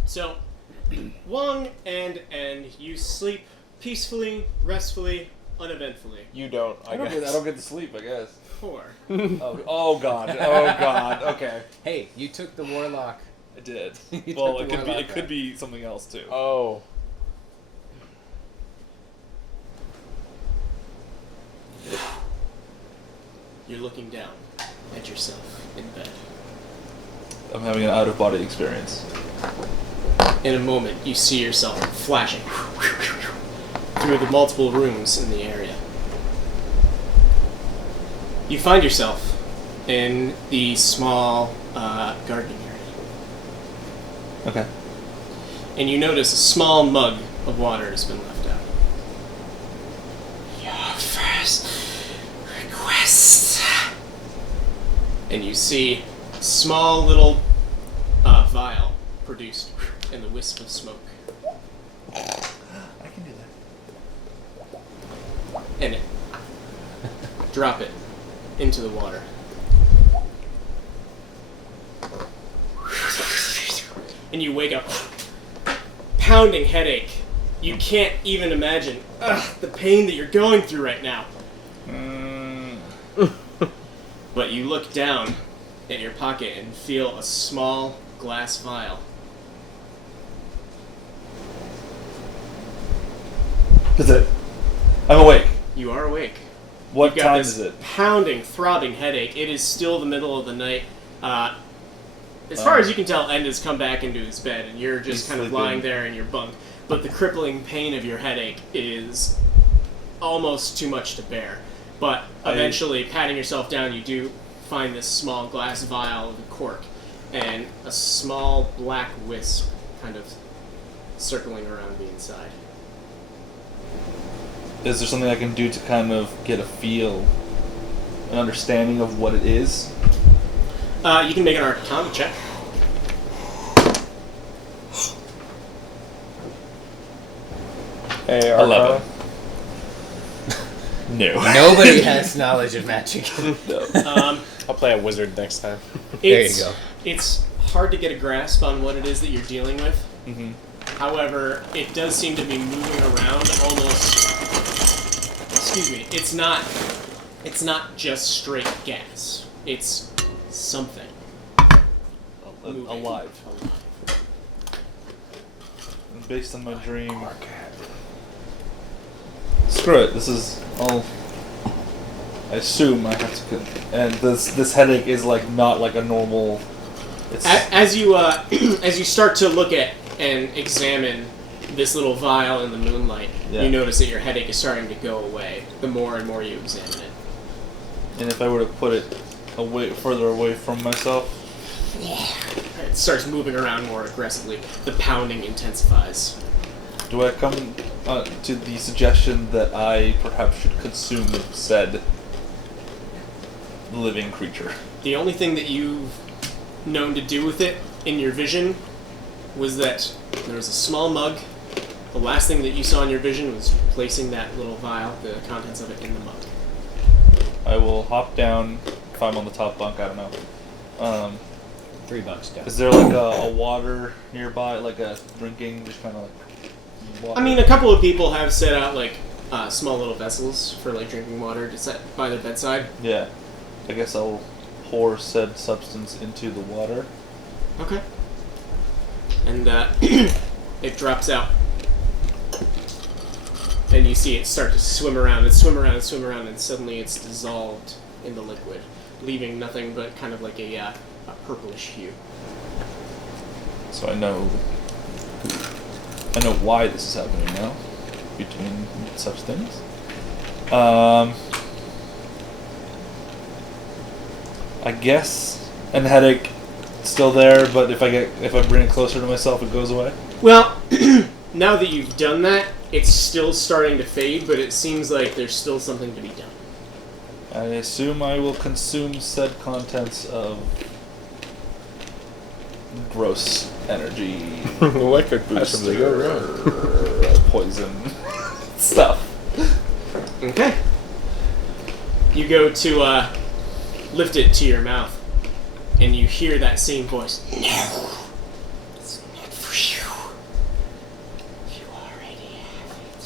So, Wong and you sleep peacefully, restfully, uneventfully. You don't, I guess. I don't get to sleep. I guess. 4. Oh god. Oh god. Okay. Hey, you took the warlock I did. You Well, took it the could be. warlock It could out. be something else too. Oh. You're looking down at yourself in bed. I'm having an out of body experience. In a moment, you see yourself flashing through the multiple rooms in the area. You find yourself in the small gardening area. Okay. And you notice a small mug of water has been left out. Your first request. And you see a small little vial produced in the wisp of smoke. I can do that. And it. Drop it into the water. And you wake up. Pounding headache. You can't even imagine the pain that you're going through right now. But you look down at your pocket and feel a small glass vial. Is it? I'm awake. You are awake. What You've got time this is it? Pounding, throbbing headache. It is still the middle of the night. As far as you can tell, End has come back into his bed, and you're just He's kind of sleeping. lying there in your bunk. But the crippling pain of your headache is almost too much to bear. But eventually, patting yourself down, you do find this small glass vial with a cork and a small black wisp kind of circling around the inside. Is there something I can do to kind of get a feel, an understanding of what it is? You can make an Arcana check. Hey, 11. No. Nobody has knowledge of magic. I'll play a wizard next time. There you It's, go. It's hard to get a grasp on what it is that you're dealing with. Mm-hmm. However, it does seem to be moving around almost. Excuse me. It's not just straight gas. It's something. Moving. Alive. And based on my dream. Screw it. This is all. I assume I have to. And this headache is like not like a normal. It's As you as you start to look at and examine this little vial in the moonlight, Yeah. you notice that your headache is starting to go away the more and more you examine it. and if I were to put it further away from myself. It starts moving around more aggressively. The pounding intensifies. Do I come to the suggestion that I perhaps should consume said living creature? The only thing that you've known to do with it in your vision was that there was a small mug. The last thing that you saw in your vision was placing that little vial, the contents of it, in the mug. I will hop down if I'm on the top bunk. I don't know. $3 down. Is there like a water nearby, like a drinking, just kind of like water? I mean, a couple of people have set out like small little vessels for like drinking water to set by their bedside. Yeah. I guess I'll pour said substance into the water. Okay. And it drops out. And you see it start to swim around and swim around and swim around, and suddenly it's dissolved in the liquid, leaving nothing but kind of like a purplish hue. So I know why this is happening now, between such things. I guess an headache still there, but if I bring it closer to myself, it goes away. Well, now that you've done that, it's still starting to fade, but it seems like there's still something to be done. I assume I will consume said contents of gross energy, What could possibly go wrong? poison stuff. Okay. You go to lift it to your mouth, and you hear that same voice. No, it's not for you. You already have it.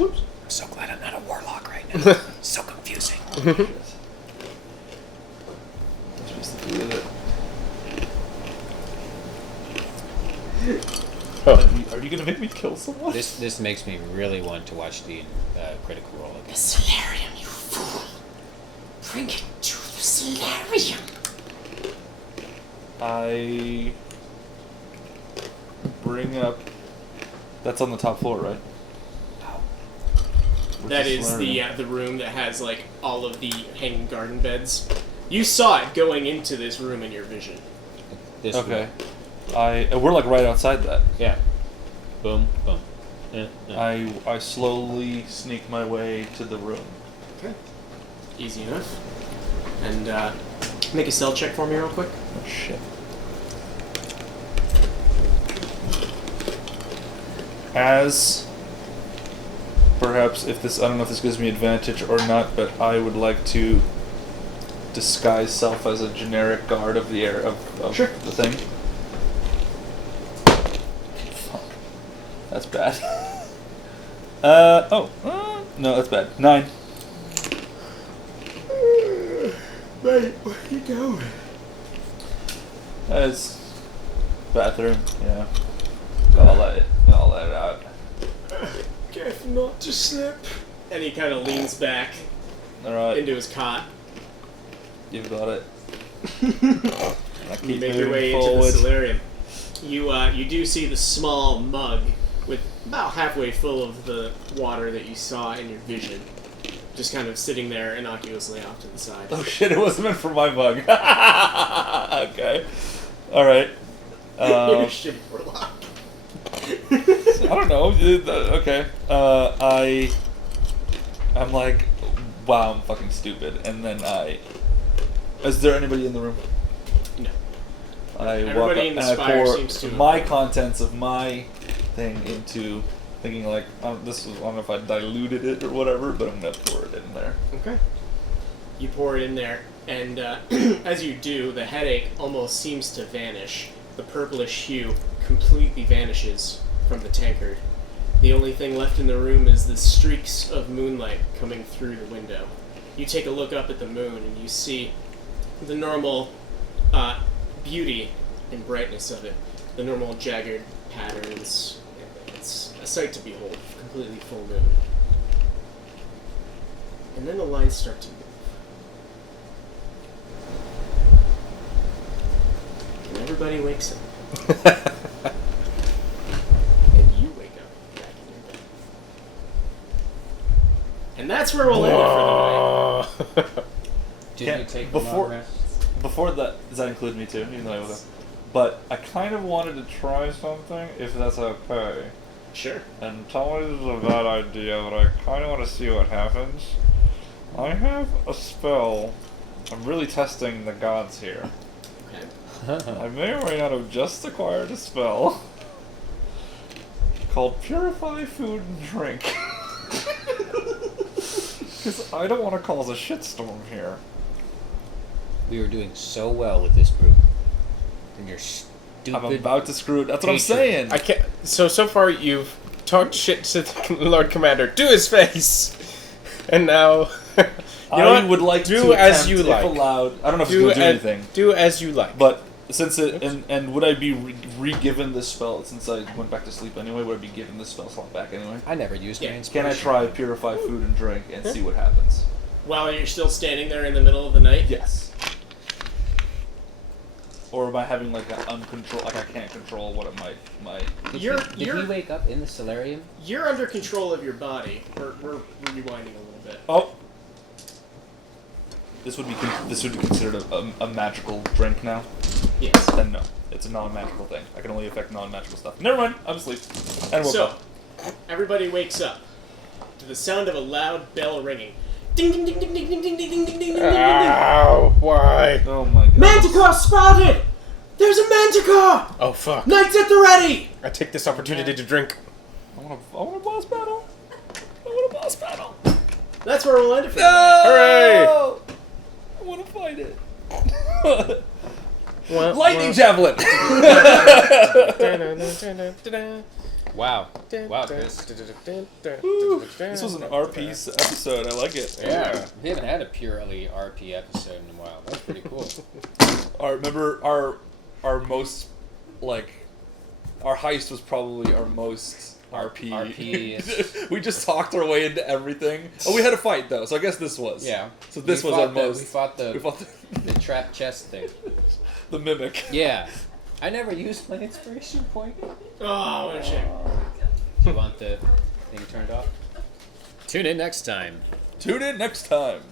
I'm so glad I'm not a warlock right now. So confusing. I'm supposed to do with it. Are you gonna make me kill someone? This makes me really want to watch the Critical Role The again. solarium, you fool! Bring it to the solarium! I bring up. That's on the top floor, right? That is the room that has like all of the hanging garden beds. You saw it going into this room in your vision. This Okay. room. We're like right outside that. Yeah. Boom, boom. Yeah, yeah. I slowly sneak my way to the room. Okay. Easy enough. And make a cell check for me real quick. Oh shit. As perhaps I don't know if this gives me advantage or not, but I would like to disguise self as a generic guard of the air of Sure. the thing. Fuck. That's bad. No, that's bad. 9. Mate, where you going? As bathroom, yeah. Gotta let it out. Careful not to slip. And he kind of leans back Alright, into his cot. you've got it. I You keep make your moving way forward. into the solarium. You do see the small mug with about halfway full of the water that you saw in your vision, just kind of sitting there innocuously off to the side. Oh shit, it wasn't meant for my mug. Okay. Alright. You're shit for luck. I don't know. Okay. I'm like, wow, I'm fucking stupid. And then is there anybody in the room? No. I walk up Everybody in and the I spire pour seems to my have- contents of my thing into, thinking like, I don't know if I diluted it or whatever, but I'm gonna pour it in there. Okay. You pour it in there, and as you do, the headache almost seems to vanish. The purplish hue completely vanishes from the tankard. The only thing left in the room is the streaks of moonlight coming through the window. You take a look up at the moon, and you see the normal beauty and brightness of it. The normal jagged patterns. It's a sight to behold. Completely full moon. And then the lines start to move. And everybody wakes up. And you wake up back in your bed. And that's where we'll end it for the night. Did Can't- you take before- the long rest? Before that, does that include me too? Even though I was, but I kind of wanted to try something, if that's okay. Sure. And tell me this is a bad idea, but I kind of want to see what happens. I have a spell. I'm really testing the gods here. Okay. I may or may not have just acquired a spell called Purify Food and Drink. Because I don't want to cause a shitstorm here. We were doing so well with this group. And you're stupid. I'm about to screw it. That's what I'm patron. saying. I can't. So far you've talked shit to the Lord Commander to his face, and now you know I what? would like do to as attempt, you if like. allowed. I don't know if it's Do going to do anything. Do as you like. But since it and would I be re-given this spell since I went back to sleep anyway? Would I be given this spell slot back anyway? I never used Yeah. my Can I inspiration. try Purify Food and Drink and see what happens? While you're still standing there in the middle of the night? Yes. Or am I having like an uncontrol? Like I can't control what my Did You're- he wake up in the solarium? You're under control of your body. We're rewinding a little bit. oh. This would be considered a magical drink now. Yes. Then no, it's a non-magical thing. I can only affect non-magical stuff. Never mind, I'm asleep. And woke So, up. everybody wakes up to the sound of a loud bell ringing. Ding ding ding ding ding ding ding ding ding ding ding ding ding. Ow! Why? Oh my god. Manticore spotted! There's a manticore! Oh fuck! Knights at the ready! I take this opportunity to drink. I want a boss battle. I want a boss battle. That's where we'll end it for tonight. Hooray! I want to fight it. Lightning javelin. Wow. Wow, Chris. This was an RP episode. I like it. Yeah. We haven't had a purely RP episode in a while. That's pretty cool. Remember our most like our heist was probably our most RP. RP. We just talked our way into everything. Oh, we had a fight though, so I guess this was. Yeah. So this We was our fought the- most. We fought We the fought the trap chest thing. the mimic. Yeah. I never used my inspiration point. Oh, what a shame. Do you want the thing turned off? Tune in next time. Tune in next time.